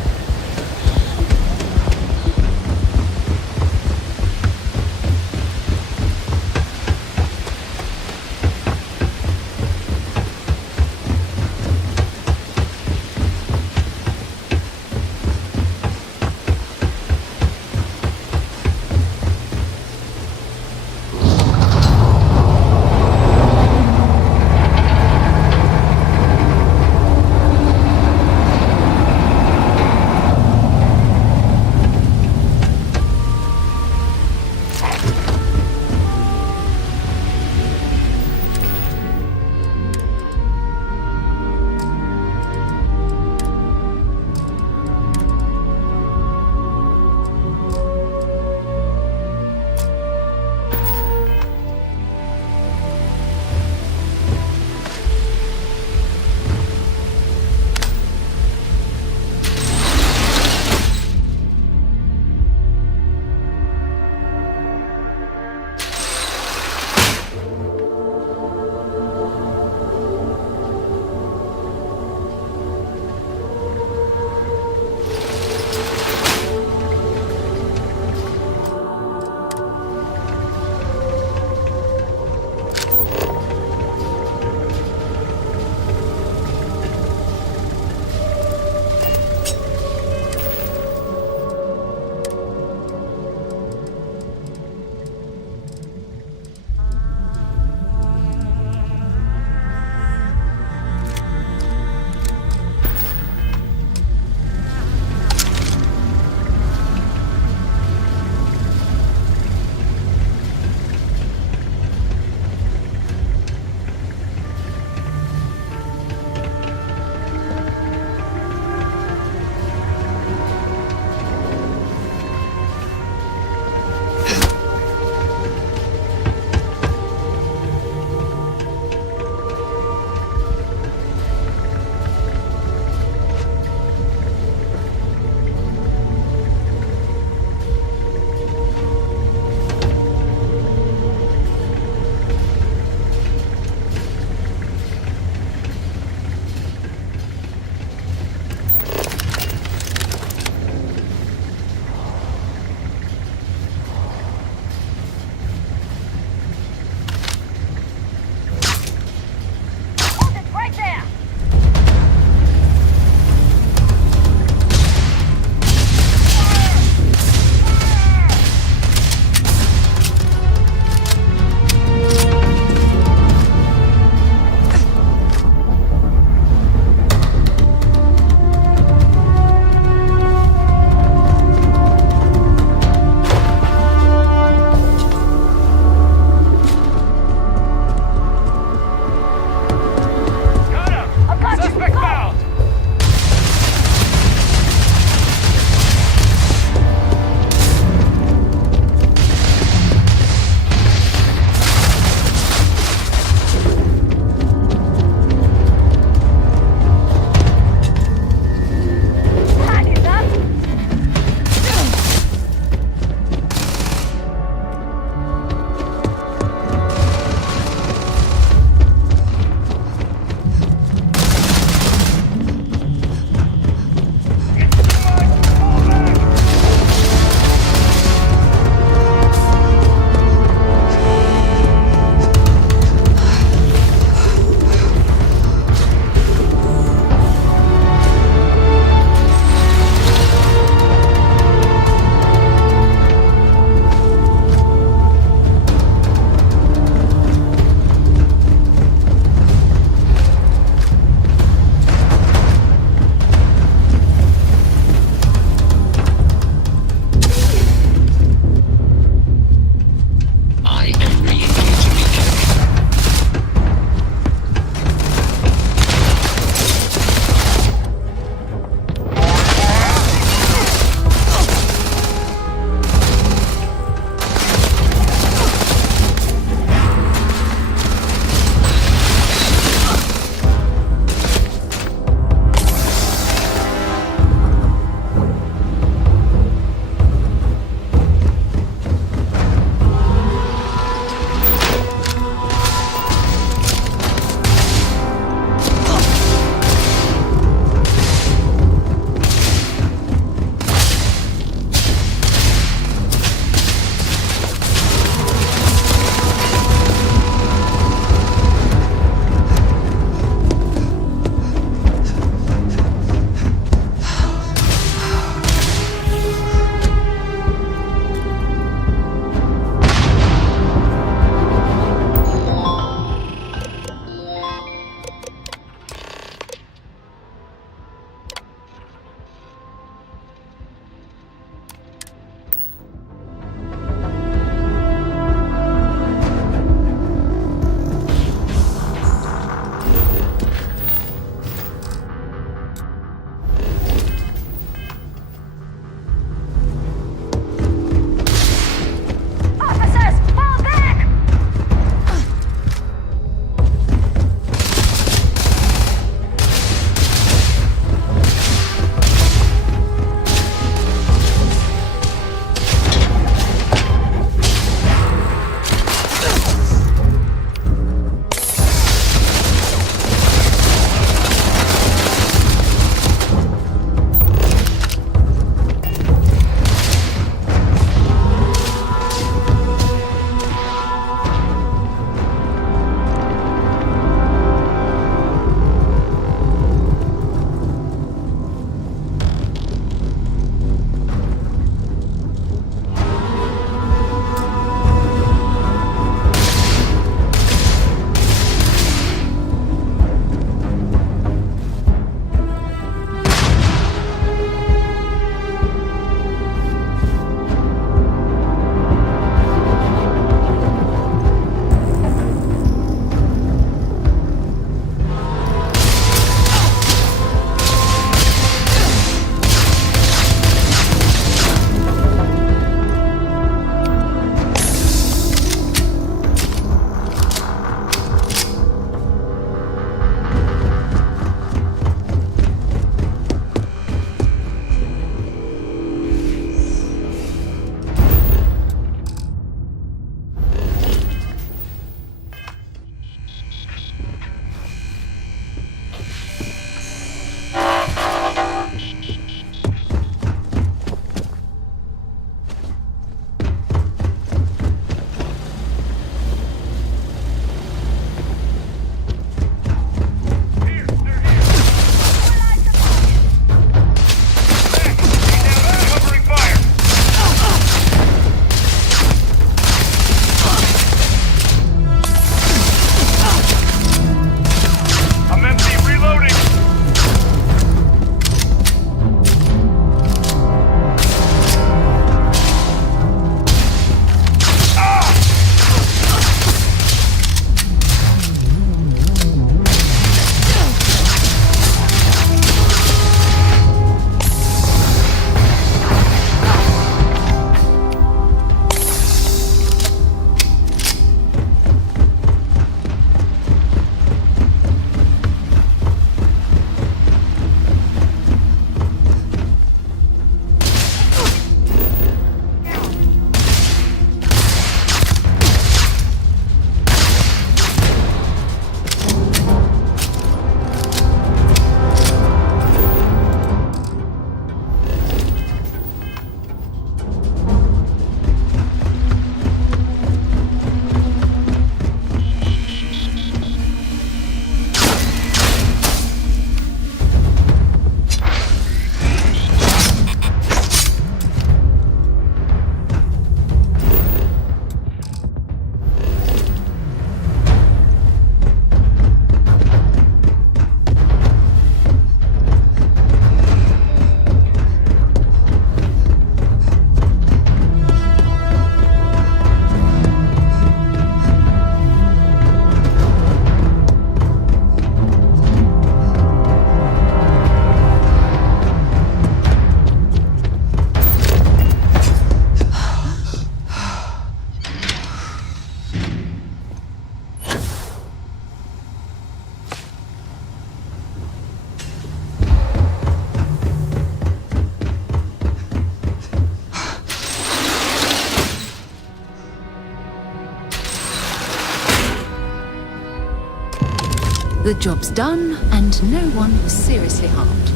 The job's done, and no one was seriously harmed.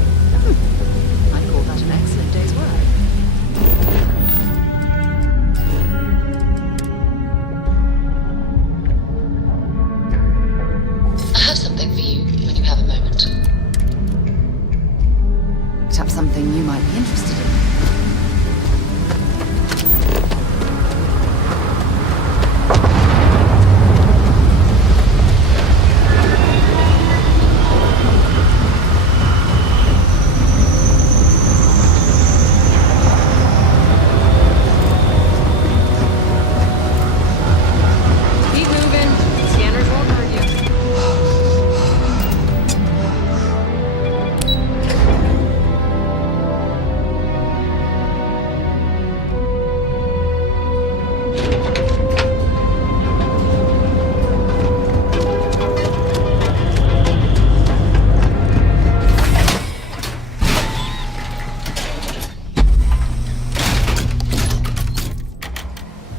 I'd call that an excellent day's work. I have something for you when you have a moment. Perhaps something you might be interested in. Keep moving. Scanners won't hurt you.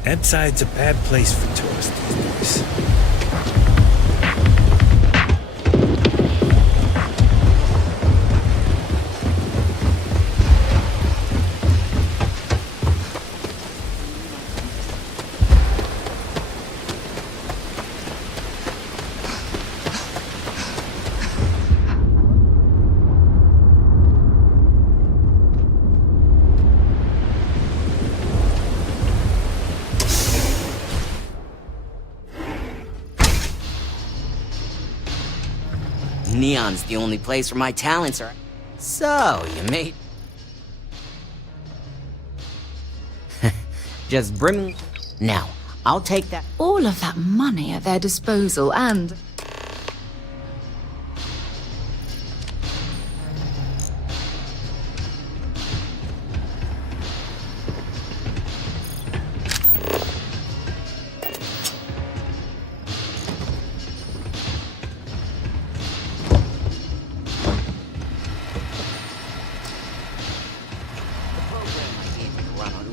Ebbside's a bad place for tourists these days. Neon's the only place where my talents are. So, you made... Just bring... Now, I'll take that... All of that money at their disposal, and...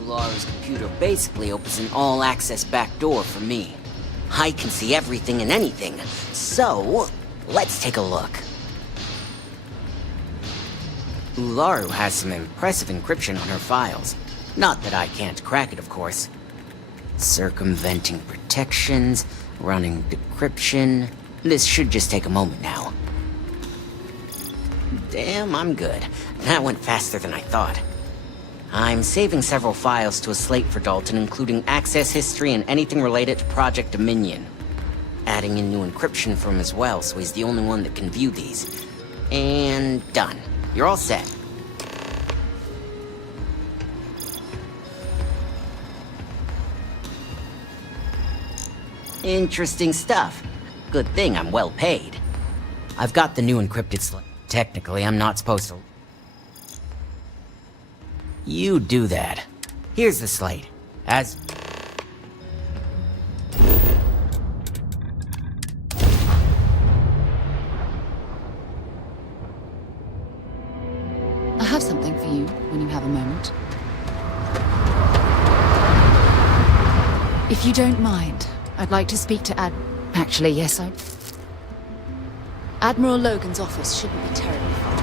Ularu's computer basically opens an all-access backdoor for me. I can see everything and anything, so let's take a look. Ularu has some impressive encryption on her files. Not that I can't crack it, of course. Circumventing protections, running decryption. This should just take a moment now. Damn, I'm good. That went faster than I thought. I'm saving several files to a slate for Dalton, including access history and anything related to Project Dominion. Adding in new encryption for him as well, so he's the only one that can view these. And done. You're all set. Interesting stuff. Good thing I'm well paid. I've got the new encrypted slate. Technically, I'm not supposed to... You do that. Here's the slate. As... I have something for you when you have a moment. If you don't mind, I'd like to speak to Actually, yes, Admiral Logan's office shouldn't be terribly far.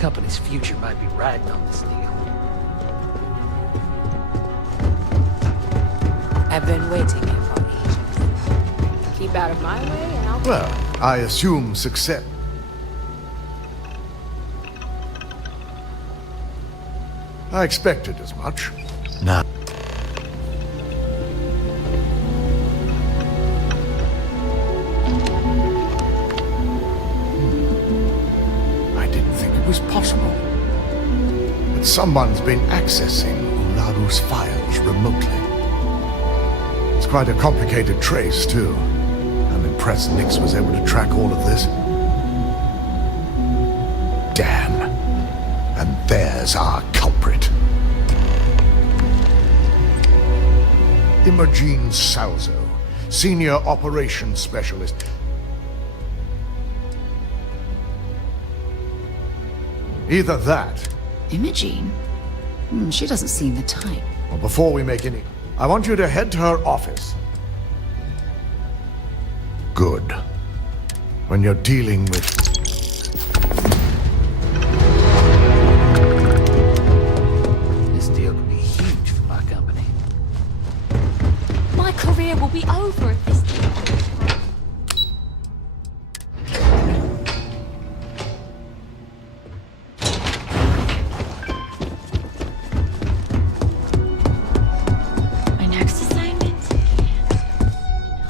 Company's future might be riding on this deal. I've been waiting here for ages. Keep out of my way and I'll... Well, I assume success. I expected as much. Now. I didn't think it was possible. But someone's been accessing Ularu's files remotely. It's quite a complicated trace, too. I'm impressed Nix was able to track all of this. Damn. And there's our culprit. Imogene Salzo, Senior Operations Specialist. Either that... Imogene? She doesn't seem the type. Well, before we make any... I want you to head to her office. Good. When you're dealing with... This deal could be huge for my company. My career will be over if this deal goes wrong. My next assignment?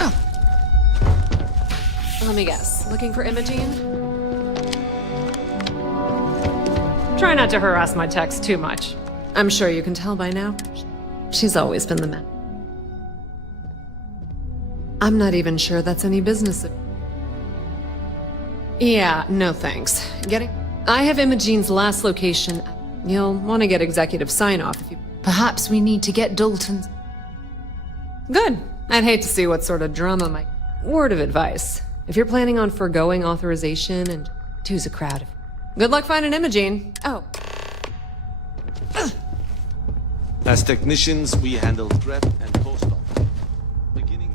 Oh. Let me guess. Looking for Imogene? Try not to harass my text too much. I'm sure you can tell by now. She's always been the man. I'm not even sure that's any business. Yeah, no thanks. Getting... I have Imogene's last location. You'll want to get executive sign-off if you... Perhaps we need to get Dalton's... Good. I'd hate to see what sort of drama might... Word of advice. If you're planning on foregoing authorization and two's a crowd. Good luck finding Imogene. Oh. As technicians, we handle threat and post-op. Beginning...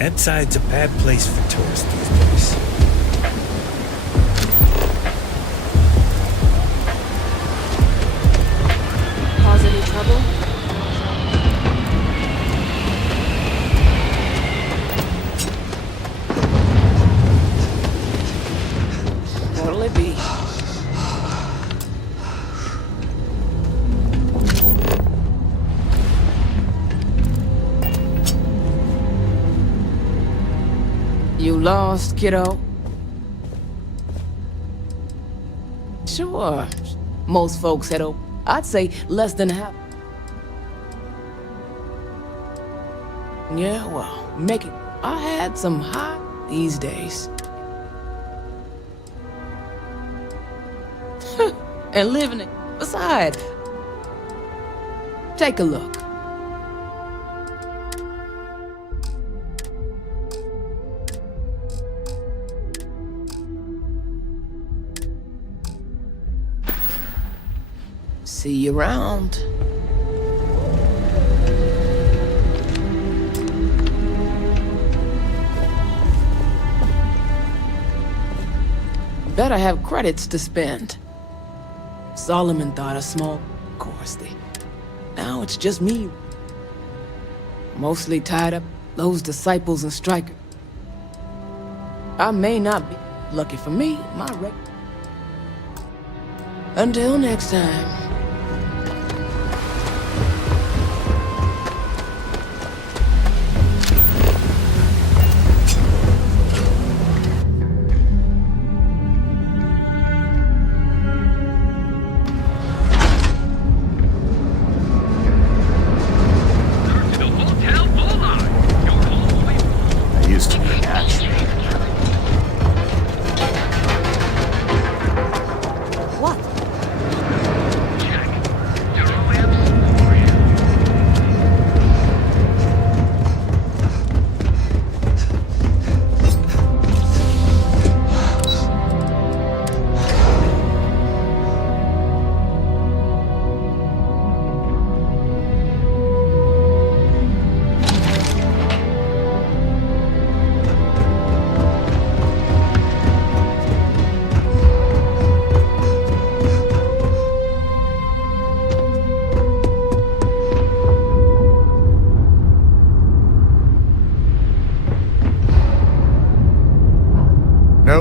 Epside's a bad place for tourists these days. Cause any trouble? What'll it be? You lost, kiddo? Sure. Most folks head over. I'd say less than half. Yeah, well, make it. I had some hot these days. And living it. Besides, take a look. See you around. Better have credits to spend. Solomon thought a small course thing. Now it's just me. Mostly tied up those disciples and strikers. I may not be. Lucky for me, my rep. Until next time. I used to be an action.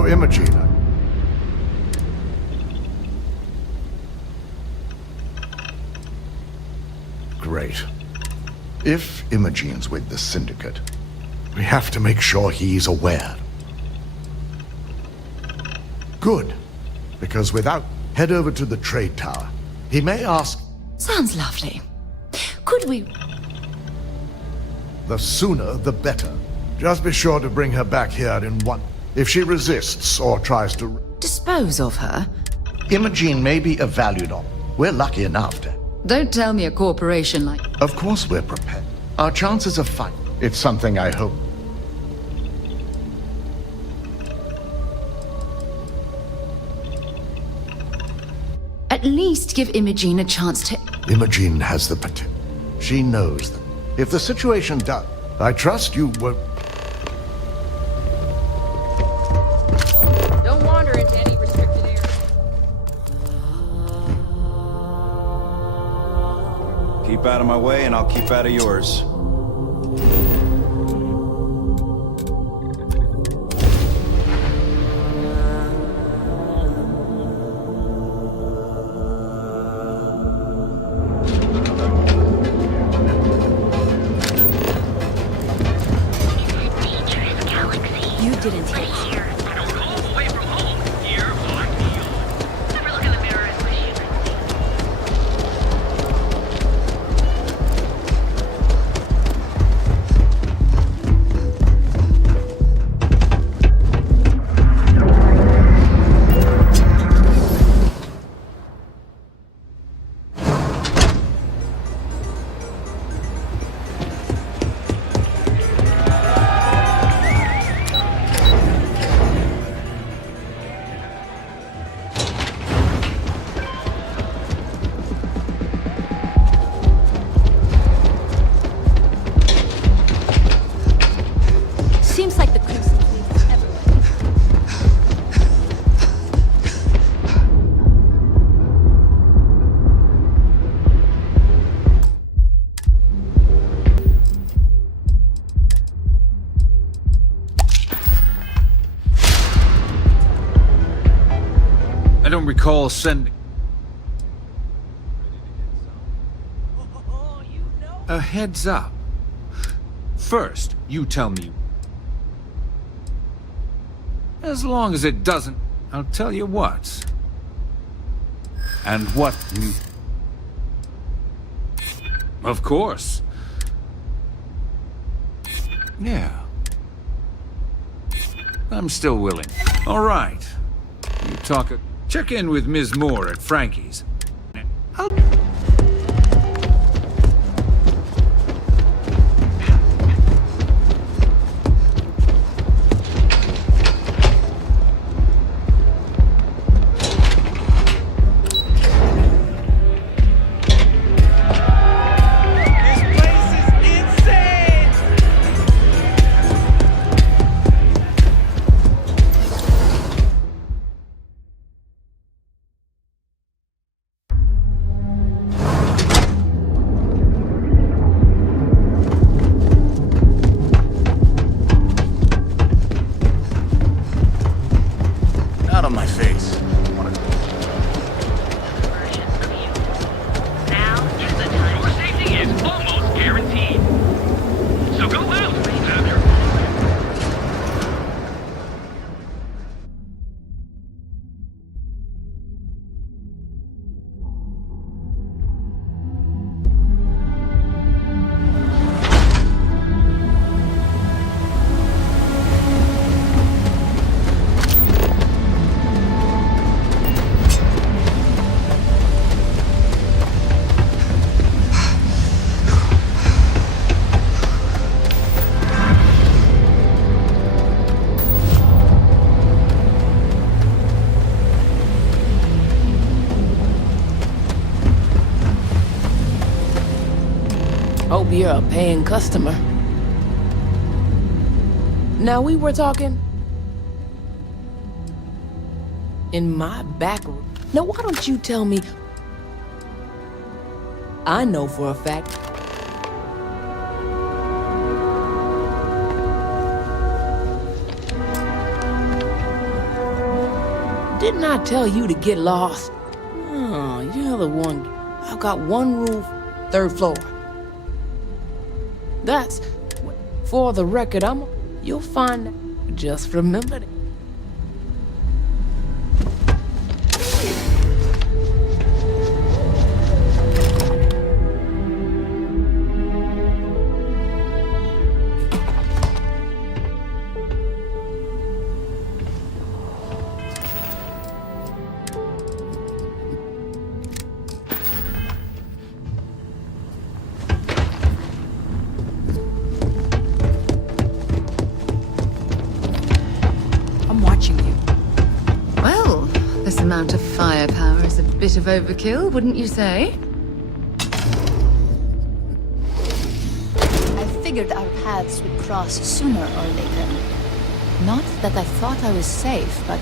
Imogene. Great. If Imogene's with the Syndicate, we have to make sure he's aware. Good. Because without... Head over to the trade tower. He may ask... Sounds lovely. Could we... The sooner, the better. Just be sure to bring her back here in one... If she resists or tries to... dispose of her? Imogene may be a valued op. We're lucky enough to... Don't tell me a corporation like... Of course we're prepared. Our chances of fight. It's something I hope... At least give Imogene a chance to... Imogene has the potential. She knows that. If the situation does, I trust you won't... Don't wander into any restricted area. Keep out of my way and I'll keep out of yours. I don't recall sending... A heads up. First, you tell me. As long as it doesn't, I'll tell you what. And what you... Of course. Yeah. I'm still willing. All right. You talk... Check in with Ms. Moore at Frankie's. Hope you're a paying customer. Now we were talking... in my back room. Now why don't you tell me... I know for a fact... Didn't I tell you to get lost? Oh, you're the one. I've got one roof, 3rd floor. That's... For the record, you'll find... Just remember that. This amount of firepower is a bit of overkill, wouldn't you say? I figured our paths would cross sooner or later. Not that I thought I was safe, but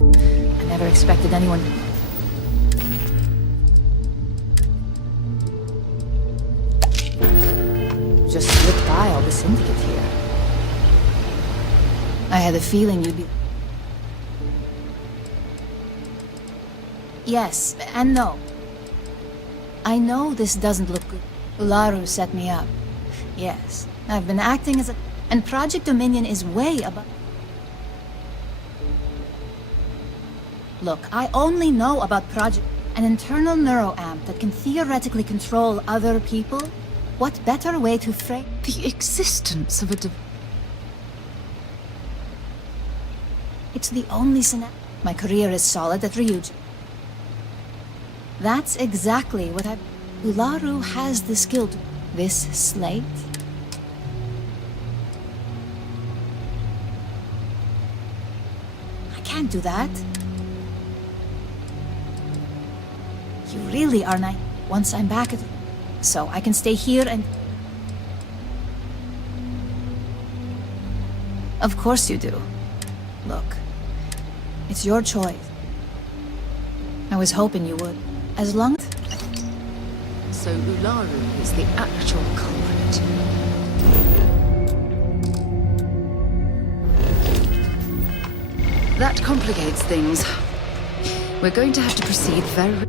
I never expected anyone. Just slip by all the syndicate here. I had a feeling you'd be... Yes, and no. I know this doesn't look good. Ularu set me up. Yes, I've been acting as a... And Project Dominion is way above... Look, I only know about Project... An internal neuroamp that can theoretically control other people? What better way to frame... The existence of a... It's the only scenario... My career is solid at Ryuji. That's exactly what I... Ularu has the skill to... This slate? I can't do that. You really are nice. Once I'm back at... So I can stay here and... Of course you do. Look, it's your choice. I was hoping you would. As long as... So Ularu is the actual culprit. That complicates things. We're going to have to proceed very...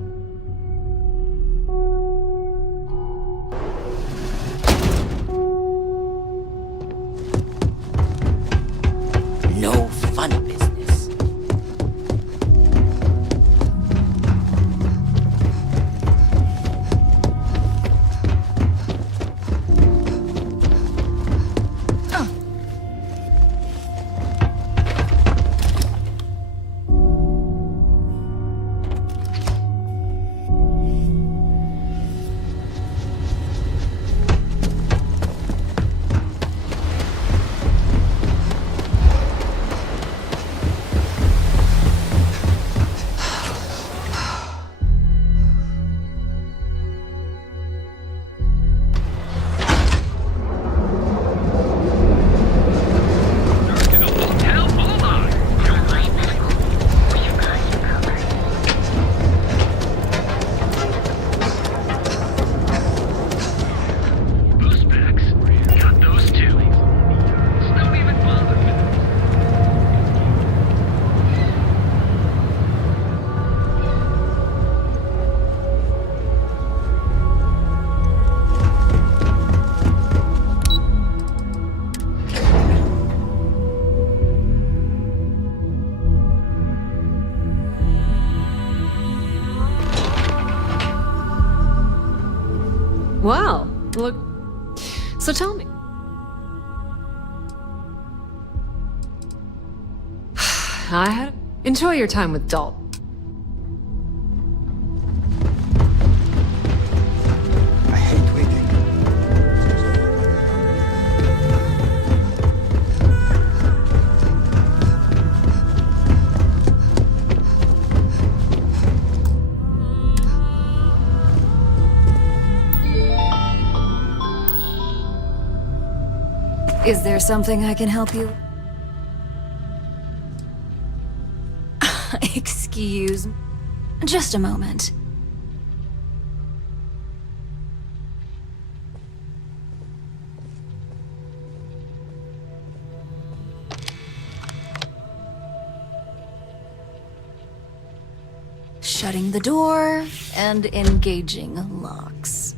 No funny business. Wow, look. So tell me. Enjoy your time with Dalton. I hate waiting. Is there something I can help you? Excuse me. Just a moment. shutting the door, and engaging locks.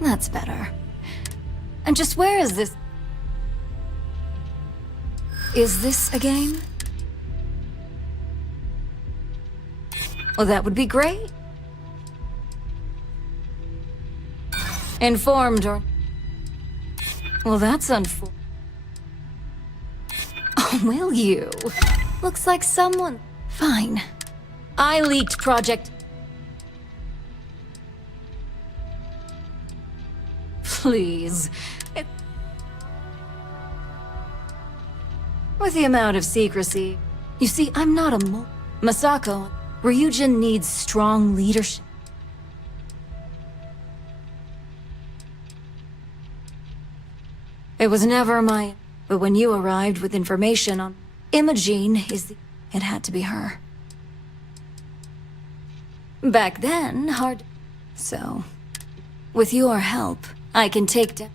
That's better. And just where is this? Is this a game? Well, that would be great. Informed or... Well, that's unfortunate. Oh, will you? Looks like someone... Fine. I leaked Project... Please. With the amount of secrecy... You see, I'm not a Masako, Ryujin needs strong leadership. It was never my... But when you arrived with information on... Imogene is the... It had to be her. Back then, hard... So... With your help, I can take down...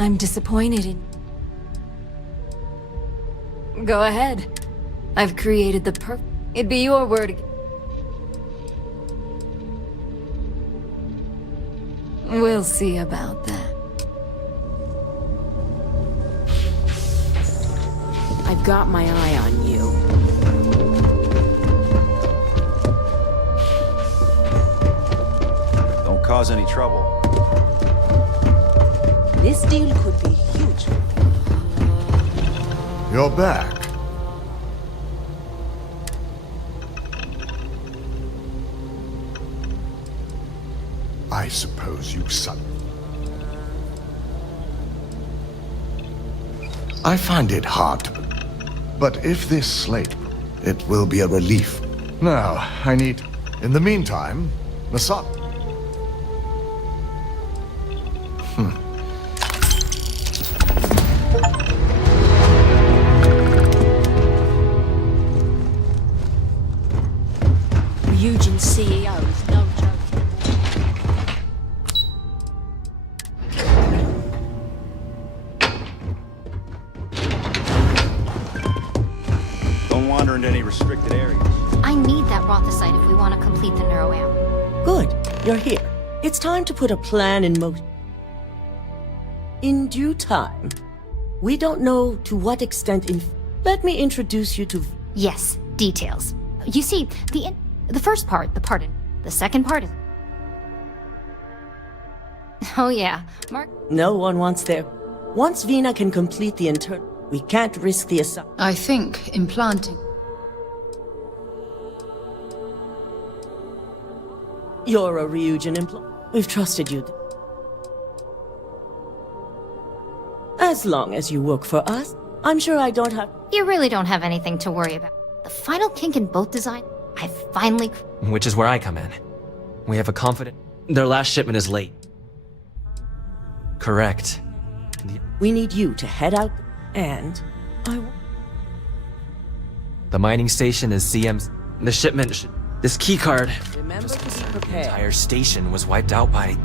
I'm disappointed in... Go ahead. I've created the It'd be your word again. We'll see about that. I've got my eye on you. Don't cause any trouble. This deal could be huge. You're back. I suppose you son. I find it hard to... But if this slate... It will be a relief. Now, I need... In the meantime, Masato... Ryujin CEO is no joke. Don't wander into any restricted areas. I need that Rothicite if we want to complete the neuroamp. Good, you're here. It's time to put a plan in motion. In due time. We don't know to what extent Let me introduce you to... Yes, details. You see, the first part, the second part is... Oh yeah, Mark... No one wants their... Once Vina can complete the internal, we can't risk the assault. I think implanting. You're a Ryujin employee. We've trusted you. As long as you work for us, I'm sure I don't have... You really don't have anything to worry about. The final kink in boat design, I've finally... Which is where I come in. We have a confident... Their last shipment is late. Correct. We need you to head out, and... The mining station is CM's... The shipment... This keycard... Remember to be prepared. The entire station was wiped out by...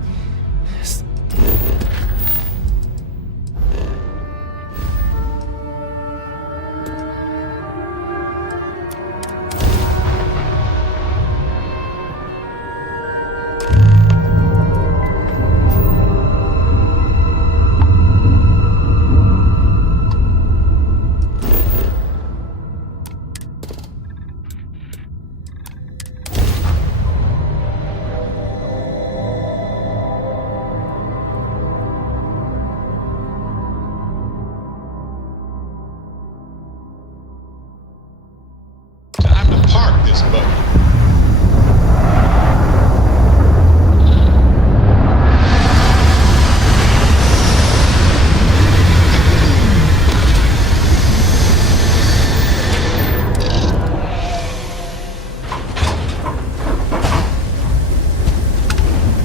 Park this boat.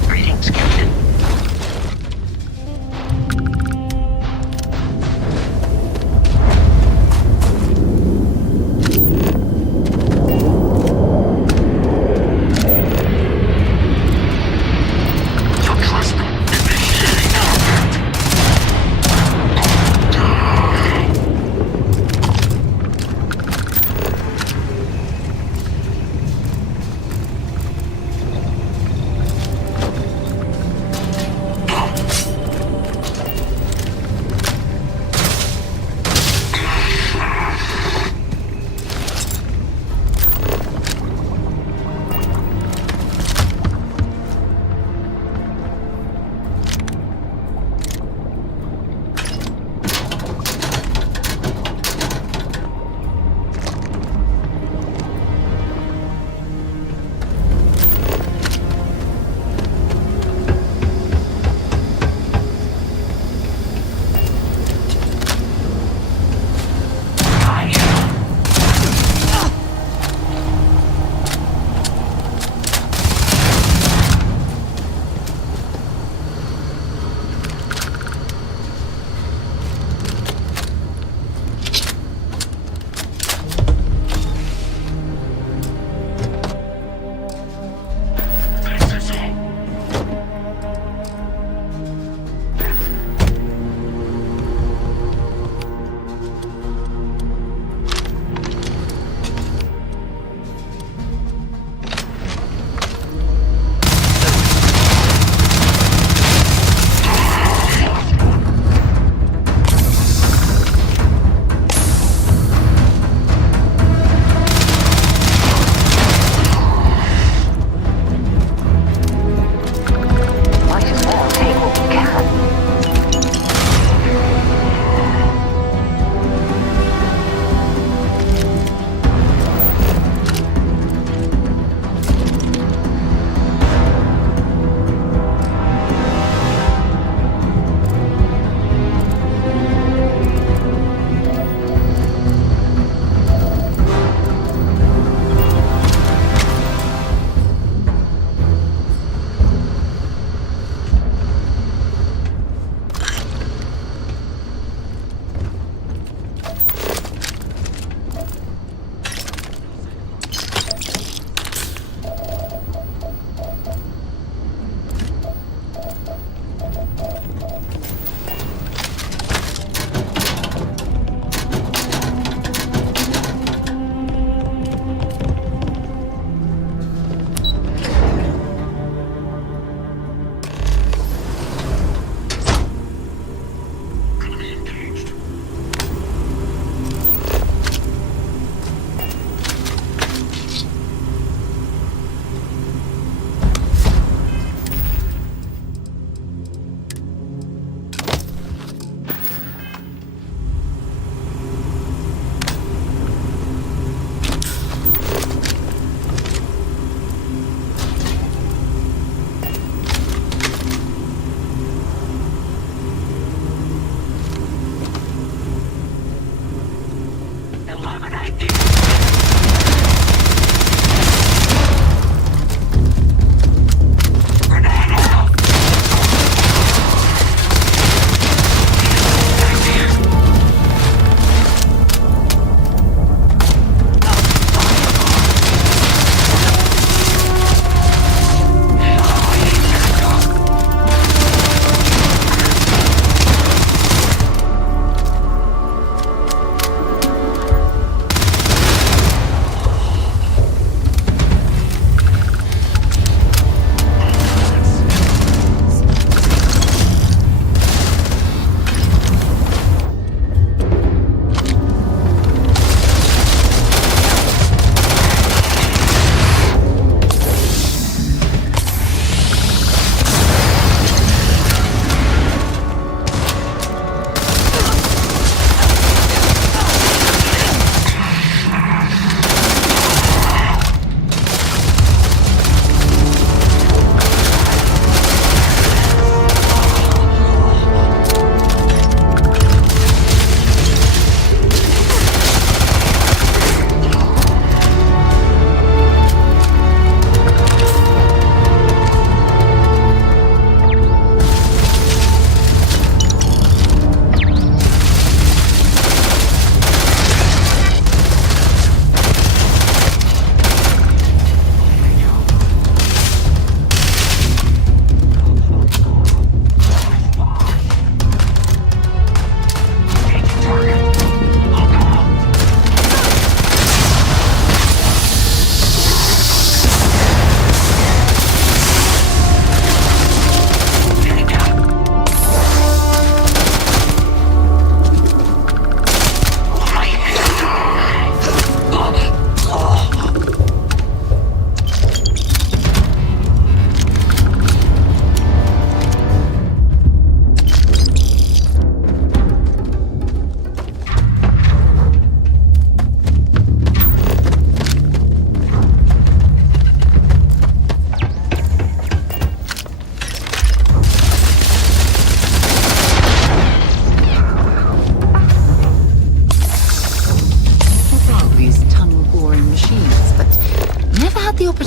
Greetings, Captain.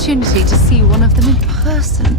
opportunity to see one of them in person.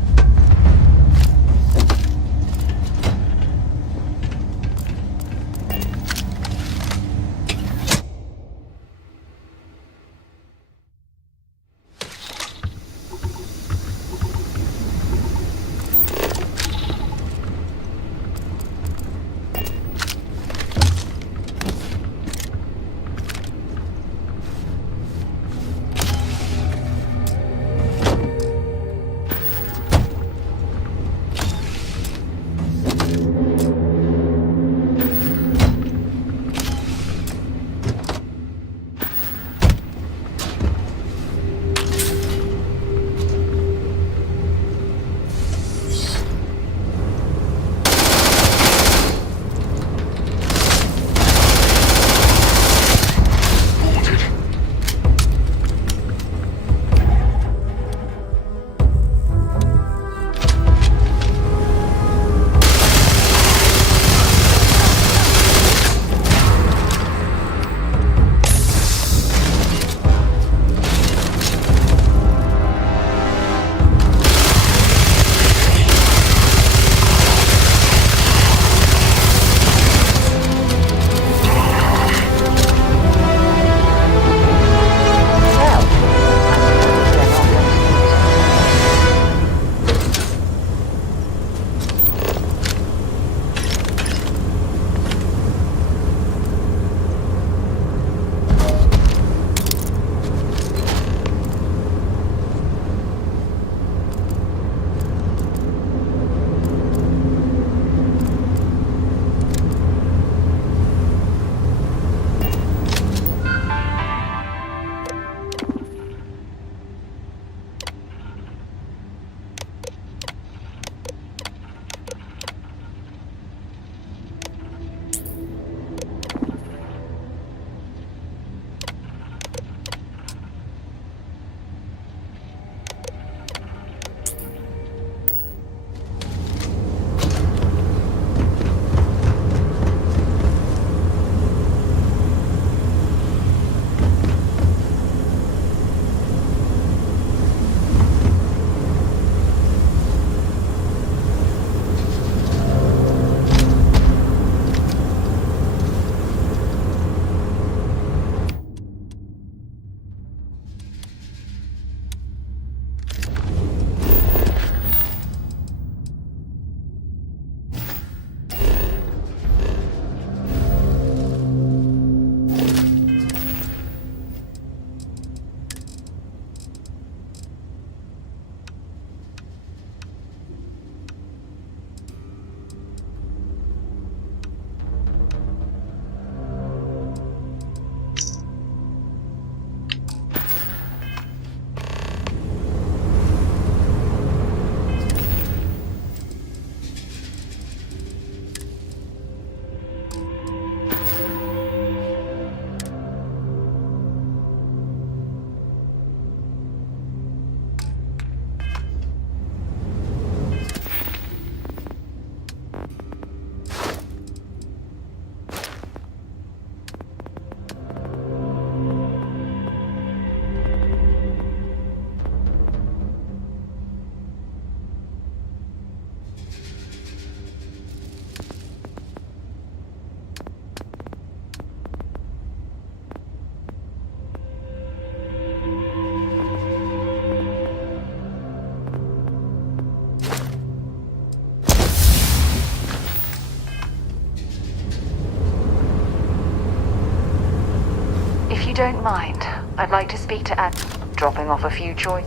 If you don't mind, I'd like to speak to dropping off a few choice.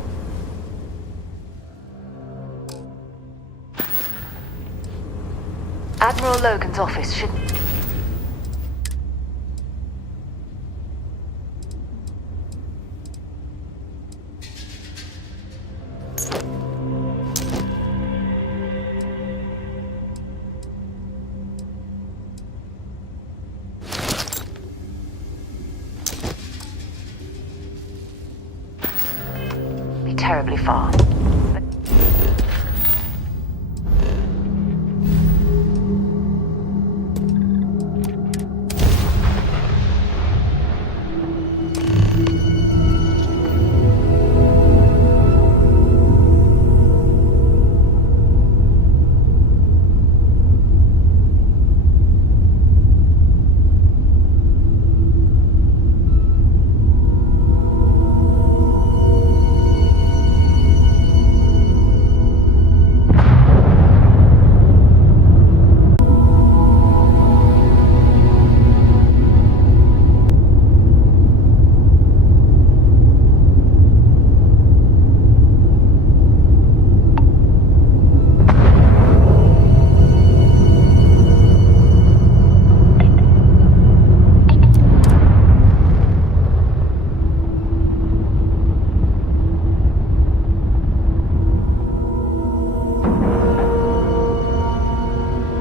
Admiral Logan's office should... be terribly far.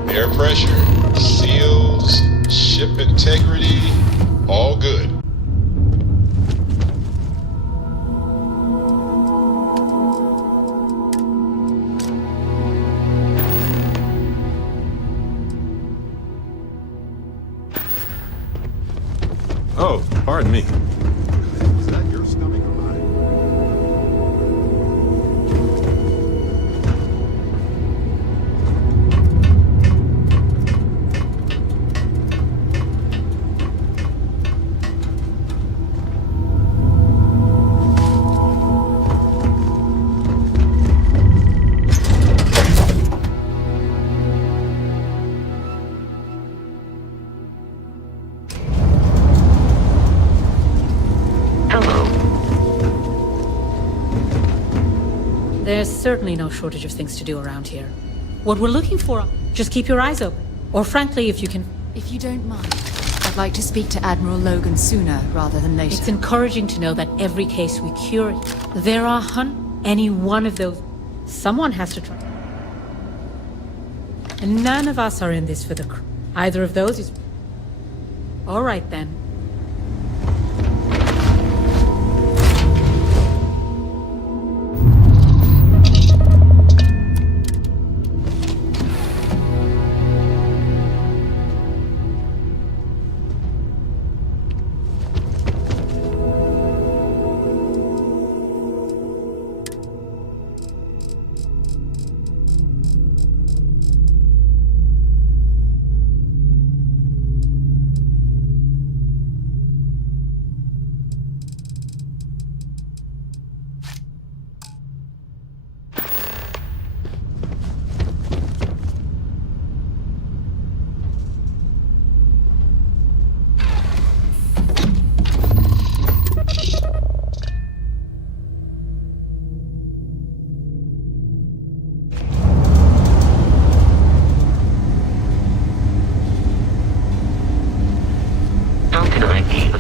Air pressure, seals, ship integrity, all good. Oh, pardon me. Was that your stomach or mine? There's certainly no shortage of things to do around here. What we're looking for, just keep your eyes open. Or frankly, if you can... If you don't mind, I'd like to speak to Admiral Logan sooner rather than later. It's encouraging to know that every case we cure, there are any one of those. Someone has to try. And none of us are in this for the crew. Either of those is... All right, then.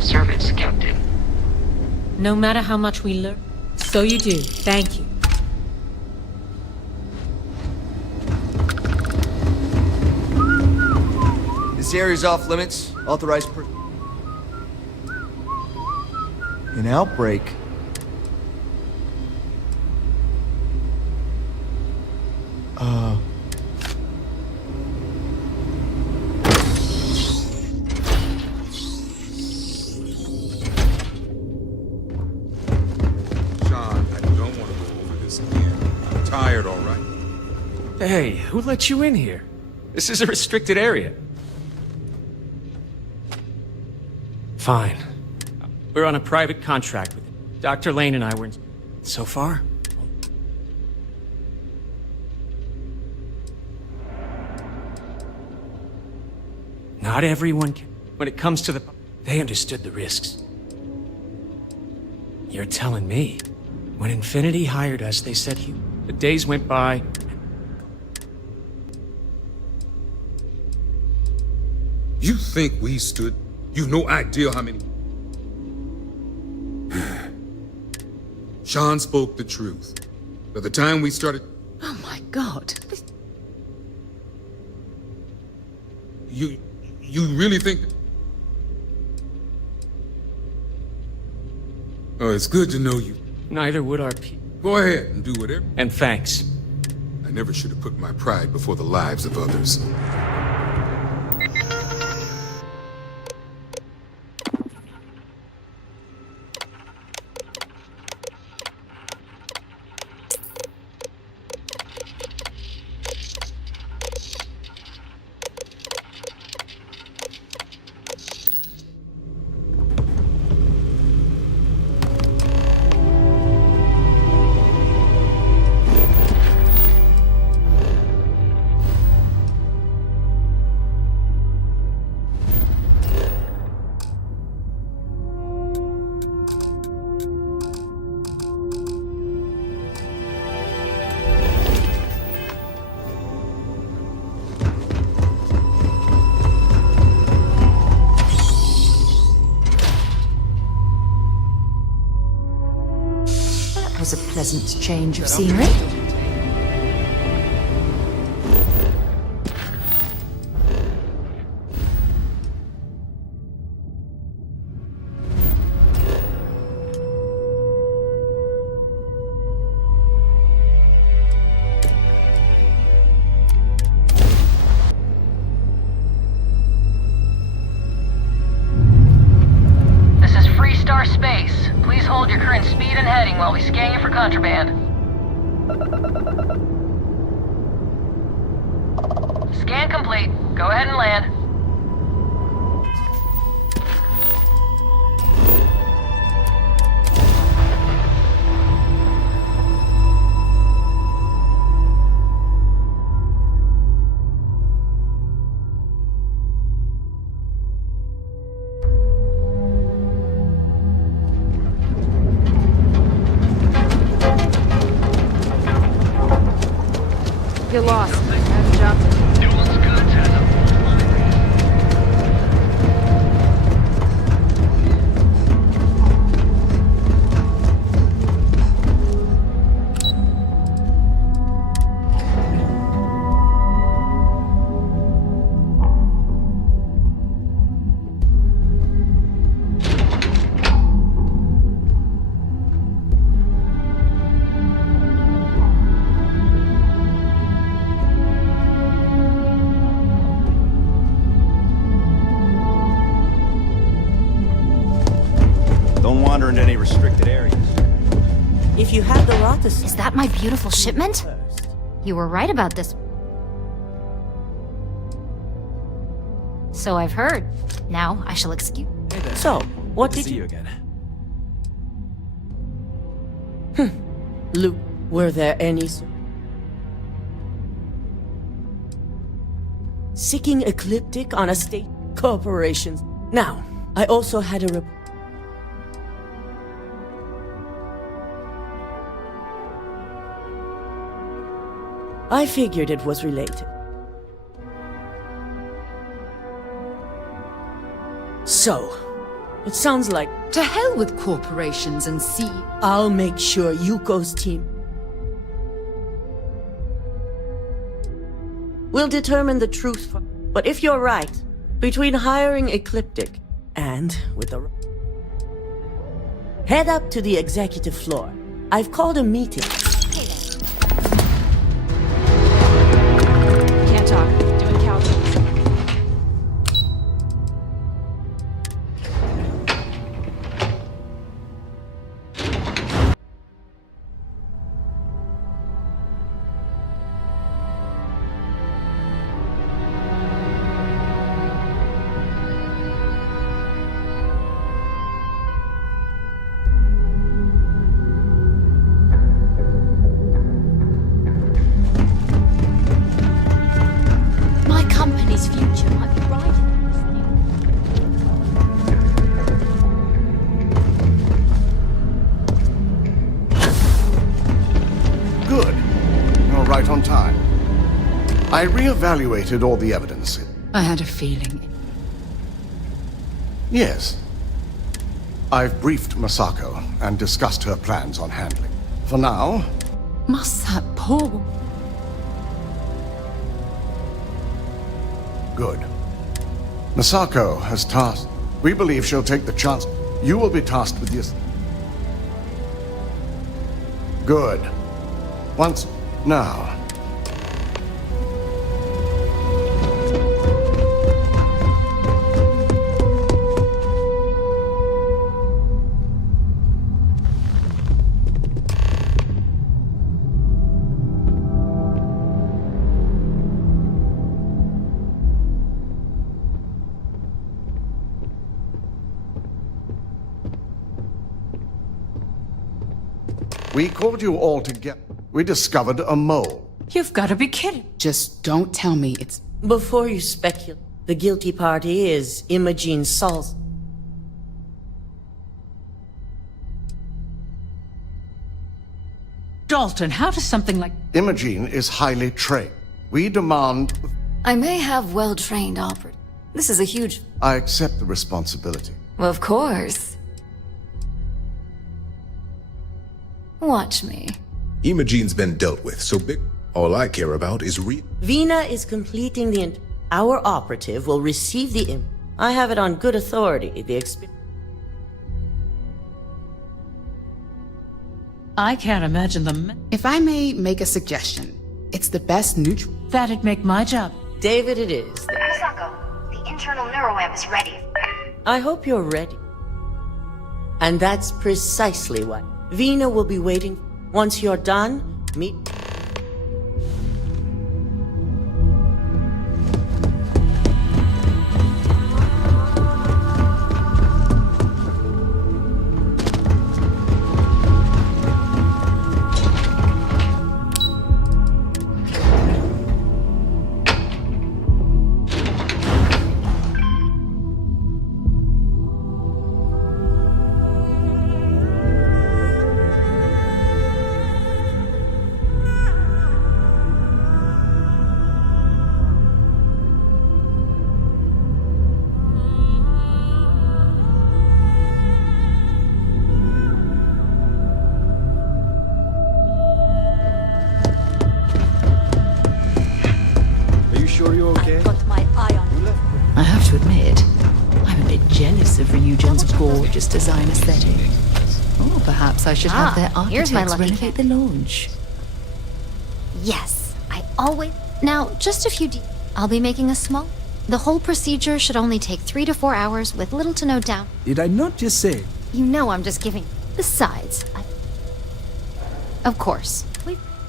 Service, Captain. No matter how much we learn, so you do. Thank you. This area's off limits. Authorized An outbreak? Tired, all right? Hey, who let you in here? This is a restricted area. Fine. We're on a private contract with it. Dr. Lane and I were in... So far? Not everyone can... When it comes to the... They understood the risks. You're telling me. When Infinity hired us, they said the days went by. You think we stood? You've no idea how many. Sean spoke the truth. By the time we started. Oh my god. You really think? Oh, it's good to know you. Neither would our people. Go ahead and do whatever. And thanks. I never should have put my pride before the lives of others. Was a pleasant change of scenery. This is Freestar Space. Please hold your current speed and heading while we scan you for contraband. Scan complete. Go ahead and land. You're lost. I have a job to do. Don't wander into any restricted areas. If you had the lot to Is that my beautiful shipment? You were right about this. So I've heard. Now I shall excuse. So, what Good to did see you... again? Luke, were there any... Seeking ecliptic on a state corporation. Now, I also had a I figured it was related. So, it sounds like... To hell with corporations and see... I'll make sure Yuko's team... We'll determine the truth. But if you're right, between hiring Ecliptic and with the... Head up to the executive floor. I've called a meeting. Can't talk. Doing calculus. I reevaluated all the evidence. I had a feeling. Yes. I've briefed Masako and discussed her plans on handling. For now... Must that poor... Good. Masako has tasked... We believe she'll take the chance. You will be tasked with this. Good. Once... Now... We called you all together. We discovered a mole. You've got to be kidding. Just don't tell me it's... Before you speculate, the guilty party is Imogene Salz. Dalton, how does something like... Imogene is highly trained. We demand... I may have well-trained operatives. This is a huge... I accept the responsibility. Of course. Watch me. Imogene's been dealt with, so big. All I care about is Vina is completing the... Our operative will receive the... I have it on good authority, I can't imagine the... If I may make a suggestion, it's the best neutral... That'd make my job. David, it is. Masako, the internal neuroweb is ready. I hope you're ready. And that's precisely what... Vina will be waiting. Once you're done, meet... I have to admit, I'm a bit jealous of Ryujin's gorgeous design aesthetic. Or perhaps I should have their Here's my architects lucky renovate the launch. Yes, I always... Now, just a few I'll be making a small... The whole procedure should only take 3 to 4 hours with little to no down. Did I not just say? You know I'm just giving... Besides, Of course.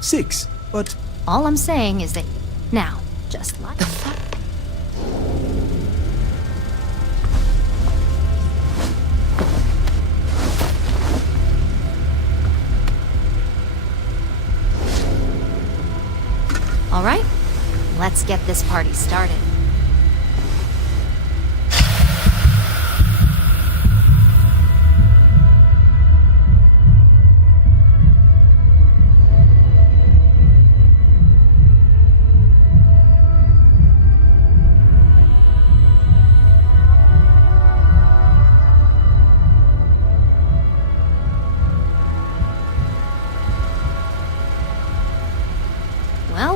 6, but... All I'm saying is that... Now, just like... The fuck? All right, let's get this party started.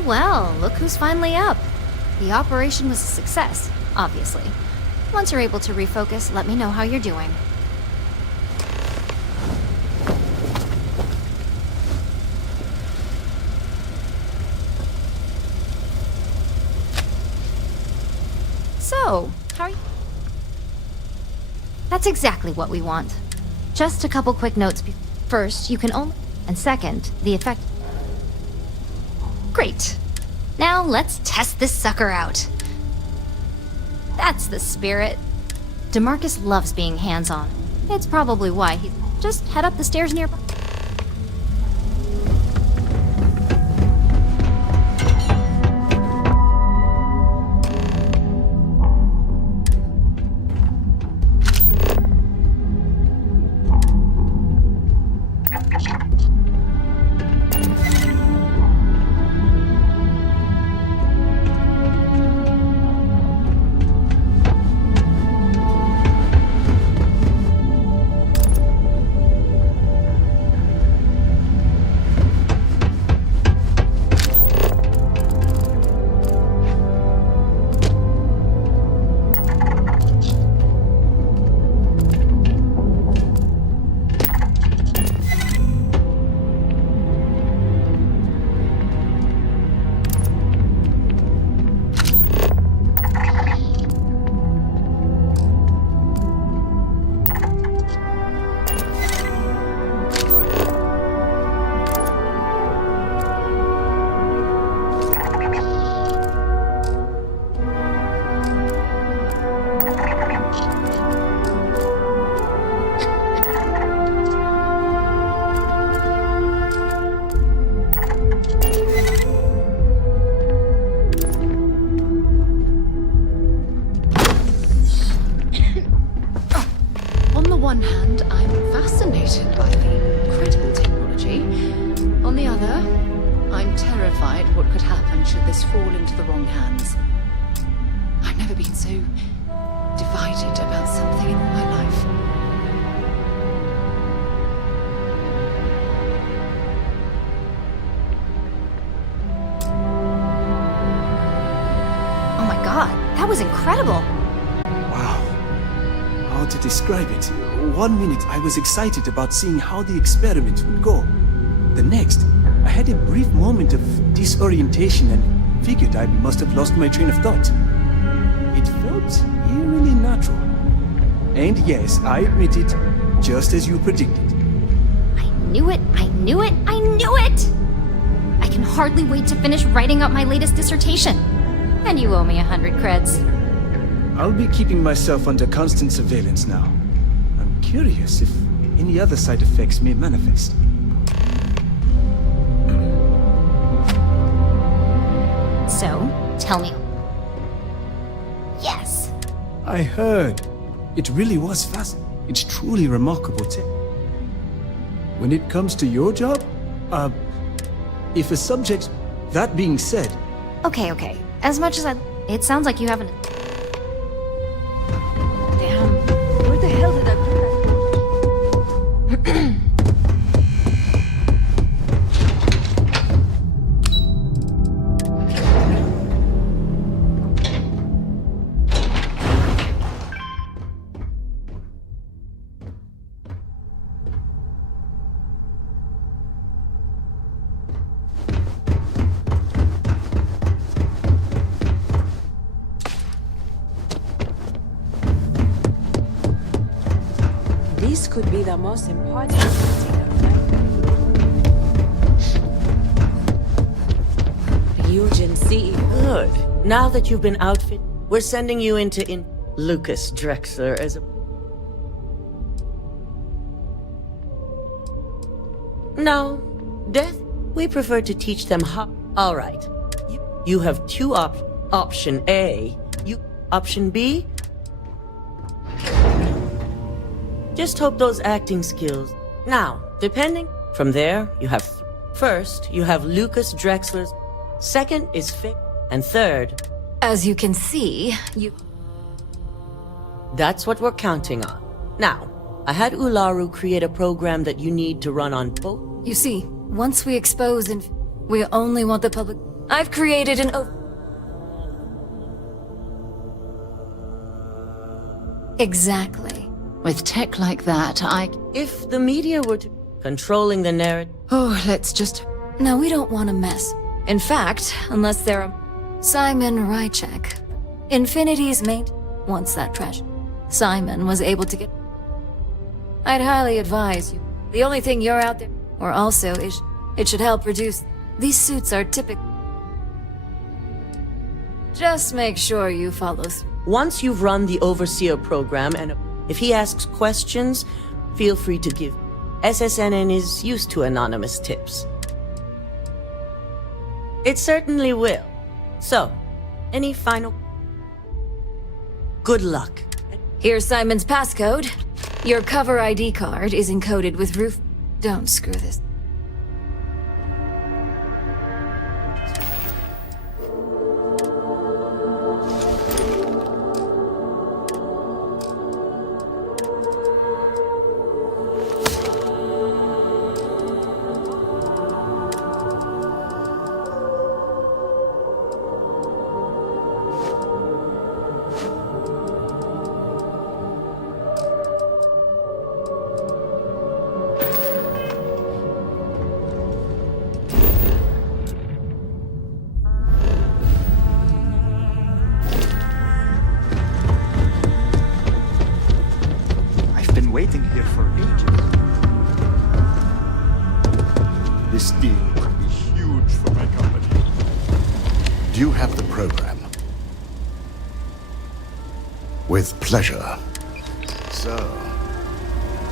Well, look who's finally up. The operation was a success, obviously. Once you're able to refocus, let me know how you're doing. So, how are you? That's exactly what we want. Just a couple quick notes. First, you can only... And second, the effect... Great. Now let's test this sucker out. That's the spirit. DeMarcus loves being hands-on. It's probably why he... Just head up the stairs nearby. hand, I'm fascinated by the incredible technology. On the other, I'm terrified what could happen should this fall into the wrong hands. I've never been so divided about something in all my life. Oh my god, that was incredible! Wow. How to describe it? 1 minute I was excited about seeing how the experiment would go. The next, I had a brief moment of disorientation and figured I must have lost my train of thought. It felt eerily natural. And yes, I admit it, just as you predicted. I knew it, I knew it, I knew it! I can hardly wait to finish writing up my latest dissertation. And you owe me 100 creds. I'll be keeping myself under constant surveillance now. I'm curious if any other side effects may manifest. So, tell me. Yes! I heard. It really was fascinating. It's truly remarkable tech. When it comes to your job, if a subject... That being said... Okay. As much as it sounds like you haven't... Damn. Where the hell did I put that? This could be the most important meeting of my Eugen CEO. Good. Now that you've been outfitted, we're sending you into Lucas Drexler as a... No. Death? We prefer to teach them how... All right. You have two Option A. Option B? Just hope those acting skills. Now, depending... From there, you have... First, you have Lucas Drexler's. Second is Fake. And third... As you can see, That's what we're counting on. Now, I had Ularu create a program that you need to run on both... You see, once we expose we only want the public... I've created an Exactly. With tech like that, If the media were to... Controlling the narrative... Oh, let's just... No, we don't want to mess. In fact, unless there are... Simon Rychek. Infinity's mate wants that trash. Simon was able to get... I'd highly advise you. The only thing you're out there... Or also, it should help reduce... These suits are typical. Just make sure you follow through. Once you've run the Overseer program and... If he asks questions, feel free to give. SSNN is used to anonymous tips. It certainly will. So, any final... Good luck. Here's Simon's passcode. Your cover ID card is encoded with roof... Don't screw this. Waiting here for ages. This deal will be huge for my company. Do you have the program? With pleasure. So,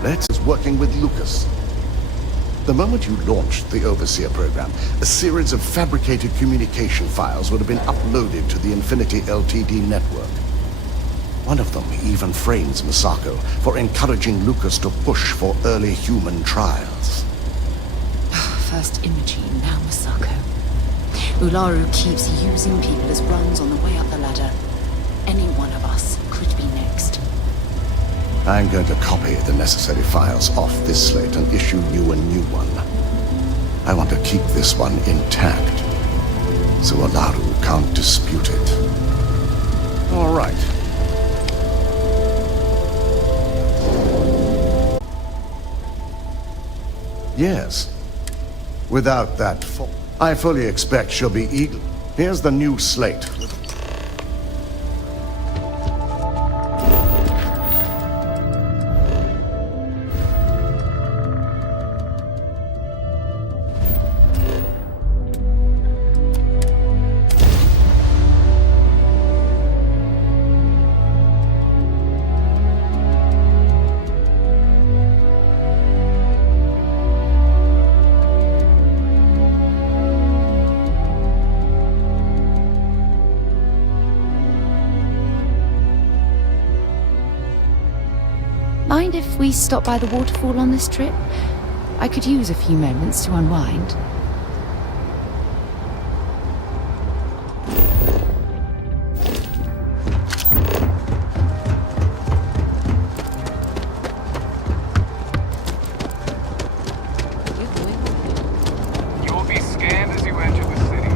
let's working with Lucas. The moment you launched the Overseer program, a series of fabricated communication files would have been uploaded to the Infinity LTD network. One of them even frames Misako for encouraging Lucas to push for early human trials. First Imogene, now Misako. Ularu keeps using people as rungs on the way up the ladder. Any one of us could be next. I'm going to copy the necessary files off this slate and issue you a new one. I want to keep this one intact, so Ularu can't dispute it. All right. Yes. Without that fault, I fully expect she'll be eager. Here's the new slate. Mind if we stop by the waterfall on this trip? I could use a few moments to unwind. You will be scanned as you enter the city.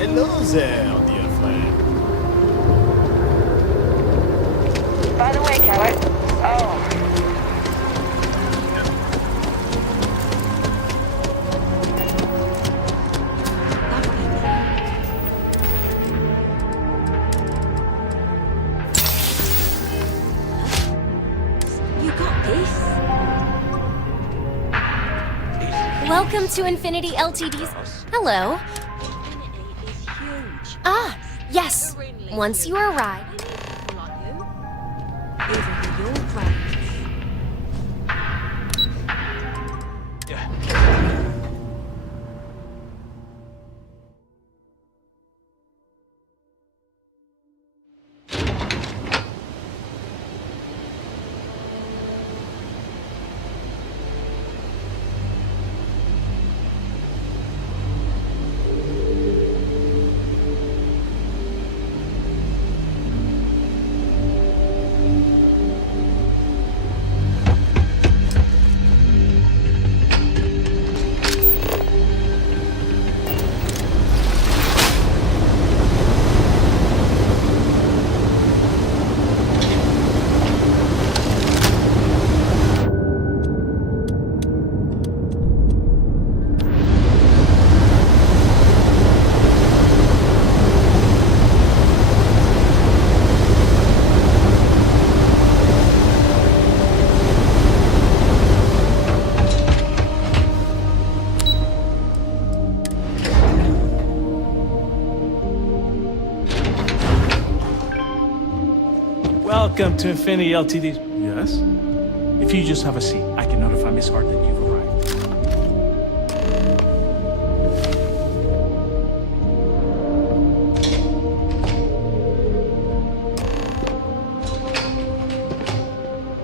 Hello there, dear friend. By the way, Keller. Oh. You got this? Welcome to Infinity Ltd's. Hello. Ah, yes. Once you arrive. Welcome to Infinity Ltd. Yes? If you just have a seat, I can notify Miss Hart that you've arrived.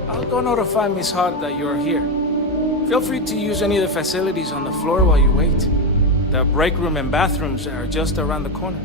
I'll go notify Miss Hart that you're here. Feel free to use any of the facilities on the floor while you wait. The break room and bathrooms are just around the corner.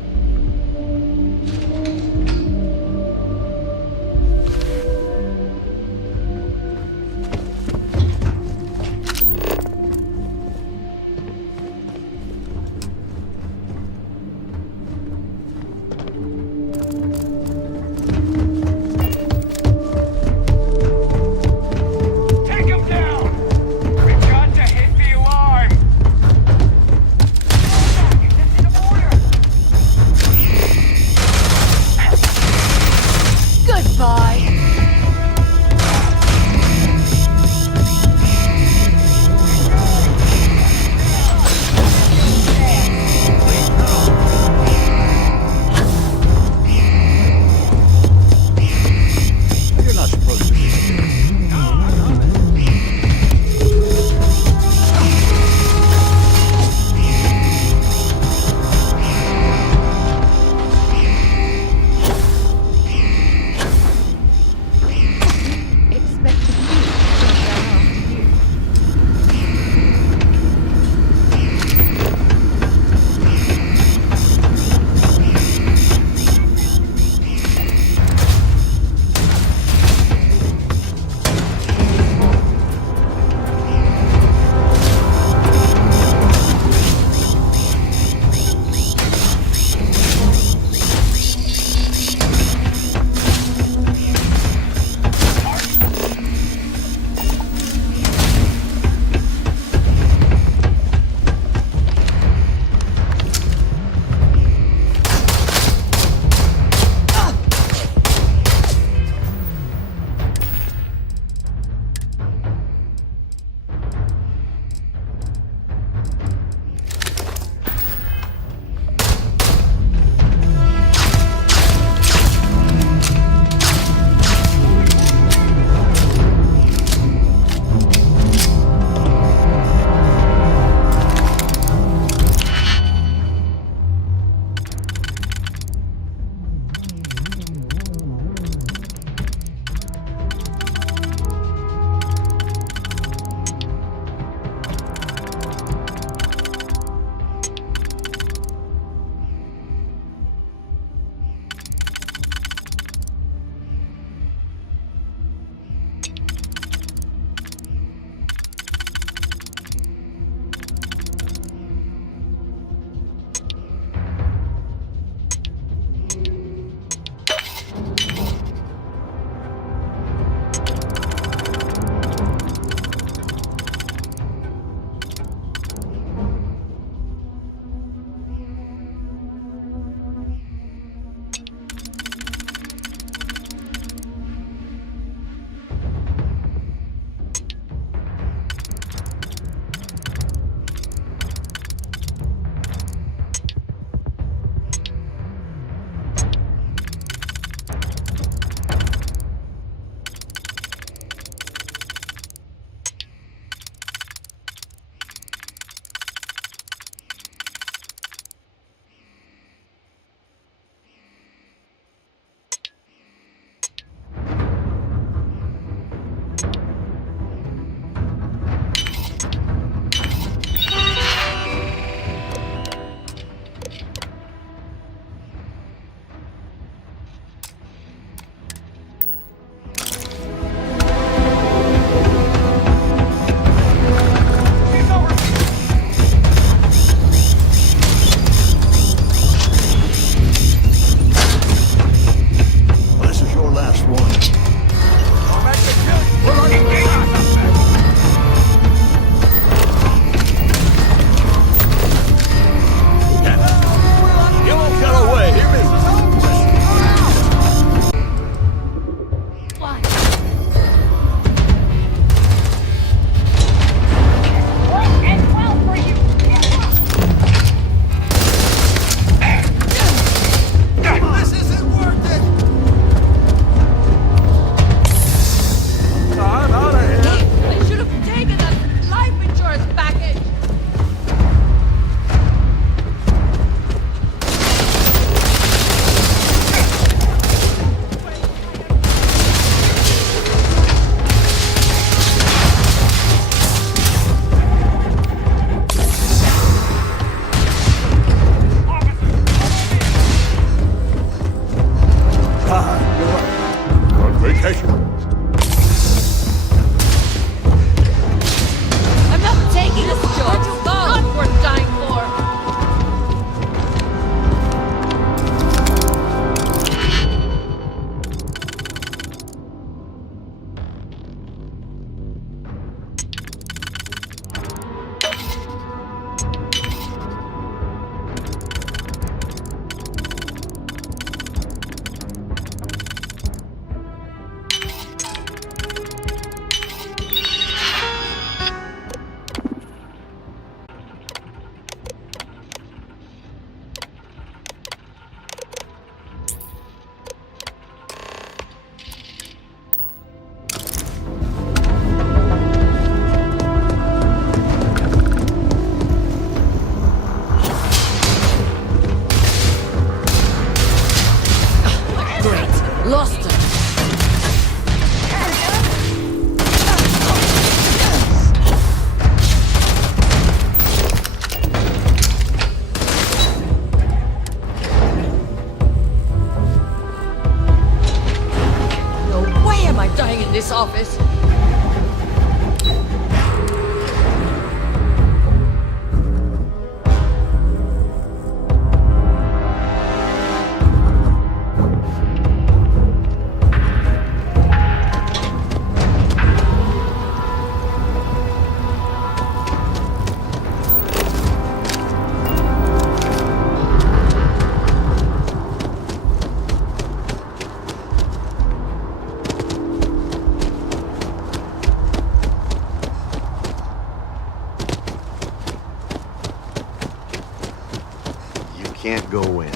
can't go in.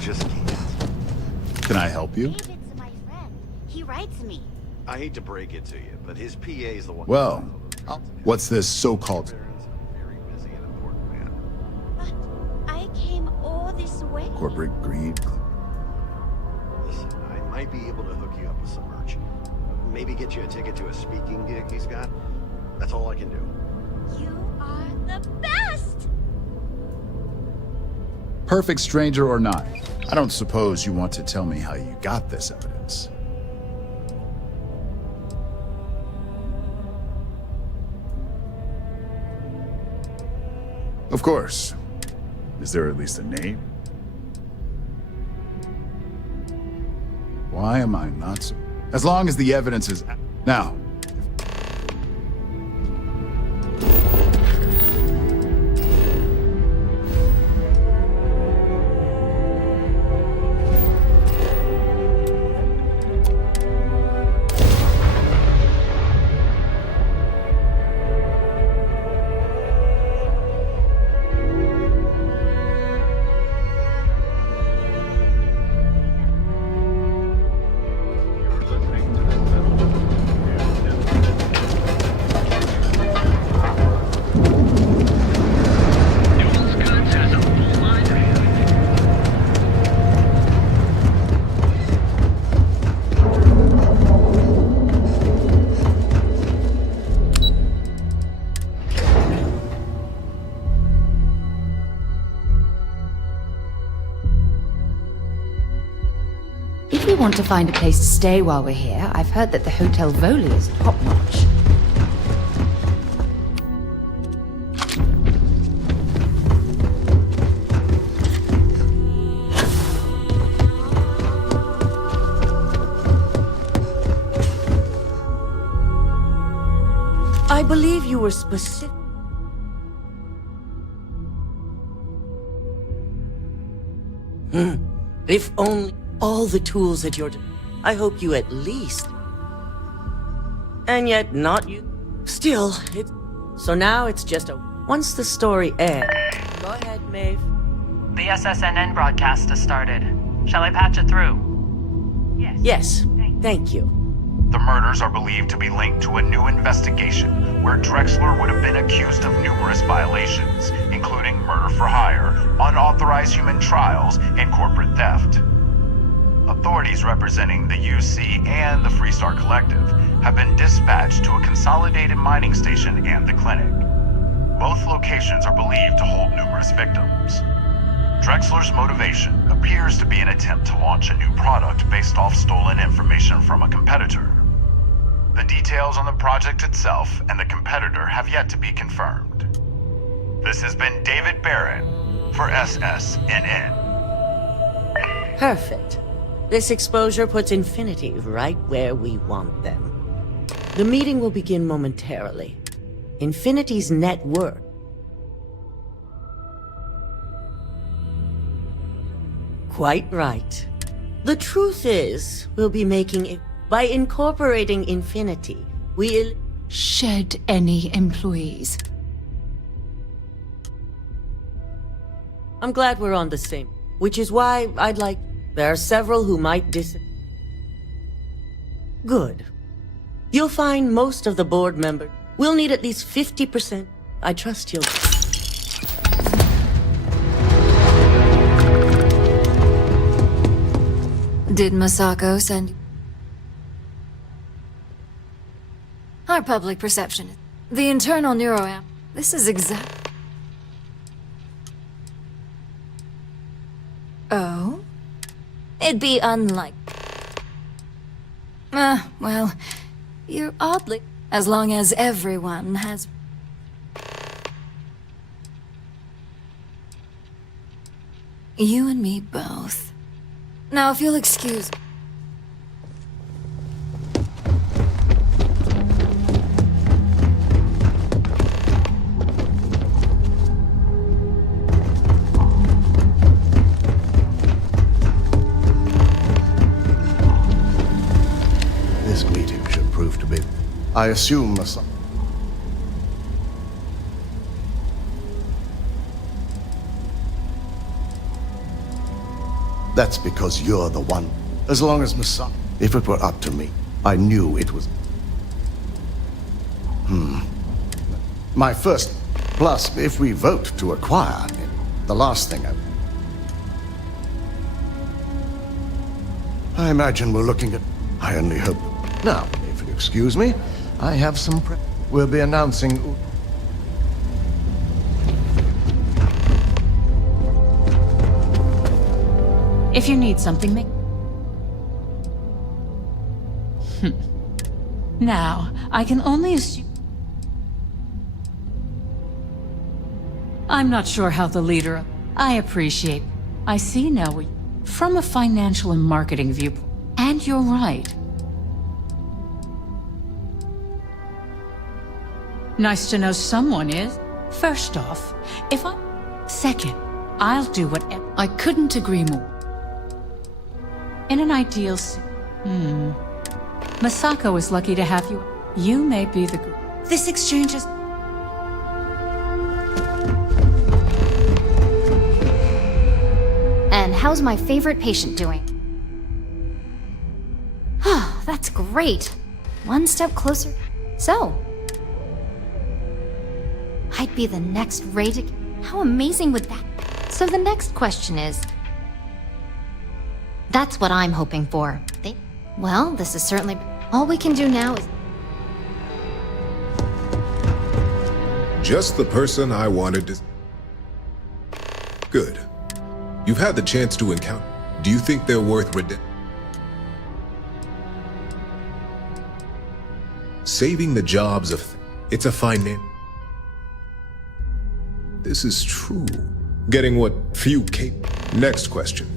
Just can't. Can I help you? David's my friend. He writes me. I hate to break it to you, but his PA is the one. Well, what's this so-called I came all this way. corporate greed? Listen, I might be able to hook you up with some merch. Maybe get you a ticket to a speaking gig he's got. That's all I can do. You are the best! Perfect stranger or not, I don't suppose you want to tell me how you got this evidence. Of course. Is there at least a name? Why am I not so... As long as the evidence is... Now, If we want to find a place to stay while we're here, I've heard that the Hotel Voli is top-notch. I believe you were specific. If only all the tools at your... I hope you at least... And yet not you... Still, it... So now it's just a... Once the story ends... Go ahead, Maeve. The SSNN broadcast has started. Shall I patch it through? Yes, thank you. The murders are believed to be linked to a new investigation where Drexler would have been accused of numerous violations, including murder for hire, unauthorized human trials, and corporate theft. Authorities representing the UC and the Freestar Collective have been dispatched to a consolidated mining station and the clinic. Both locations are believed to hold numerous victims. Drexler's motivation appears to be an attempt to launch a new product based off stolen information from a competitor. The details on the project itself and the competitor have yet to be confirmed. This has been David Barron for SSNN. Perfect. This exposure puts Infinity right where we want them. The meeting will begin momentarily. Infinity's net worth. Quite right. The truth is, we'll be making it... By incorporating Infinity, we'll... Shed any employees. I'm glad we're on the same... Which is why I'd like... There are several who might Good. You'll find most of the board members. We'll need at least 50%. I trust you'll... Did Masako send you? Our public perception is... The internal neuroamp... This is exact... Oh? It'd be unlike... well... You're oddly... As long as everyone has... You and me both. Now, if you'll excuse... This meeting should prove to be... I assume Masako... That's because you're the one. As long as Messiah... If it were up to me, I knew it was... My first... Plus, if we vote to acquire, the last thing I imagine we're looking at... I only hope... Now, if you excuse me, I have some We'll be announcing... If you need something, make... Now, I can only assume... I'm not sure how the leader... I appreciate... I see now from a financial and marketing viewpoint. And you're right. Nice to know someone is. First off, if I... Second, I'll do whatever... I couldn't agree more. In an ideal... Masako is lucky to have you. You may be the... This exchange is... And how's my favorite patient doing? That's great. One step closer. So, I'd be the next Ray to... How amazing would that... So the next question is... That's what I'm hoping for. Well, this is certainly... All we can do now is... Just the person I wanted to... Good. You've had the chance to encounter... Do you think they're worth saving the jobs of... It's a finance... This is true. Getting what few Next question.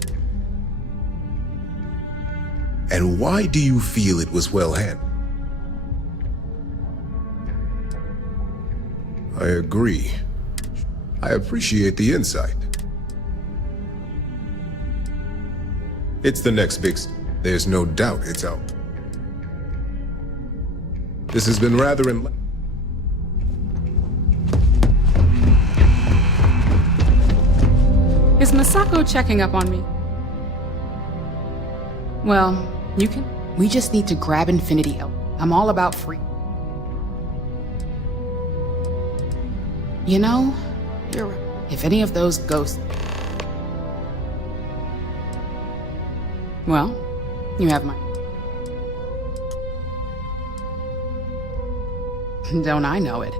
And why do you feel it was well handled? I agree. I appreciate the insight. It's the next big... There's no doubt it's out. This has been rather Is Masako checking up on me? Well, you can... We just need to grab Infinity L. I'm all about free. You know, you're right. If any of those ghosts... Well, you have mine. Don't I know it?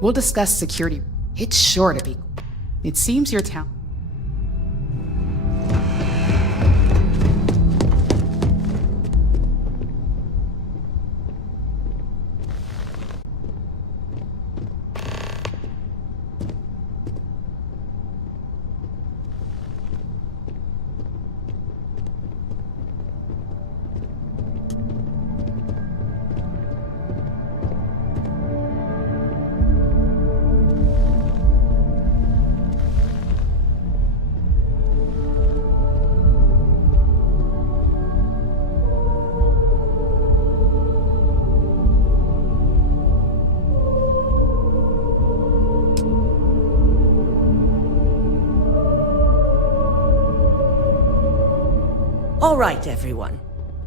We'll discuss security. It's sure to be... It seems your town... All right, everyone.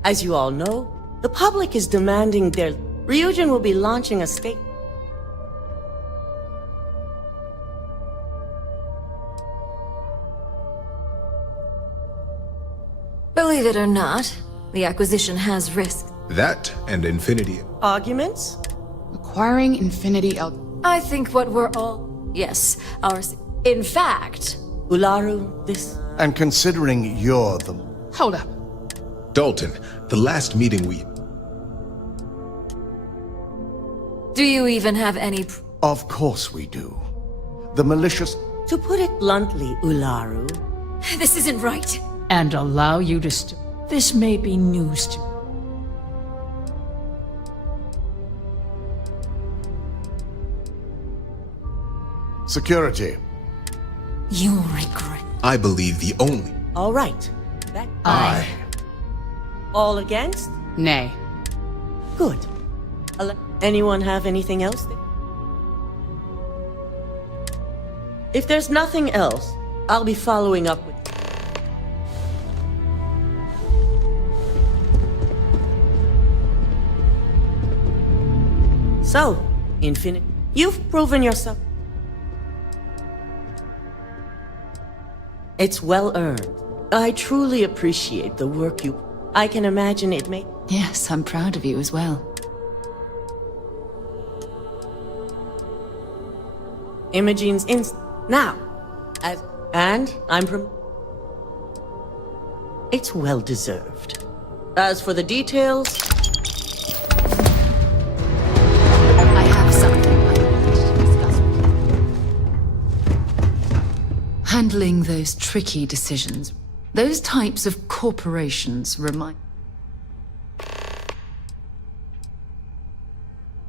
As you all know, the public is demanding their... Ryujin will be launching a state... Believe it or not, the acquisition has risks. That and Infinity... Arguments? Acquiring Infinity L... I think what we're all... Yes, ours... In fact... Ularu, this... And considering you're the... Hold up. Dalton, the last meeting we... Do you even have any... Of course we do. The malicious... To put it bluntly, Ularu... This isn't right. And allow you to This may be news to... Security. You'll regret... I believe the only... All right. That... Aye. All against? Nay. Good. Anyone have anything else? If there's nothing else, I'll be following up with... So, Infinite, you've proven yourself. It's well earned. I truly appreciate the work you... I can imagine it may... Yes, I'm proud of you as well. Imogene's now, and I'm it's well deserved. As for the details, I have something I wanted to discuss with you. Handling those tricky decisions, those types of corporations remind...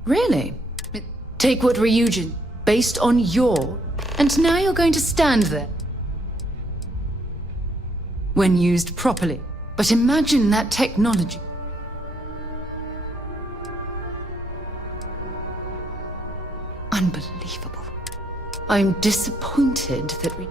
Really? Take what Ryujin, based on your... And now you're going to stand there. When used properly. But imagine that technology. Unbelievable. I'm disappointed that we...